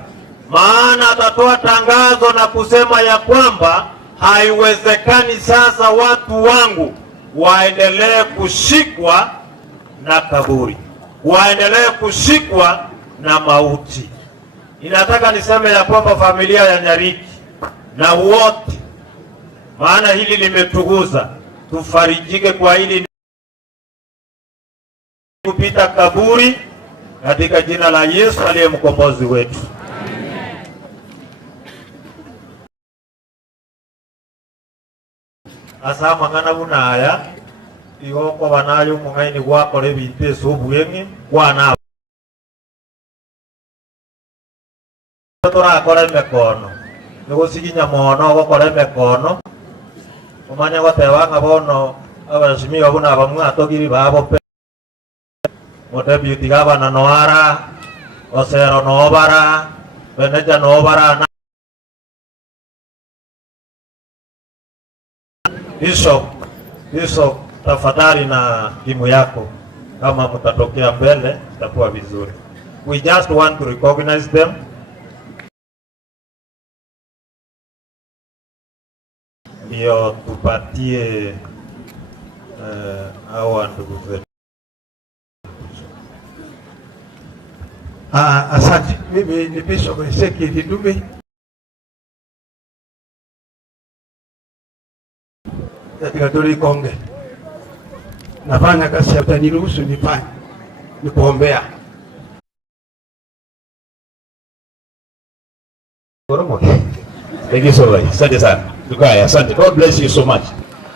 Maana atatoa tangazo na kusema ya kwamba haiwezekani sasa watu wangu waendelee kushikwa na kaburi, waendelee kushikwa na mauti. Ninataka niseme ya kwamba familia ya Nyariki na wote, maana hili limetuguza, tufarijike kwa hili kupita kaburi katika jina la Yesu aliye mkombozi wetu. Asa mangana bunaya igoko banayo mungaini gwakore binte subuyengi kwana torakora mekono nigusiginya mono gokora mekono umanya goteba ngabono abashimi babuna bamwatogiri babo pe motebi tigaba na noara osero nobara beneja nobara Bishop, tafadhali na timu yako, kama mtatokea mbele itakuwa vizuri. We just want to recognize them. Ndio tupatie hawa ndugu zetu. Asante. Mimi ni Bishop Ezekiel Dume. Katika Dori Konge. Nafanya kazi ya utaniruhusu nifanye. Ni kuombea. Thank you so much. Asante sana. Tukaya, asante. God bless you so much.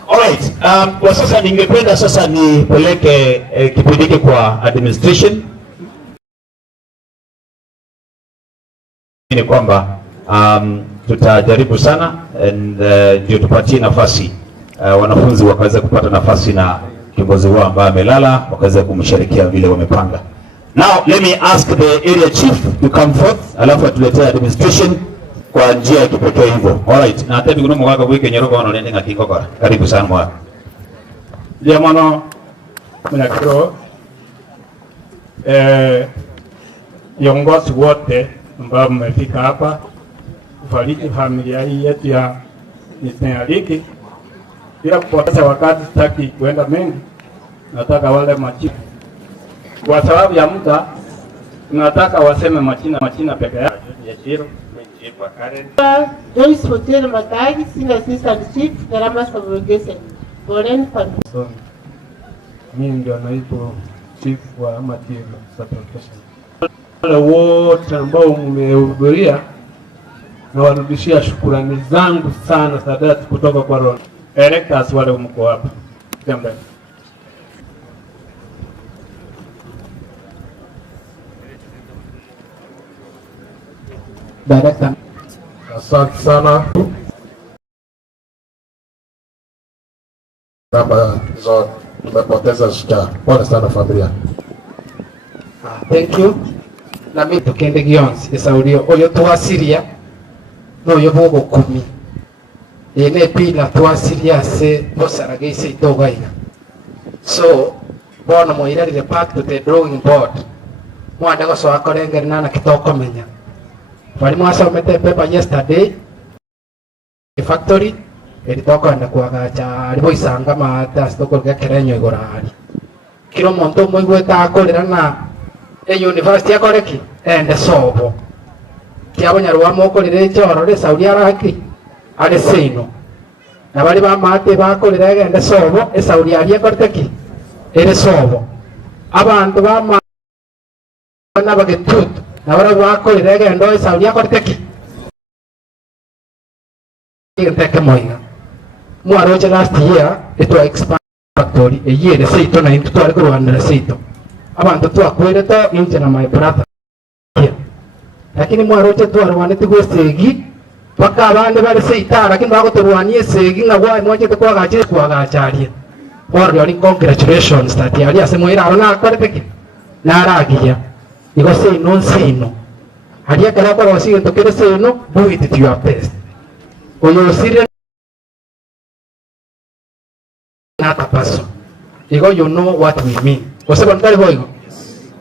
All right. Kwa sasa ningependa sasa nipeleke kipindi hiki kwa administration. Ni kwamba tutajaribu sana ndio tupatie nafasi wanafunzi wakaweza kupata nafasi na kiongozi wao ambaye amelala wakaweza kumshirikia vile wamepanga. Now let me ask the area chief to come forth, alafu atuletee administration kwa njia ya kipekee hivyo. All right. Na hata biguno mwaka wiki Nyaroko wana nende ngakikokora. Karibu sana mwaka. Ndio mwana mnakiro viongozi wote ambao mmefika hapa kufariki familia hii yetu ya Nyariki. Bila kupoteza wakati, sitaki kuenda mengi, nataka wale machifu kwa sababu ya muda, nataka waseme machina peke yao. Joyce Hotel Matagi, Senior Assistant Chief, Gharama Subrogation. Boren Family. Mimi ndio naibu chief wa Material Subrogation. Wale wote ambao mmehudhuria na warudishia shukrani zangu sana sadati kutoka kwa Ron. Directors wale mko hapa. Jambo. Director. Asante sana. Kama hizo tumepoteza shika. Pole sana familia. Thank you. Na mimi tukende gionsi esaurio oyo twasiria no yo bogo kumi. Ene pila twasiria se bosarage ise itogaiga. So bona moirarire back to the drawing board. Mwanda go so akorengeri nana kitoko menya. Wali mwasomete paper yesterday factory elitoka anda kuagacha aliboisanga mata stoko ga kerenyo igorari. Kiro monto moi gweta akorera na university akoreki ende sobo. Kiabonyoru wamokorire choro re Saudi araki ale seino. Na bali ba mate bakorera ende sobo e Saudi ari akorteki ere sobo. Abantu ba na bagetutu na bara bakorera ende e Saudi akorteki. Inteke moiga. Mwaroche last year it was expand factory a year the seito na into twari kurwanira seito. Abantu twakwireta inje na my brother. Lakini mwaroche twarwane tigosegi paka abandi bari seita lakini bagotorwanie segi ngabwa mwache kwagacharia. Or yoni congratulations that yali asemwira arona akorete na aragia. Igo say non say no. Hadia kala kwa wasi ntokere say no, do it to your best. Oyo serious not a person. Because you know what we mean.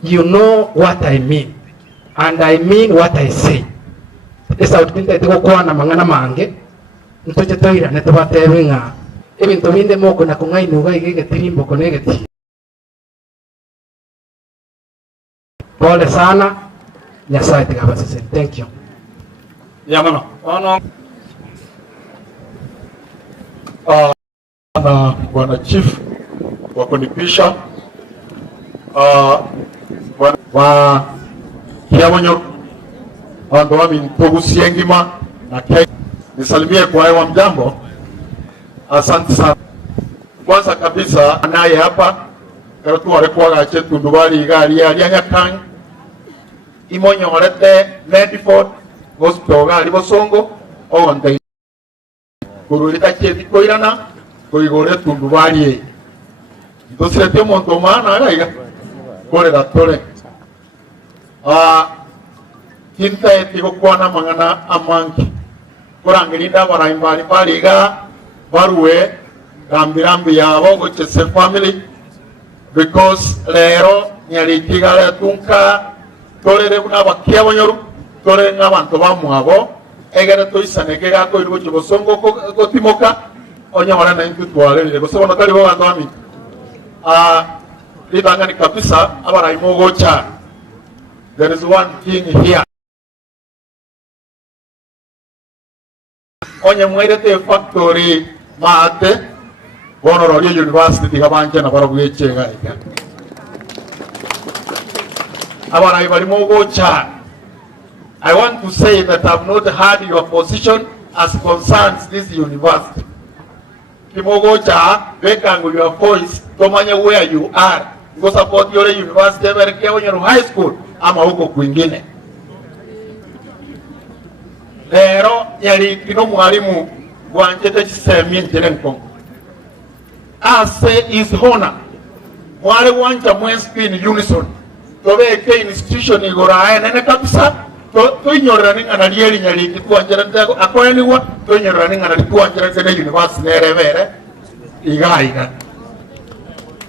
You know what I mean. And I mean what I say. Esa utpinta itiko kwa na mangana mange. Ntoche toira neto batewe nga. Ebi ntominde moko na kungai nuga igege tirimbo konegeti. Pole sana. Nyasaye tigabasese. Thank you. Yamano. Ono. Na bwana chief wa kunipisha wa Kiabonyoru ando wami ntogusie ngima na nisalimie kwa hewa mjambo. Asante sana. Kwanza kabisa naye hapa kero tuware kwa chetu ndubali gari ya Nyakang imonyorete Medford hospital gari bosongo onde kurulita cheti koirana koigore tundubarie ndosirete omonto mana gaiga korera tore kinta etigo kwana mangana amanki korangirinda baraimbari bariga barue rambirambi yabo gochese family because lero Nyariki gale tunka torere buna Kiabonyoru tore n'abantu bamwabo egere toisaneke gako irigo kibosongo gotimoka onyamara na intutware lego sebona tali bo bantu bami litangani kabisa abaraimo gocha. There is one thing here. Onye mwirete factory maate Honorary University kabanje na barabuyechenga ika abana ibarimo gocha. I want to say that I've not heard your position as concerns this university. Kimogocha bekangu your voice tomanya where you are. Go support your university ever Kiabonyoru high school ama huko kwingine. Lero Nyariki no mwalimu wanjete chisemi nterenko. Ase is honor. Mwale wanja mwenski in unison. Tobe ke institution igora nene kabisa. To inyorani ngana lieli Nyariki kuanjera ntego akoeni wa to inyorani ngana kuanjera zene university nerevere igaiga.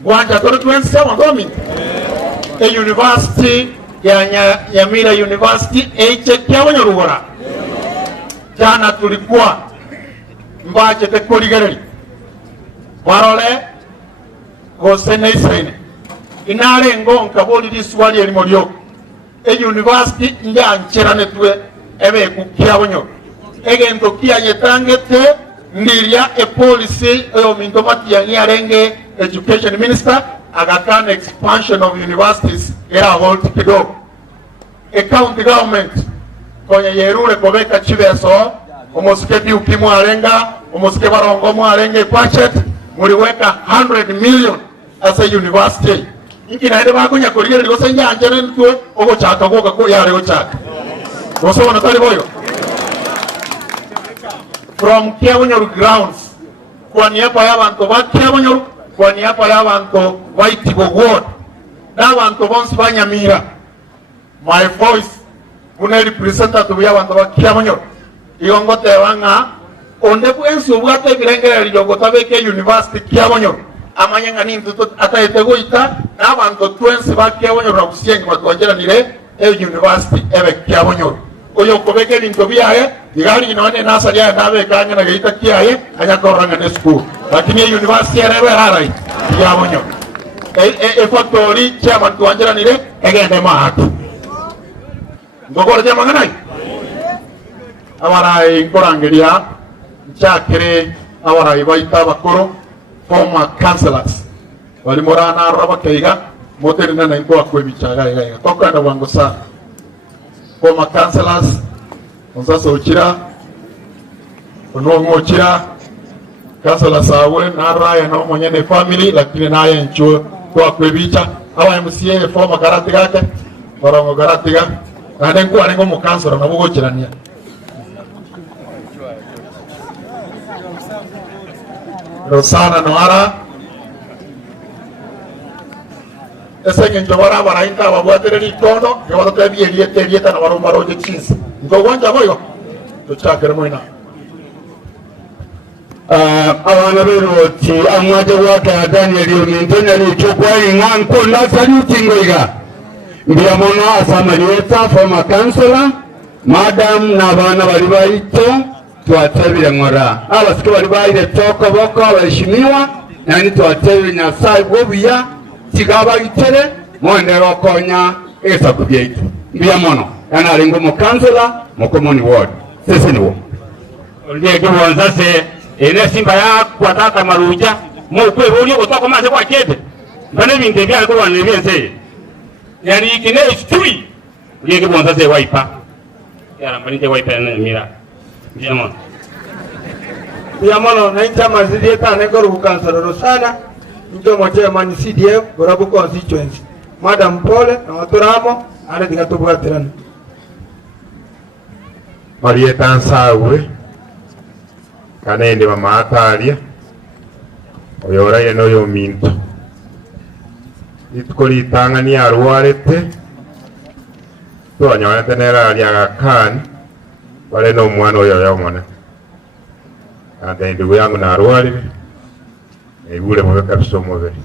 Wanja tore 27 gomi. A university ya Mira University eche Kiabonyoru gora. Jana tulikuwa mbache tekoligereri warole gosene isene inare ngonka boli diswali eli modio e university nyanchera netwe ebe ku Kiabonyoru egento kianyetangete ndiria e policy oyo mindomati ya nyarenge education minister agakana expansion of universities era hold kidogo a county government kwenye yerure kobeka chiveso omosike biuki mwarenga omosike barongo mwarenge budget muliweka 100 million as a university inki naende bakunya korigere ligose nyanjere ntwe ogo chaka goka ko yare go chaka goso wana tali boyo from Kiabonyoru grounds kwa niaba y'abantu ba Kiabonyoru kwa niaba y'abantu ba Itigo ward n'abantu bonse banyamira my voice una representative y'abantu ba Kiabonyoru iyongote wanga onde bwensi obwate birengera ligogota beke university Kiabonyoru amanyanga nintu ataete goita n'abantu twensi ba Kiabonyoru nakusiyenga batwongera nire university ebe Kiabonyoru oyo kobeke nintu biaye igari inone nasali ya nabe kanya na geita kiaye anyakoranga ne school lakini university erebe harai Kiabonyoru factory chairman twongera nire egende mahatu ngogora jama nganai abarai korangeria chakere abarai baita bakoro former councillors wali morana raba kaiga moterina na inko akwe bichaga iga toka na wango sana former councillors onzaso uchira onongo uchira councillors awe na raya na monyene family lakini naye ncho kwa akwe bicha awa MCA former garatiga yake barongo garatiga nande nko anengo mu councillor na bugo chirania Rosana Noara esenge njobara barainta babwatere litono ngabata tabiye lieta na baromaro je chins ngo wanja boyo tuchakere moina abana beroti amwaje waka Daniel yomintonya lichokwa inganko na saluti ngoiga mbia mono asamalieta former councillor madam na bana bali baito twatebire ngora abasike bali baire toko boko abashimiwa nani twatebire nyasaye gobuya kigaba itere mwendero konya esa kubyaitu mbia mono yana lingo mu councillor mu common ward sisi niwo ndiye kibonza se ene simba ya kwataka maruja mu kwe boli otako maze kwa kede bane binde bya ko wane byense yani ikine istui ndiye kibonza se waipa yara mbalinde waipa na mira Diamond. Diamond na chama zilieta negoro kukansala Rosana njo chairman CDF Borabu constituency. Madam Pole na waturamo ale tikatubwatirana. Marieta nsawe kanende mama atalia oyora ye no yo minto itukoli tangani arwarete to anyone tenera ali agakani wale no mwana oyo yamona ande ndugu yangu na arwali ebule mu kabisa omubiri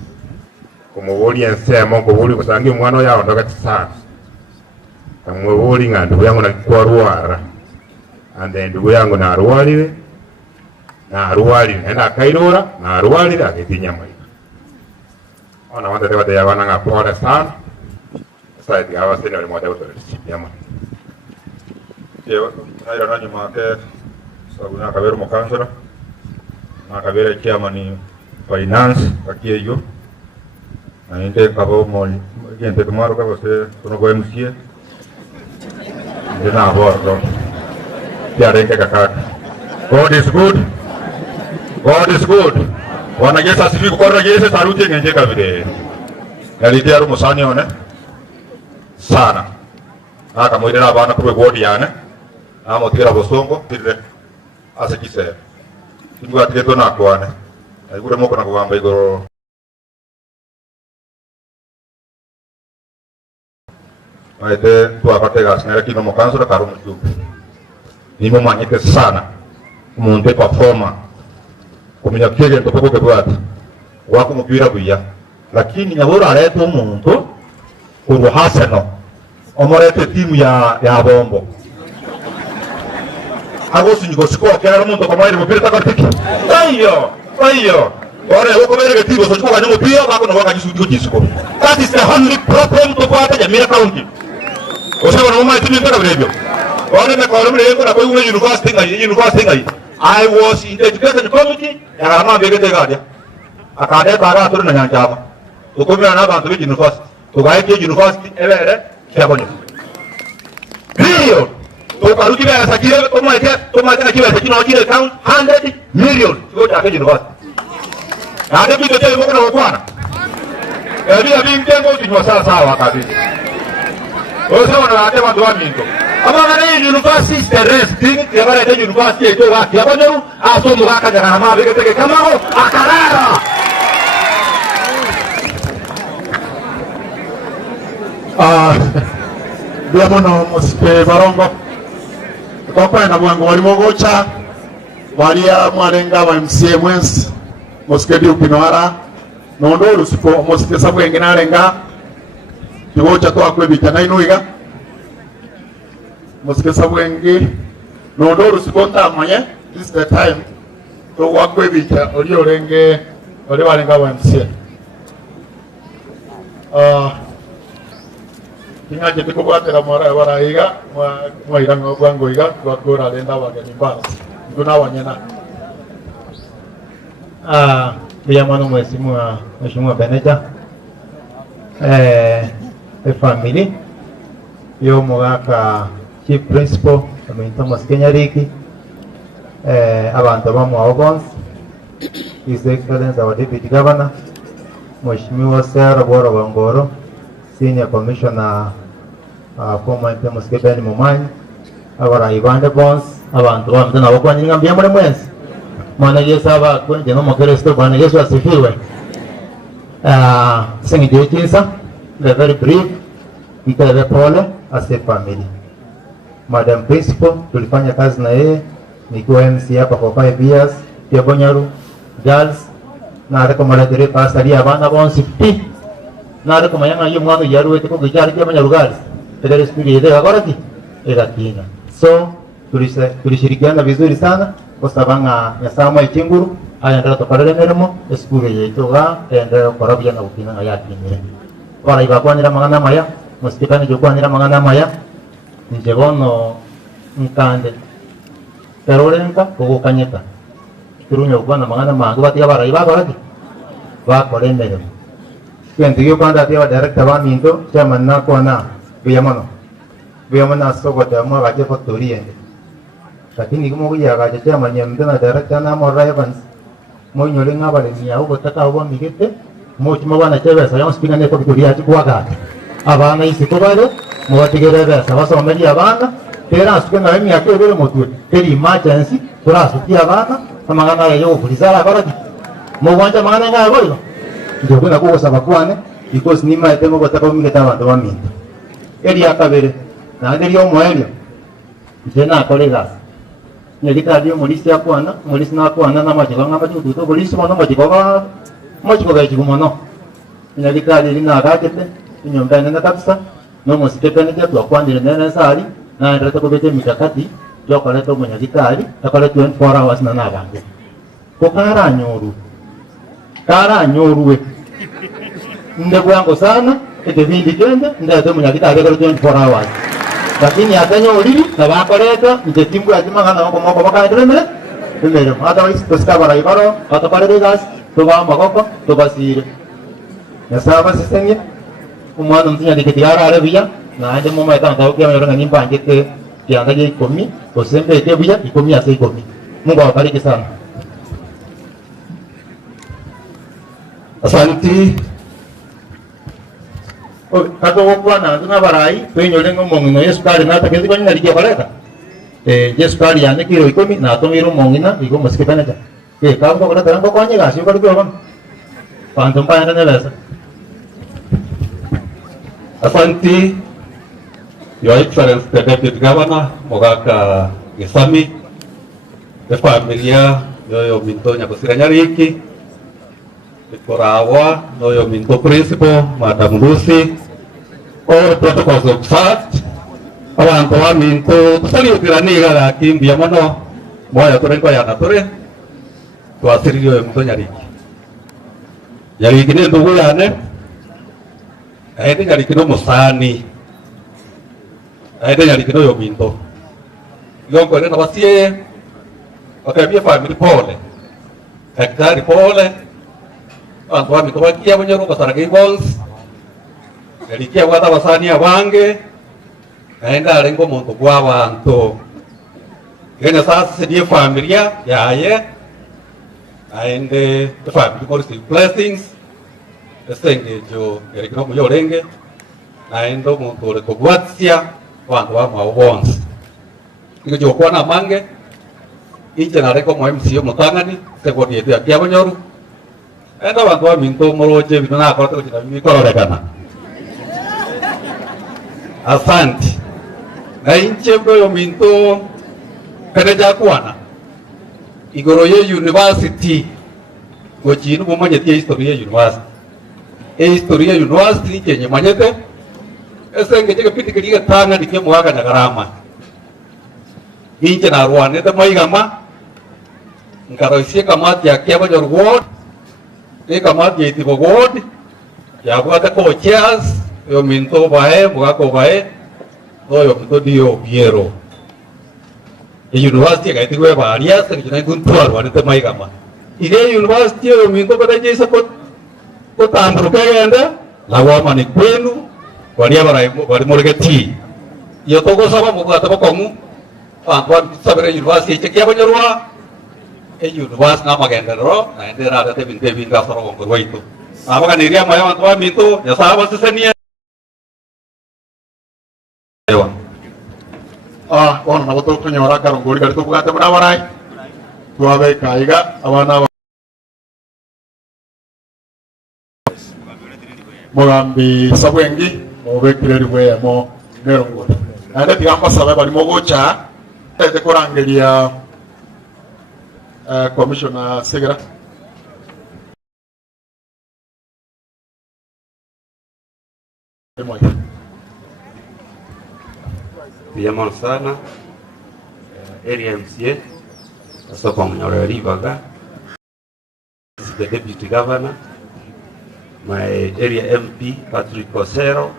kumubuli ensemo kubuli kusangi mwana yao ndokati sana amubuli nga ndugu yangu nakikuwa ruwara and then ndugu yangu na ruwalire enda akairura na ruwalire akitinya mwaika ona wanda dewa de yabana nga pole sana side gawa sini wali mwada utore yama Yo aira nanyu make sabu na kaberu mukansara na kabere chairman finance kakieyo na inte kabo mol gente tomaro ka você no go MCA ndina bordo ya reke kakaka God is good. God is good. Wana Yesu asifiwe kwa Yesu saruti ngenje kabide. Yalitia rumo sani one sana. Aka mwidera abana kuwe godi yana. Amo tira bosongo tire asekise. Ingwa tireto na kwane. Ayikure moko na kugamba igoro. Aite tuapate gas Nyariki no mokanso da karumu juku. Nimo manyike sana. Munte performa. Kumenya kege ntoko kebwata. Wako mupira buya. Lakini nyabora aleto umuntu kuruhaseno. Omorete timu ya bombo. Agosu niko sikuwa kera umuntu komaire mupira takartiki. Ayo. Ora wako mere timu so sikuwa nyomo pia bako no waka jisuko jisuko. That is the only problem to kwata Jamira County. Osema no mai timu ndaka brebyo. Ora me kwa mre ko na kwa university ngai. I was in the education committee ya rama begete gadia. Akade bara turu na nyanja. Ukomera na bantu bi university. Tugaike university ebere Kiabonyoru. Million. Tukaruki ba sakire tomaite na kiba sakino kile count 100 million. Go ta university. Ade bi tete mo na kwana. Ebi mtengo tinwa sawa kabisa. Osema na ate watu wa minto. Amana ni university the resting ya bara ya university eto wa Kiabonyoru asomo gaka jana ma begete kama ho akarara. Biamono mosike barongo. Kwa na mwango walimogocha walia mwarenga wa MCA mwensi mosike di upinwara nondo usipo mosike sabu engina renga kigocha to akwe bitana inuiga mosike sabu engi nondo usipo tamanye this is the time to wakwe bita oli orenge oli warenga wa MCA Ingaje tukubwatira mora baraiga mwa iranga gwango iga twakora lenda bageni basi nduna wanyana Biyamano mheshimiwa Beneta family yo mugaka chief principal Thomas Nyariki abantu bamwa Ogons His Excellency our Deputy Governor Mheshimiwa Sarah Bora Bangoro Senior Commissioner former MP Muskebeni Mumanyi abara Ibande Bonds abantu bamtana bakwanye ngambya muri mwensi mwana Yesu aba kwenye no mokristo bwana Yesu asifiwe. Singije kinsa the very brief mtele pole as a family. Madam Principal tulifanya kazi na yeye nikiwa MC hapa for 5 years Kiabonyoru girls na rekomendere pastor ya bana bonsi 50 na rekomanya yo mwana yaruwe ko gijari Kiabonyoru girls pedere studio ile agoraki ekatina so tulishirikiana vizuri sana kwa sababu nyasama ikinguru ayandara tokarele meremo eskure yeto ga endera korabya na ukina yakinire para ibakwanira mangana maya musikani jokwanira mangana maya njebono nkande perorenka kugukanyeta turunyo kwana mangana mangu batia bara ibakoraki bakore meremo kwendiyo kwanda tia director wa mindo chairman na kwana biyamana sogo tamwa baje factory ende lakini kimo kuyaga chairman nyambe na director na mo Evans mo nyole ngabale ni aho botaka abo migete mo chimo bana chebesa yo speaker ne factory ati kwaga abana isiko bale mo batigere besa basomeli abana tera asuke na emi akebele motu teri emergency kura suti abana amagana yo kulizala baraki mo wanja magana ngaya boyo ndio kuna kuko sabakwane because ni mai temo botaka migeta abantu baminto eri akabere na ndiri yo moelio jena kolega nyagitari omulisi akwana omulisi nakwana n'amagiko ng'amagiko tuto polisi mono amagiko gaigiko mono nyagitari eri nakagete enyomba enene kabisa n'omusikepenikia twakwandire nene sari naenderete kubeta emikakati gyokoreta omunyagitari ekore 24 hours na nabange ko karanyorwe nde bwangu sana ekibindi kende ndete omunyagitari ekore 24 hours lakini atanyoriri nabakoreta ntetimbu yatimangana bakomoko bakaenderemere emeremo otherwise tosikabara ibaro batokorera egasi toba amagoko tobasire nyasaye abasesenie omwana omutunyandiketi arare buya naende momaetantao kiamanyoranga nimbangete kianda gya 10 osembete buya 10 ase 10 Mungu awabariki sana. Asanti. Kato wakwana tuna barai penyole ngomongino yesukari na takezi kwa nina likia baleka yesukari yane kilo 10 na atomiro mongina iko musikipana cha kabu kwa kata rango kwa nyega sio kwa kwa pantom pa yana nelesa. Asanti, Your Excellency the Deputy Governor Mogaka Gesami, the familia yoyo minto nyakosira Nyariki, Korawa, yoyo minto principal, Madam Lucy, all protocols observed. Abantu wa minto tusaliutiraniga lakimbia mono moya turengo ya nature twasiri yoyo minto Nyariki. Nyariki ni ndugu yane aende Nyariki no musani aende Nyariki no yo minto yongo na basie wakabia family pole daktari pole abantu wa minto bakia Kiabonyoru basarage bonds Nyariki wada basani abange aenda alengo muntu kwa bantu gena sasa die familia yaye aende the family receive blessings esenge jo Nyariki no muyorenge naendo muntu ole kogwatia wantu wa mawons ijo kwa na mange inje na reko mo MCO mutangani segoni yetu ya Kiabonyoru enda wantu wa minto moroje bino na akote kujina mikororekana. Asante na inche yo minto kareja kwana igoro ye university gochinu bomanyete historia university historia university chenye manyete esenge cheke piti kiliga tanga dike muaga na garama inche na ruane te maigama nkaroisie kamati ya Kiabonyoru ward te kamati ya Itibo ward ya kwata ko chairs yo minto bae mugako bae yo minto dio biero university ga itiwe ba alias ke jina kuntuar wane te maigama ide university yo minto pada jesa ko tambro kagenda lawa mani kwenu waria bari morgeti yo togo sama mugata bakomu antoan sabere university che Kiabonyoru university na magenda ro na endera ate binte binga soro ko roito abaga niria maya antoan minto ya saba sesenia ono nabo tokonyora karongori kari tubugate muri abarai twabe kaiga abana mugambi sabwengi obekire ribwe mo nerongo ande tigamba sabe bali mogocha tete korangeria commissioner Segera Bien sana area MCA Soko Mnyoreri Baga, the Deputy Governor, my area MP Patrick Osero,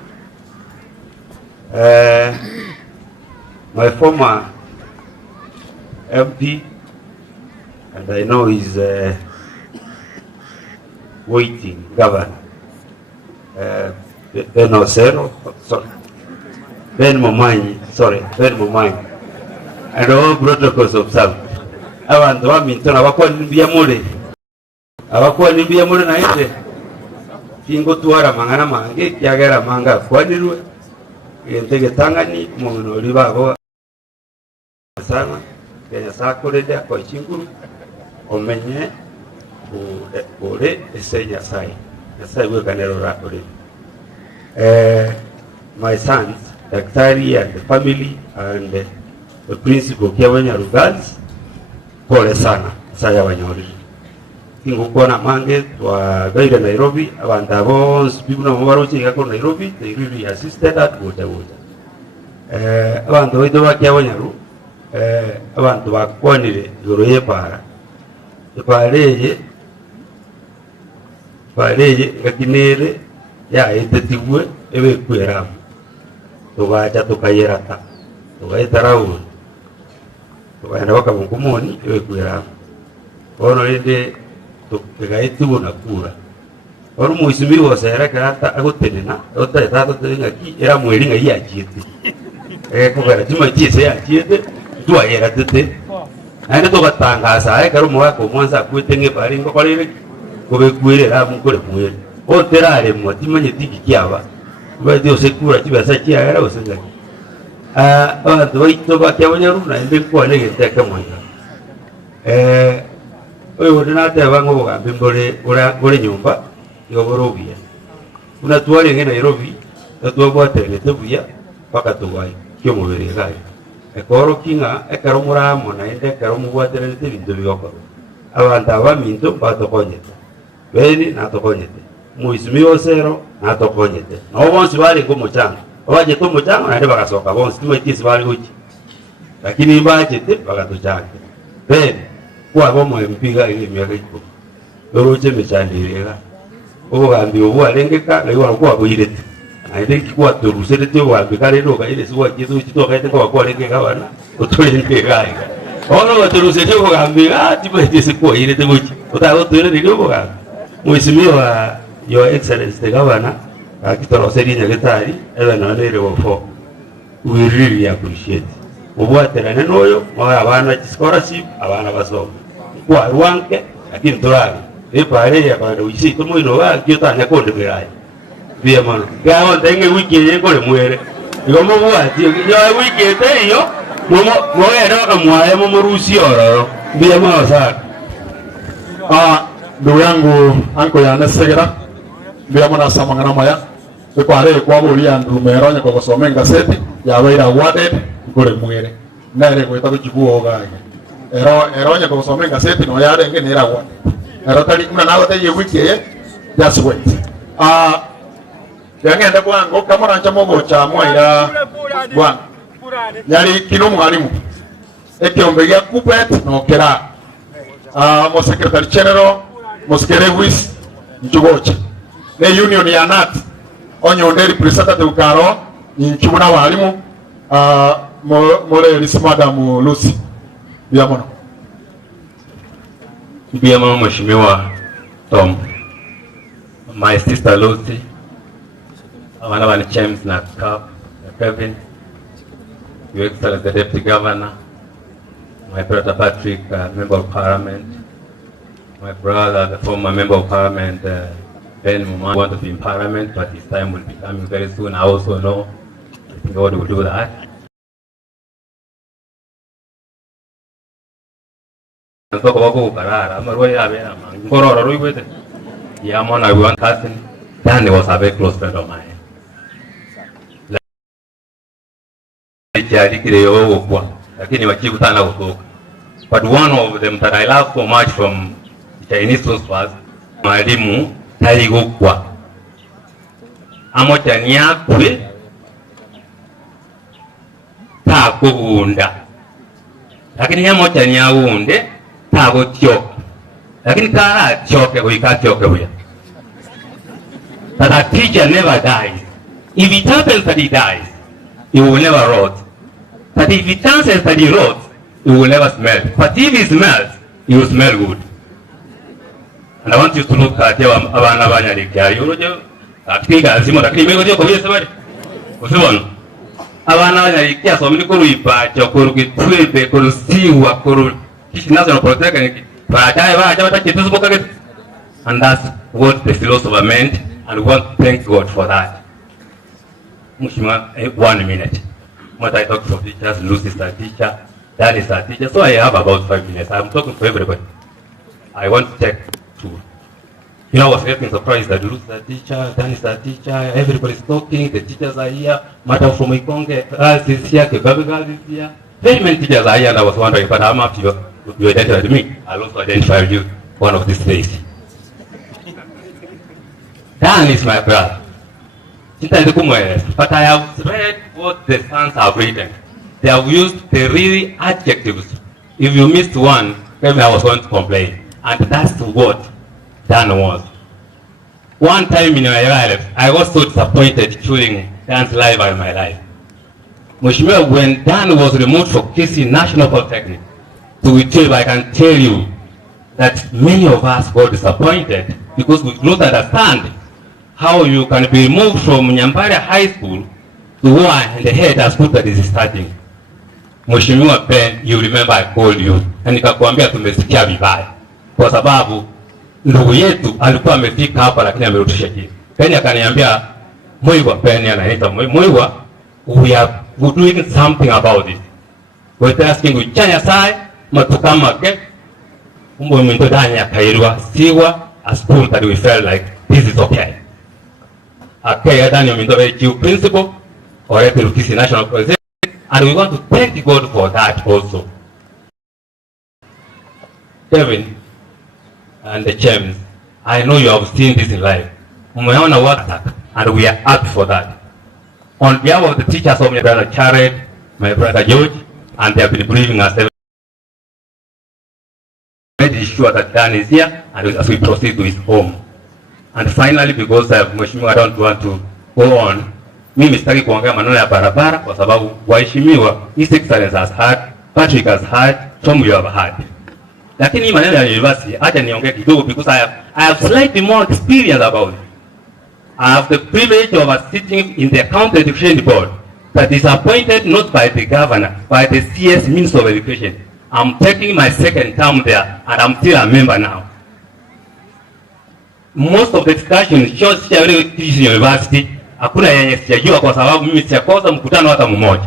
my former MP, and I know he's waiting governor, Ben Osero, sorry. Ben Momanyi, and all protocols observed. Abantu wa minto na bakwa nimbia mure na ite kingo tuara mangana mange kyagera manga kwanirwe entege tangani mono libabo sana kenya sakoreja kwa chinguru omenye ore esenya sai we kanero rakore my sons Daktari and the family and the principal Kiabonyoru girls pole sana saya banyori ingukona mange twa gaire Nairobi abantu abonse bibuna mubaro chinga ko Nairobi they really assisted at wote abantu baido ba Kiabonyoru abantu bakwanire igoro yepara pareye gakinere ya etetigwe ebe kwera tugacha tukayerata tugaitarawo tugaenda bakabungumoni ebe kwera ono rende tugaitibu na kura oru muisimi wosera karata agotenena otatato ngaki era mweri ngai yachite kugara tuma chise yachite tuayera tete ande tugatangaza karo mwako mwanza kwitenge bari ngokorere kubekwire ramukore mwere oterare mutimanye tikikiaba badio sekura kibasa kiagara osenga abantu baito bakiabonyaru na ende kwane geteka mwanya oyo ndinate abango bogambe mbole nyumba yoborobia unatwali ngene Nairobi tatwabwaterete buya paka tuwai kyo mubere gayo ekoro kinga ekaromura mona ende ekaromubwaterete bintu bigokoro abantu abaminto batokonyete beni natokonyete muisimi osero natokonyete no bonsi bali ko muchanga abaje to muchanga na ndeba kasoka bonsi tumetisi bali uchi lakini mbachete bakatuchanga beni kwa bomo mpiga ile miaka iko loroje mechandirega ogambi obo alengeka na iwa kwa boirete aide kwa turusete wa bikare ndo ka ile siwa kitu kito kaite kwa lengeka bana utolenge gai ono turusete ogambi tibetisi kwa ile tebuchi utago tuele ndio boga muisimi wa your excellence the governor akitoloseri nyagetari ebe na nere wofo we really appreciate ubwaterane noyo mwa abana scholarship abana basoma kwa ruanke lakini turari pare ya bado isi to moino wa kiota nya konde birai bia mano gawo ndenge wiki ye kole mwere igomo bwati yo wiki eteyo mo era kamwaye mo murusi oro bia mano sa ndugu yangu anko ya nesegera bia mwana samangana maya kware kwa buri andu meronya ko gosome ngaseti ya baira awarded kole mwere nare ko itago chibuo gaga eronya ko gosome ngaseti no yare ngene era awarded erotari kuna nawe te wiki ye just wait yangenda kwango kamara nchamo bocha mwaira bwana yari kino mwalimu ekyombe ya kupet no kera mo secretary general moskerewis nchugocha ne union ya nat onyonde representative karo nchumuna walimu mole lismadam Lucy biamono Mama Mheshimiwa Tom, my sister Lucy, wana wani James na Kevin, Your Excellency the Deputy Governor, my brother Patrick, Member of Parliament, my brother, the former Member of Parliament, Ben Muma, want to be in Parliament, but his time will be coming very soon. I also know, I think God will do that. Talk about go karara marwai abena ngororo ruiwete ya mona one cousin Dan was a very close friend of mine lakini wakikutana kutoka but one of them that I love so much from Chinese source was mwalimu taligokwa amochani yakwe takugunda lakini yamochani yaunde tago tioka lakini kara tioke kuika tioke huya that a teacher never dies. If it happens that he dies, he will never rot. But if it chances that he rots, he will never smell. But if he smells, he will smell good. And I want you to look at your abana Nyariki. You know, at Kiga, lakini mego ndio kwa sababu usiona abana Nyariki asomeni ko ruipacho ko rugitwebe ko rusiwa ko kishinazo no protect baadaye baje batakitu zibokage. And that's what the philosopher meant, and we want to thank God for that. Mushima, 1 minute. What I talk for teachers, Lucy is a teacher, Dan is a teacher, so I have about 5 minutes. I'm talking for everybody. I want to take 2. You know, I was getting surprised that Lucy is a teacher, Dan is a teacher, everybody's talking, the teachers are here, Madam from Ikonge, girls is here, Kebabe girls is here. Very many teachers are here, and I was wondering, but I'm up to you. you identified me, I'll also identify you one of these days. Dan is my brother. But I have read what the sons have written. They have used the really adjectives. If you missed one, maybe I was going to complain. And that's what Dan was. One time in my life, I was so disappointed during Dan's life and my life. Mheshimiwa, when Dan was removed from Kisii National Polytechnic to retrieve, I can tell you that many of us got disappointed because we don't understand how you can be removed from Nyambari High School to where and the head has put that is starting. Mheshimiwa Ben, you remember I called you na nikakwambia tumesikia vibaya kwa sababu ndugu yetu alikuwa amefika hapa lakini amerudisha chini. Ben akaniambia Muiwa, Ben anaita Muiwa, we are doing something about it. We're asking you chanya sai matukama ke umbo mwendo danya kairwa siwa a school that we felt like this is okay. Okay, Daniel Mindobe Chief Principal or R.I.P. Kisii National Polytechnic, and we want to thank God for that also. Kevin and the James, I know you have seen this in life. Umeona what attack, and we are up for that. On behalf of the teachers of my brother Jared, my brother George, and they have been briefing us, making sure that Dan is here, and as we proceed to his home. And finally, because Mheshimiwa, I don't want to go on, mimi sitaki kuongea maneno ya barabara kwa sababu waheshimiwa, His Excellency has heard, Patrick has heard, Tom you have heard. Lakini maneno ya university, acha niongee kidogo because I have slightly more experience about it. I have the privilege of sitting in the County Education Board that is appointed not by the governor, by the CS Minister of Education. I'm taking my second term there and I'm still a member now. Most of the discussions shows Kisii University hakuna yenye sijajua kwa sababu mimi sijakosa mkutano hata mmoja.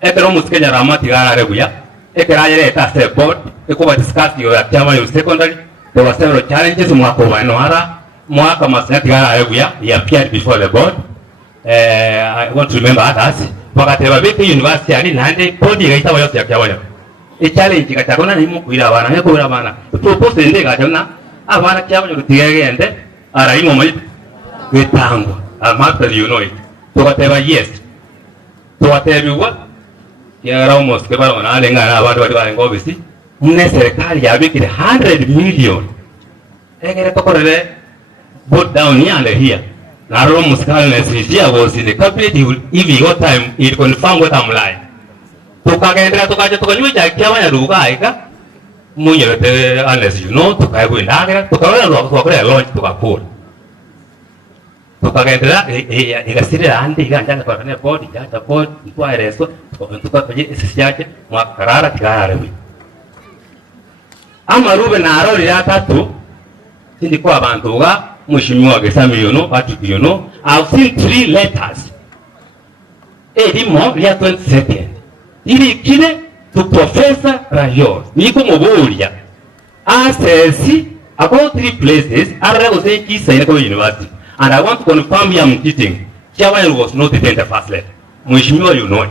Ekero musikenya ramati gara rebuya, ekera yele eta board, eko discuss yo ya chama yo secondary, there were several challenges mwaka wa noara, mwaka masina gara rebuya, he appeared before the board. I want to remember others. Wakati wa Beki University ali nande body gaita wa yote ya kiawanya. E challenge kachakona ni mukuira bana, hekuira bana. Propose ndege kachona abana kiabonyo rutigegende araimo mai wetangwa amata you know it tukateba yes tukatebiwa ya almost ke baro na lenga na abantu bali bali ngobisi mune serikali yabikire 100 million egere tokorele both down here and here na ro muskal na sisia was in the cabinet if he got time it confirm what I'm lying tukagendera tukaje tukanyuja kiabanya rugaika munyerete unless you know tukaibwindagira tukawela rwakore launch tukakura tukagendera igasirira andi iganja kwa ne body jaja body kwa reso tukaje sisiaje mwakarara kigararemi amarube na arori ya tatu sindi kwa abantu ga Mheshimiwa Gesami yono Patrick yono I've seen 3 letters edimo ya 22nd ili kile to Professor Rayos. Niko mobulia. Assess about 3 places. I Kisii University. And I want to confirm I'm cheating. Kiabonyoru was not the 21st letter. Mheshimiwa, you know it.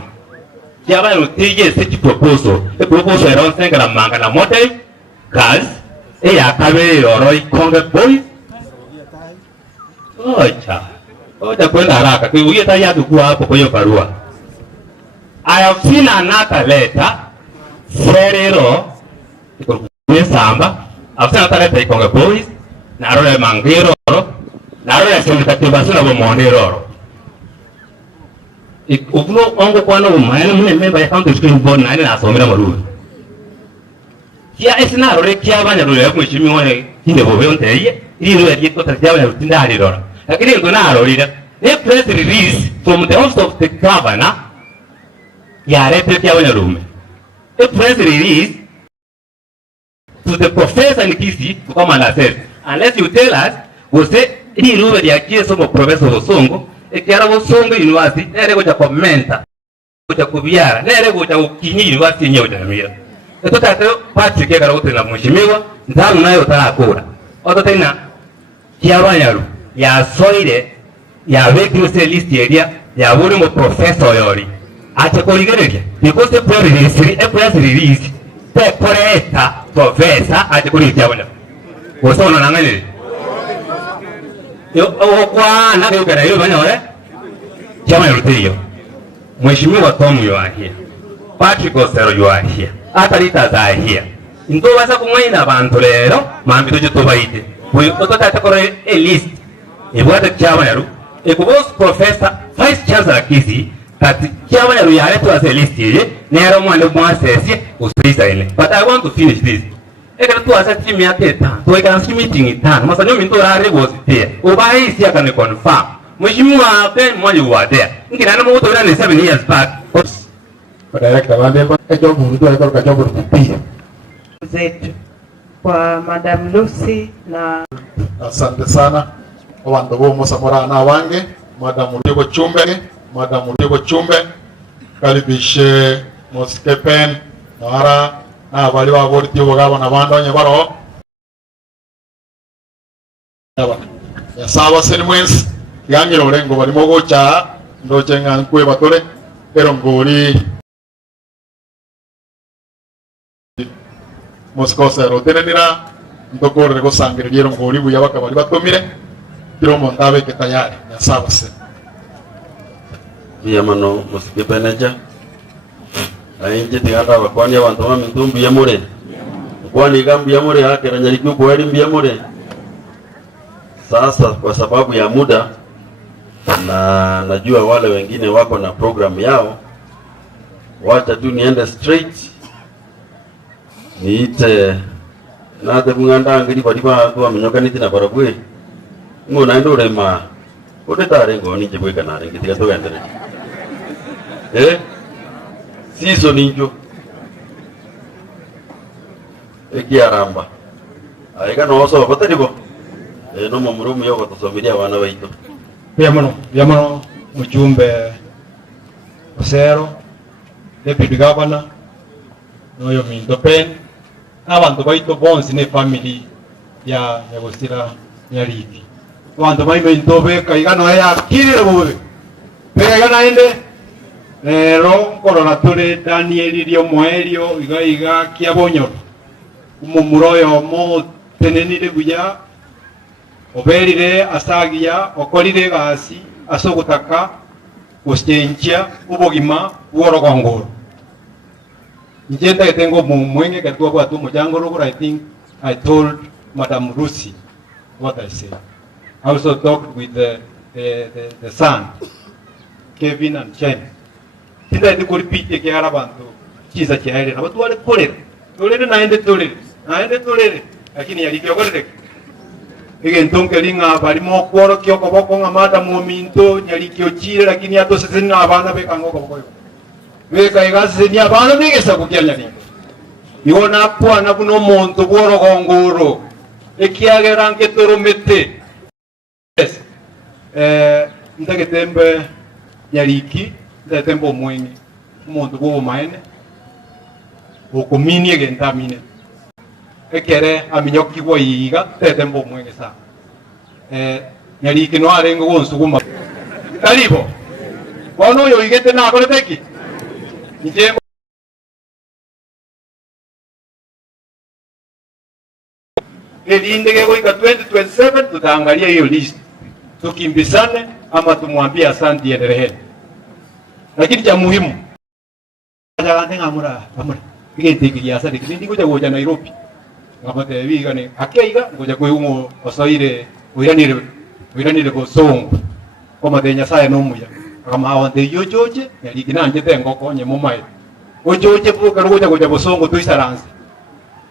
Kiabonyoru take such proposal. A proposal around Sengala Mangana Motel, Kaz, Akabe or Convoy boys. Oh, cha. Oh, the point haraka. We get tired to go up for your barua. I have seen another letter. Serero, Samba, I've seen another letter from the boys, Narrow Mangiro, Narrow Senator Monero. If no only one of my member account to screen board 9 as on Maru. Here is now Kiabonyoru, which you want in the Bovente, you get what the Kiabonyoru Tindari. Again, Gonaro reader, they press release from the host of the governor. Kiabonyoru. A press release to the professor in Kisii to come and assess. Unless you tell us, we'll say, he knew the idea of Professor Osongo, a Kiara Osongo University, never would have commented, would have Kubiara, never would have Kini University in Yodamira. The total Patrick Kegaro in Mheshimiwa, Dana Tarakura. Other than that, Kiabonyoru, ya soide, ya vacancy list area, ya volume of Professor Yori. Because the press release te koreta professor ati kuri Kiabonyoru osono nangani yo okwa na ke kare yo banyore Kiabonyoru tiyo Mheshimiwa Tom you are here Patrick Osero you are here Atarita are here ndo basa kumwina abantu rero mambi tuje tubaite we ototata kore a list ebwate Kiabonyoru ekubos professor vice chancellor Kisii that Kiabonyoru yare to as a list here nero mwande mwasesi usisa ile but I want to finish this ekana tu asa team ya teta to ekana meeting itano masanyo minto rare was there obai si akane confirm Mheshimiwa Ben Mwali wa there ngina na mwoto ina 7 years back director wamemba ejo muru alikuwa kachobo kupia zetu kwa Madam Lucy na asante sana abantu bo musamora na wange Madam Onywoki chumbe kalibishe moskepen nara na bali ba borti bogabo na bando nyabaro ya sawa senmens yangiro rengo bali mogocha ndoche ngankwe batore pero ngori moskosa rotenenira ndokore rego sangre dieron ngori buya bakabali batomire tiro montabe que tayari ya sawa sen Biyamano musikepeneja ainje tiganda bakwani abantu bamintumbu yamure kwani gambi yamure akera Nyariki kwa elimu yamure. Sasa kwa sababu ya muda na najua wale wengine wako na program yao, wacha tu niende straight niite nate bunganda ngiri badiba kwa mnyokani tina barabwe ngona ndo rema odetare ngoni jebwe kana ngiti gatogendere siso ninjo ekiaramba aika no bataribo no mamurumu yo batosomiria abana baito Yamano mujumbe Osero deputy governor noyo minto pen abantu baito bonsi ne family ya Gosira Nyariki abantu baito be kaigano ya kirire bobe pega ende ro korona tore Daniel rio moerio iga Kiabonyoru umumuroyo mo tenenire buya oberire asagia okorire gasi asogutaka gusyenchia ubogima bworogongoro njenda etengo mwenge katwa kwa tu mujangoro. I think I told Madam Lucy what I said. I also talked with the son Kevin and Chen. Tinda ndi kuripite kiara bantu kiza kiaire na watu wale tolere naende tolere lakini yalikyokorere igentonke linga bali mo kworo kyoko boko ngamada mu minto Nyariki ochire lakini atosese na abana bekango kokoyo beka igase ni abana bigesa kukya Nyariki ibona kwana kuno muntu bworo gongoro ekiagera nke toromete yes ndagetembe Nyariki ndatembo mwenye umuntu bwo maene okomini egentamine ekere aminyoki kwa yiga tetembo mwenye sa Nyariki no arengo wonsuguma karibo wano yo igete na kole teki nje elinde kwa 2027 tutaangalia hiyo list tukimbisane ama tumwambie asante endelee lakini cha muhimu aja ngamura igetikiria sasa kindi kuja goja Nairobi ngapate biga ni akeiga ngoja kweumo osoire wiranire bosongo koma de Nyasaye no muya kama awande yojoje Nyariki nanje tengo konye mumaye ojoje buka ngoja bosongo tuisaranze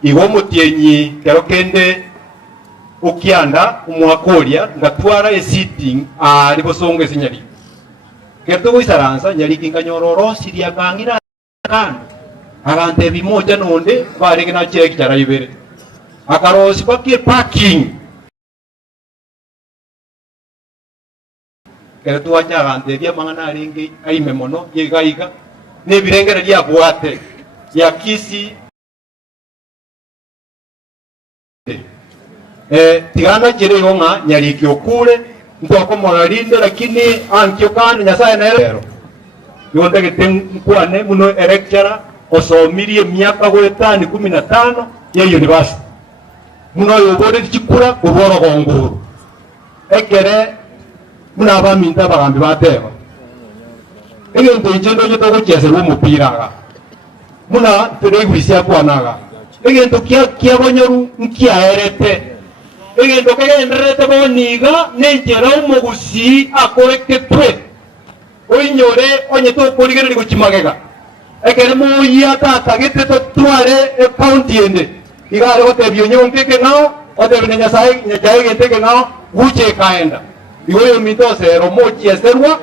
iwo mutienyi kero kende ukianda umwakoria ngatwara sitting ari bosongo esinyari kerto kuisaranza Nyariki nganyororo siria kangira kan agante bimoja nonde bari kina check chara ibere akarosi pakie parking kerto wacha agante bia mangana ringi aime mono yegaiga ne birengere dia bwate ya Kisii tigana jere yonga Nyariki okule ndoko moralinde lakini ankyo kan Nyasaye na ero yonde geten kwane muno erekchara osomirie miaka gwetani 15 ya university muno yobore chikura kuboro gonguru ekere muna abaminta bagambi bateba egento ichendo nyoto gocheserwa omupira aga muna tereguisia kwanaga egento kiabonyoru nkiaerete egento kegenderete boniga nenjera omogusi akoreketwe oinyore onye tokorigereri gochimagega ekere moya tata gete totware county ende igare gotebio nyonkeke ngao otebine nyasaye nyasaye genteke ngao guche kaenda igoyo mitosero mochieserwa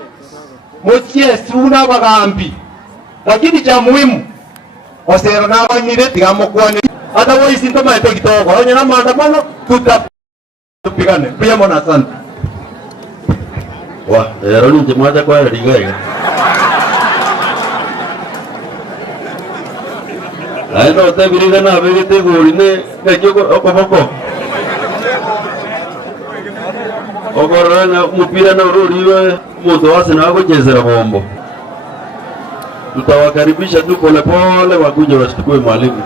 mochiesuna bagambi lakini cha muhimu osero nabanyire tigamokwane hata woisi ntoma eto kitoko onye na maandamano tutapigane pia mona asante wa roni nje kwa rigega aino tabiriga na begete gorine gajoko okoboko okorana mupira na ururiwe mtu wase na kuchezera bombo tutawakaribisha tu pole pole wakuje washukue mwalimu.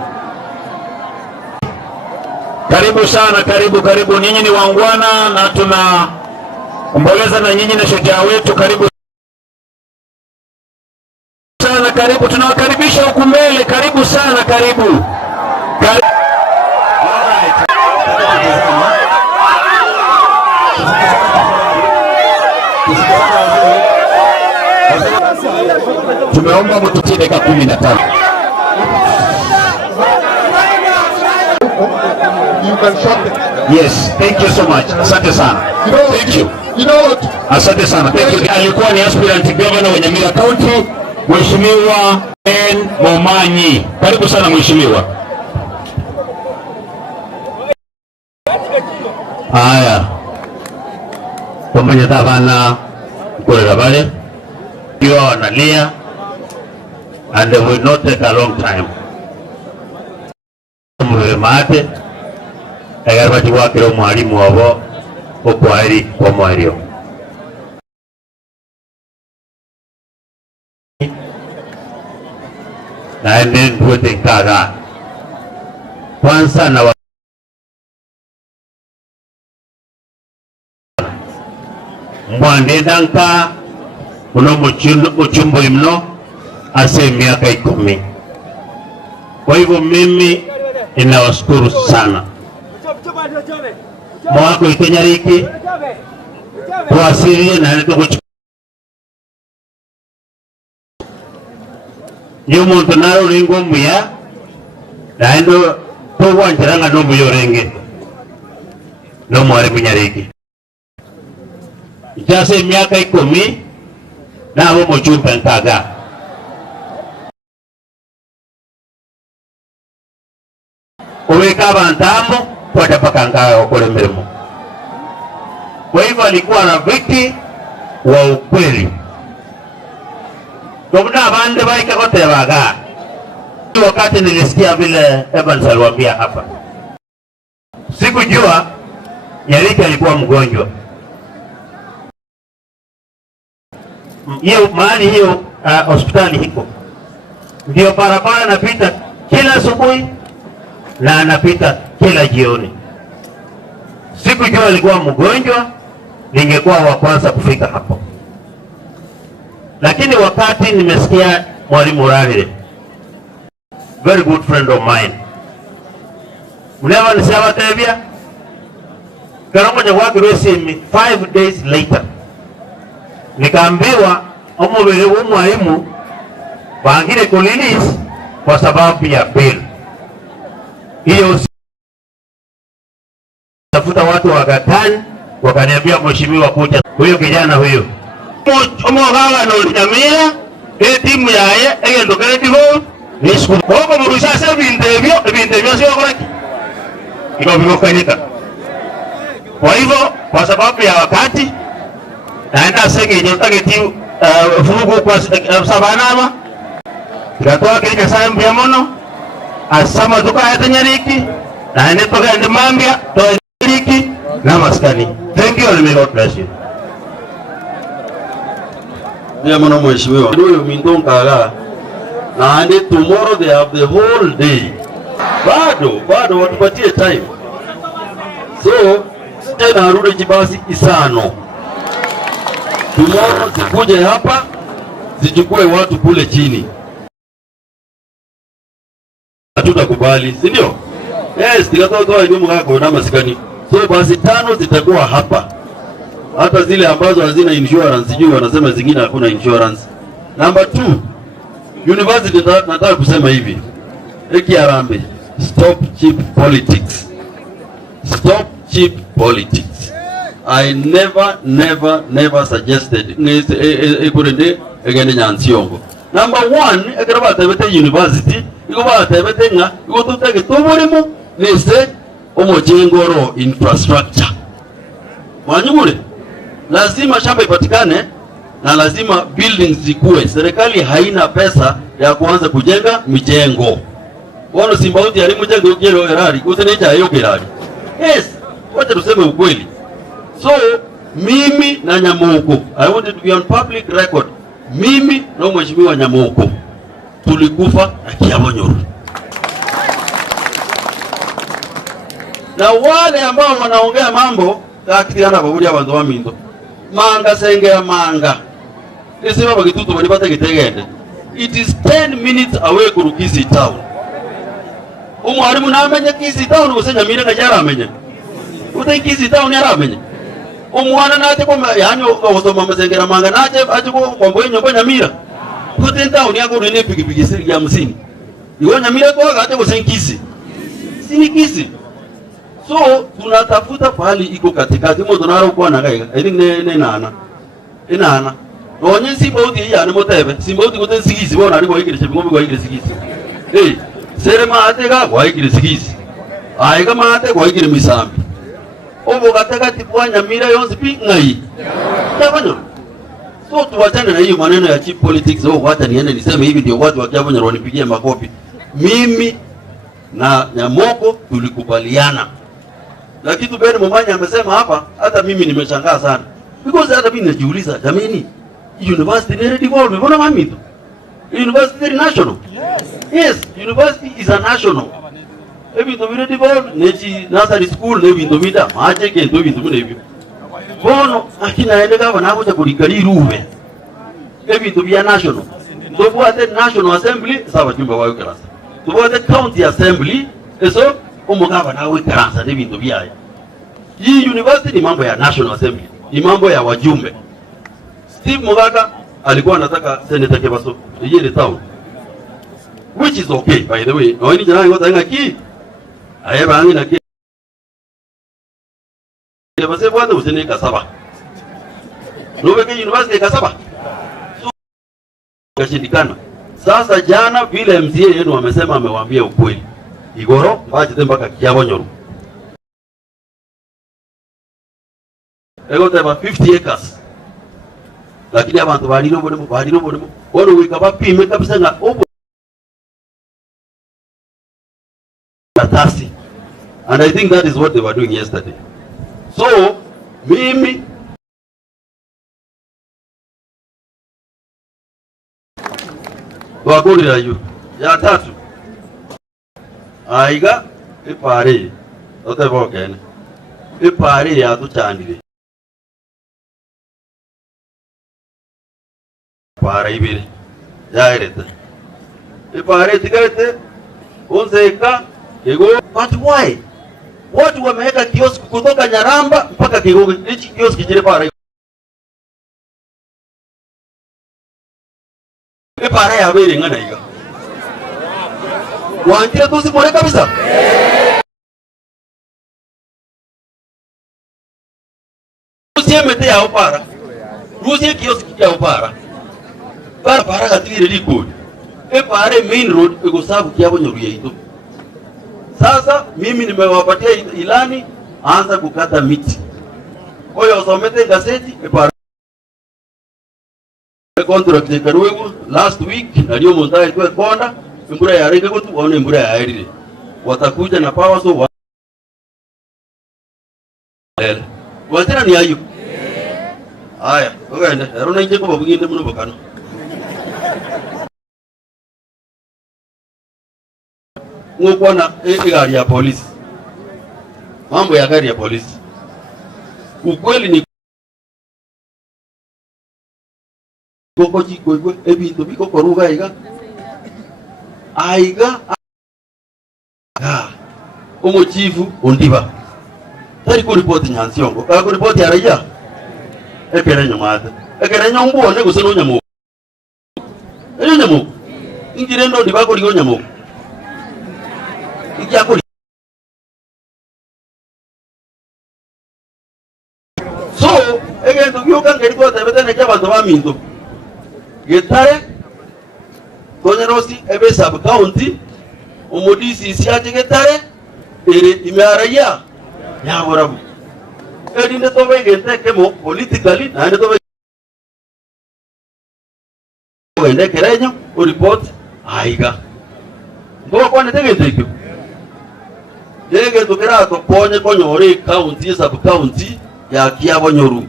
Karibu sana, karibu nyinyi ni wangwana na tunaomboleza na nyinyi na shujaa wetu. Karibu sana, tunawakaribisha huku mbele. Karibu sana, karibu. Tumeomba mtutie dakika 15. Yes, thank you so much. Asante sana. Thank you. Asante sana. Thank you. Alikuwa ni aspirant governor wa Nyamira County, Mheshimiwa Ben Momanyi. Karibu sana mheshimiwa. Haya. Pamoja na bana kule bale. You are analia and it will not take a long time. Mate agarbaji wakiro mwalimu wabo okwari kwa mwario na then wote kaga kwanza na mwande danka uno muchumbo imno ase miaka 10. Kwa hivyo mimi ninawashukuru sana mwako Nyariki kuwasilia na neto kuchukua muntu naro ringo muya naendo towanjiranga no muyorenge no mwalimu Nyariki ijase miaka 10 nabo muchumba nkaga uweka abantu kwa tapakanga okole mbelemo. Kwa hivyo alikuwa rafiki wa ukweli. Kwa abande baika kote waga. Wakati nilisikia vile Evans aliwaambia hapa, sikujua Nyariki alikuwa mgonjwa. Hiyo mahali hiyo hospitali hiko ndio barabara napita kila asubuhi na anapita kila jioni. Sikujua alikuwa mgonjwa, ningekuwa wa kwanza kufika hapo. Lakini wakati nimesikia mwalimu Ralile, very good friend of mine, mnewa nisema tebia karongoja waki resimi 5 days later nikaambiwa omubiri wa mwalimu bangire kulilis kwa sababu ya bill. Hiyo tafuta watu wa Gatani wakaniambia mheshimiwa kuja. Huyo kijana huyo omogawa no Nyamira timu yaye egendo keretivo ni school boko murusasa bindevyo sio koraki iko bikofanyika. Kwa hivyo kwa sababu ya wakati naenda sege nyotageti furugu kwa sabanama tukatoa kile sambi ya mono asama tukaya Nyariki na ene toka ende mambia to Nyariki na maskani. Thank you and may God bless you. Ndio mwana mheshimiwa huyo mindonga Na tomorrow they have the whole day. Bado watupatie time. So tena arudi kibasi isano. Tomorrow sikuje hapa zichukue watu kule chini. Hatutakubali, si ndio? Yes, tikatoa elimu yako na masikani. So basi 5 zitakuwa hapa. Hata zile ambazo hazina insurance, sijui wanasema zingine hakuna insurance. Number 2, university nataka kusema hivi. Kiarambe, stop cheap politics. Stop cheap politics. I never suggested ekurende egene nyansiongo. Number 1, ekaraba tebete university, ikoba tebete nga, ikotutege tobulimo nese omojengoro infrastructure. Mwanyumule, lazima shamba ipatikane na lazima buildings zikue. Serikali haina pesa ya kuanza kujenga mijengo. Wano Simbauti ya mjengo yokero erari, uteneja yokerari. Yes, wacha tuseme ukweli. So, mimi na Nyamoko, I wanted to be on public record. Mimi na mheshimiwa Nyamoko tulikufa na Kiabonyoru. Na wale ambao wanaongea mambo kakitiana baburi abantu bamindo. Manga sengera manga. Nisema bagitutu balipata kitegende. It is 10 minutes away ku Kisii town. Umwarimu namenye Kisii town usenya mire kajara amenye. Ute Kisii town yaramenye. Umwana naje kwa yani ukosoma masengera manga naje aje kwa mbwenyo kwa Nyamira. Ute town yako nene pigipigi siri ya 50. Iwo Nyamira kwa aje kwa Kisii. Sini Kisii. So tunatafuta pahali iko katikati mo donaro kwa nagaiga. I think nana. Onye Simbauti ya ne motebe. Simbauti kote sigisi bona ari kwa ikirije bingombe kwa ikirije sigisi. Serema atega kwa ikirije sigisi. Aiga mate kwa ikirije misambi. Obo kataka tipwa Nyamira yonzi pi ngai. Kiabonyoru. So tuwachane na hiyo maneno ya cheap politics. Wacha niende niseme hivi ndio watu wa Kiabonyoru wanipigie makofi. Mimi na Nyamoko tulikubaliana. Na kitu Beni Momanya amesema hapa, hata mimi nimeshangaa sana. Because hata mimi najiuliza, jamani, university ni devolve, mbona mamito? University ni national. Yes, university is a national. Ebi to be devolve, nechi nursery school nebi to mida, mache ke to bi to nebi. Bono akina ende gava na kuja kulikali ruve. Ebi to be a national. To buate national assembly sawa chumba wa ukarasa. To buate county assembly, eso umugava na ukarasa nebi to be aya. Hii university ni mambo ya national assembly, ni mambo ya wajumbe. Steve Mugaga alikuwa anataka Senator Kebaso yeye town, which is okay by the way. No ni jana ngota ngaki ayeba angi na Kebaso bwana usene kasaba no beke university kasaba kashindikana. Sasa jana vile MCA yenu wamesema, amewaambia ukweli, Igoro baje mpaka Kiabonyoru ego teba 50 acres. Lakini abantu bari no bodemo wano wikaba pime kabisa nga obo katasi. And I think that is what they were doing yesterday. So mimi wakulira yu ya tatu aiga ipare otebo kene ipare ya tuchandire para ibiri yairete ipare tigarete onzeka ego. But why? Watu wameweka kioski kutoka Nyaramba mpaka Kigogo. Hichi kioski kile para ipare ya bere ngana iga wanjira tusi bore kabisa. Usiemete ya upara ruzie kioski ya upara para katire liko pare main road iko sababu Kiabonyoru yeito. Sasa mimi nimewapatia ilani, anza kukata miti. Kwa hiyo usomete gazeti pare contract ikaruego last week na leo montaje kwa konda mbura ya rege kutu waone mbura ya airire watakuja na power so watera ni ayo haya ukaenda rona inje kwa buginde muno bakano. ngokwana gari ya polisi. Mambo ya gari ya polisi. Ukweli ni koko chiko ebintu biko koruga aiga umuchifu undiba tari ku report nyansiongo ka ku report ya raia ekere nyamata ekere nyombo ne guseno nyamo nyamo ingire ndo ndiba ko rigo nyamo ikyako so egento byoka ngeri ko tabetene cy'abantu baminto getare Konyerosi ebe sub county umudisi siaje getare ere imaraya yaborabu edinde tobe gente kemo politically na ende tobe ende kerenyo o report aiga ngo kwane tegente ikyo yege tukera to ponye konyore county sub county ya Kiabonyoru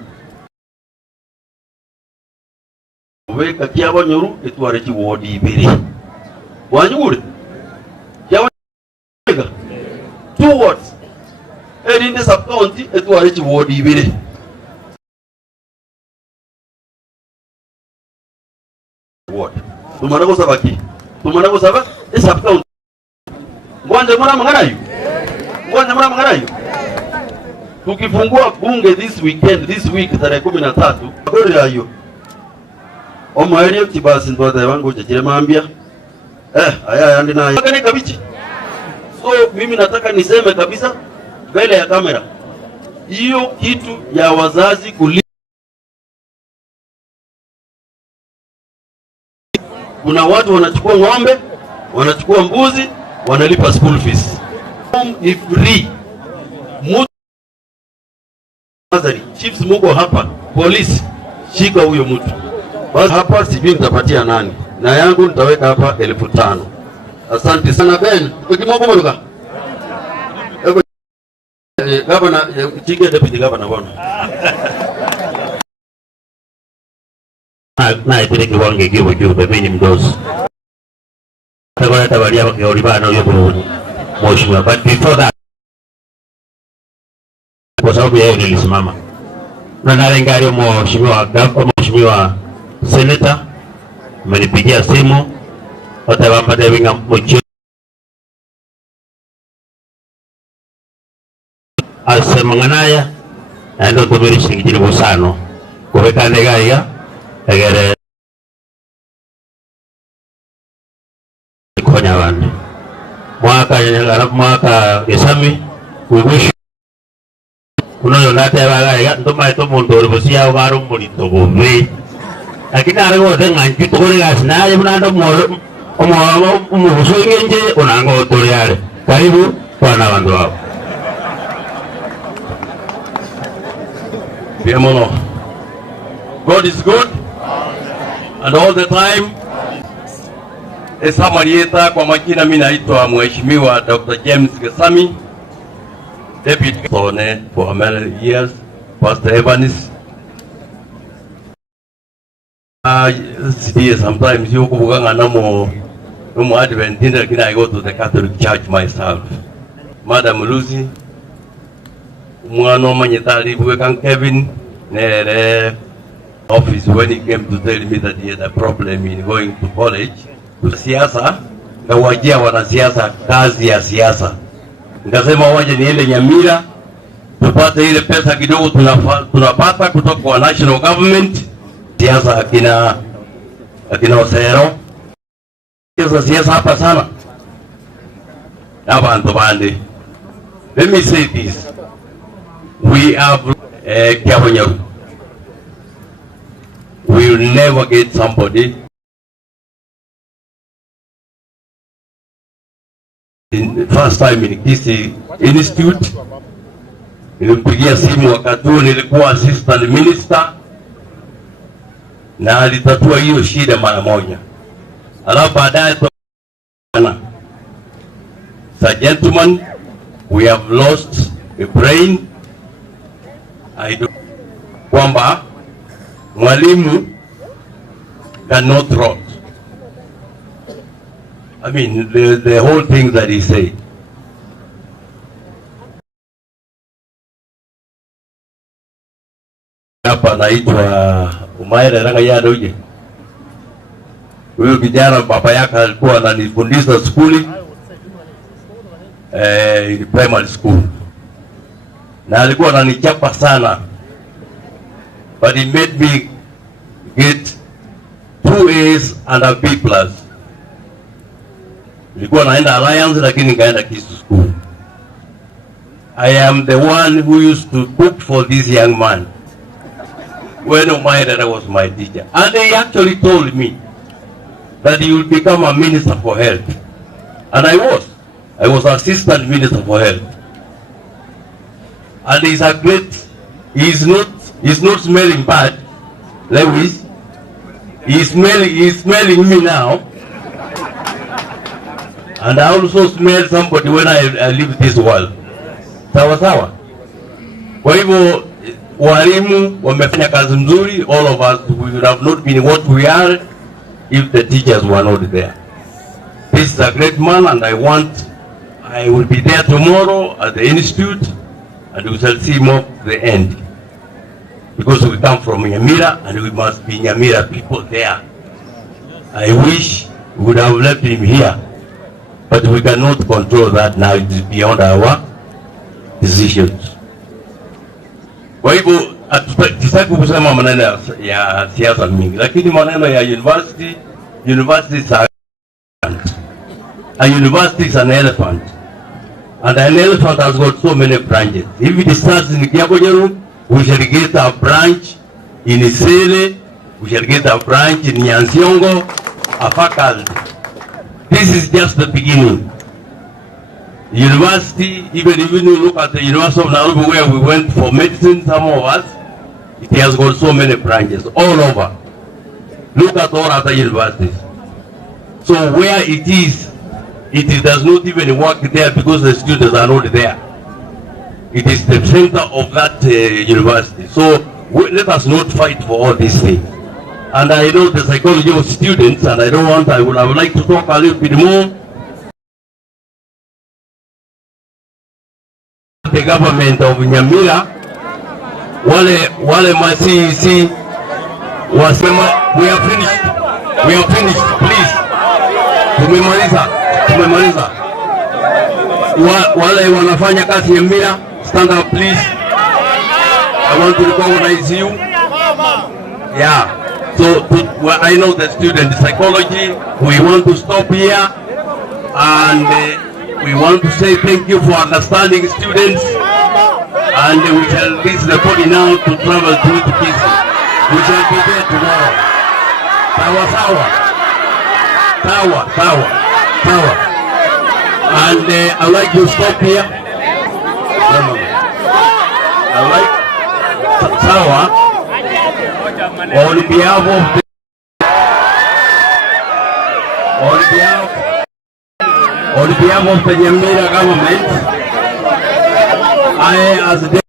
weka Kiabonyoru etware chi wodi ibiri wanyure Kiabonyoru 2 words edinde sub county etware chi wodi ibiri ward tumana ko sabaki tumana ko saba sub county ngwanje mwana mangarayo tukifungua bunge this week tarehe 13 kweli hayo omaelio kibasi ndo wangu chachire maambia aya ndi nayo kani kabichi. So mimi nataka niseme kabisa mbele ya kamera hiyo kitu ya wazazi kuna watu wanachukua ng'ombe, wanachukua mbuzi, wanalipa school fees. If free chiefs muko hapa, polisi shika huyo mtu. Basi hapa sijui nitapatia nani. Na yangu nitaweka hapa 5,000. Asante sana Ben. Ukimwomba mruka. Gavana chike deputy gavana bwana. Na ipeleke wange kibo mimi mdozi. Kwa tabalia wake olibana huyo kurudi. Mheshimiwa, but before that kwa sababu yeye nilisimama. Na nalengario mheshimiwa Senator amenipigia simu watawapa Devinga Mochi asemanganaya ndo tumirishingire busano kubeka ndegaya egere konya bande mwaka Gesami we wish unoyo natebagaya ndoma to muntu uri busia baro murito bubi lakini arego tenga kitore gasna ye mnando umuhusu ngenje unango toliare karibu bwana bandu wao biamono. God is good and all the time. Esamarieta kwa majina mimi naitwa Mheshimiwa Dr. James Gesami, Deputy Governor for many years, Pastor Evans. Sometimes you go no Adventist, lakini I go to the Catholic Church myself. Madam Lucy, mwana manyetali buwekan Kevin, nere office when he came to tell me that he had a problem in going to college. Siasa, na wajia wanasiasa kazi ya siasa. Nikasema waje niende Nyamira, tupate ile pesa kidogo tunapata kutoka kwa national government. Siasa akina Osero. Siasa hapa sana. Abantu bande. Let me say this. We have Kiabonyoru. We will never get somebody in the first time in Kisii Institute. Nilimpigia simu wakati huo nilikuwa assistant minister na alitatua hiyo shida mara moja. Alafu baadaye Sir gentlemen, we have lost a brain. I do kwamba mwalimu cannot rot. I mean, the whole thing that he said. Hapa naitwa Umaire Rangayadoje. Huyo kijana baba yake alikuwa ananifundisha skuli in primary school. Na alikuwa ananichapa sana. But he made me get 2 A's and a B+. Nilikuwa naenda Alliance lakini nikaenda Kisii School. I am the one who used to cook for this young man when Umaire was my teacher. And he actually told me that he will become a minister for health. And I was assistant minister for health. And he's a great, he's not smelling bad, Lewis. He's smelling me now. And I also smell somebody when I leave this world. Sawa sawa. Kwa hivyo walimu wamefanya kazi mzuri. All of us, we would have not been what we are if the teachers were not there. This is a great man, and I will be there tomorrow at the institute, and we shall see more the end. Because we come from Nyamira, and we must be Nyamira people there. I wish we would have left him here, but we cannot control that now. It is beyond our decisions. Kwa hivyo hatutaki kusema maneno ya siasa mingi, lakini maneno ya university is a university is an elephant, and an elephant has got so many branches. If it starts in Kiabonyoru, we shall get a branch in Isele, we shall get a branch in Nyansiongo, a faculty. This is just the beginning. University, even if you look at the University of Nairobi where we went for medicine, some of us, it has got so many branches all over. Look at all other universities. So where it does not even work there because the students are not there. It is the center of that university. So let us not fight for all these things. And I know the psychology of students, and I would have liked to talk a little bit more. The government of Nyamira, wale masisi wasema we are finished, please. Tumemaliza. Wale wanafanya kazi Nyamira, stand up please. I want to recognize you. Yeah. So I know the student psychology. We want to stop here, and we want to say thank you for understanding, students, and we shall reach the body now to travel to Kisii. We shall be there tomorrow. Sawa. And I'd like to stop here. Sawa. On behalf of the Nyamira government, I, as the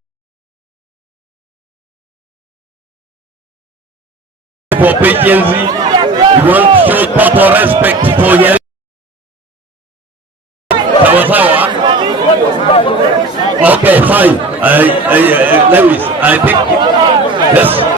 for patience, we want to show total respect for Nyariki. Sawa. Okay, fine. Lewis, I think, yes.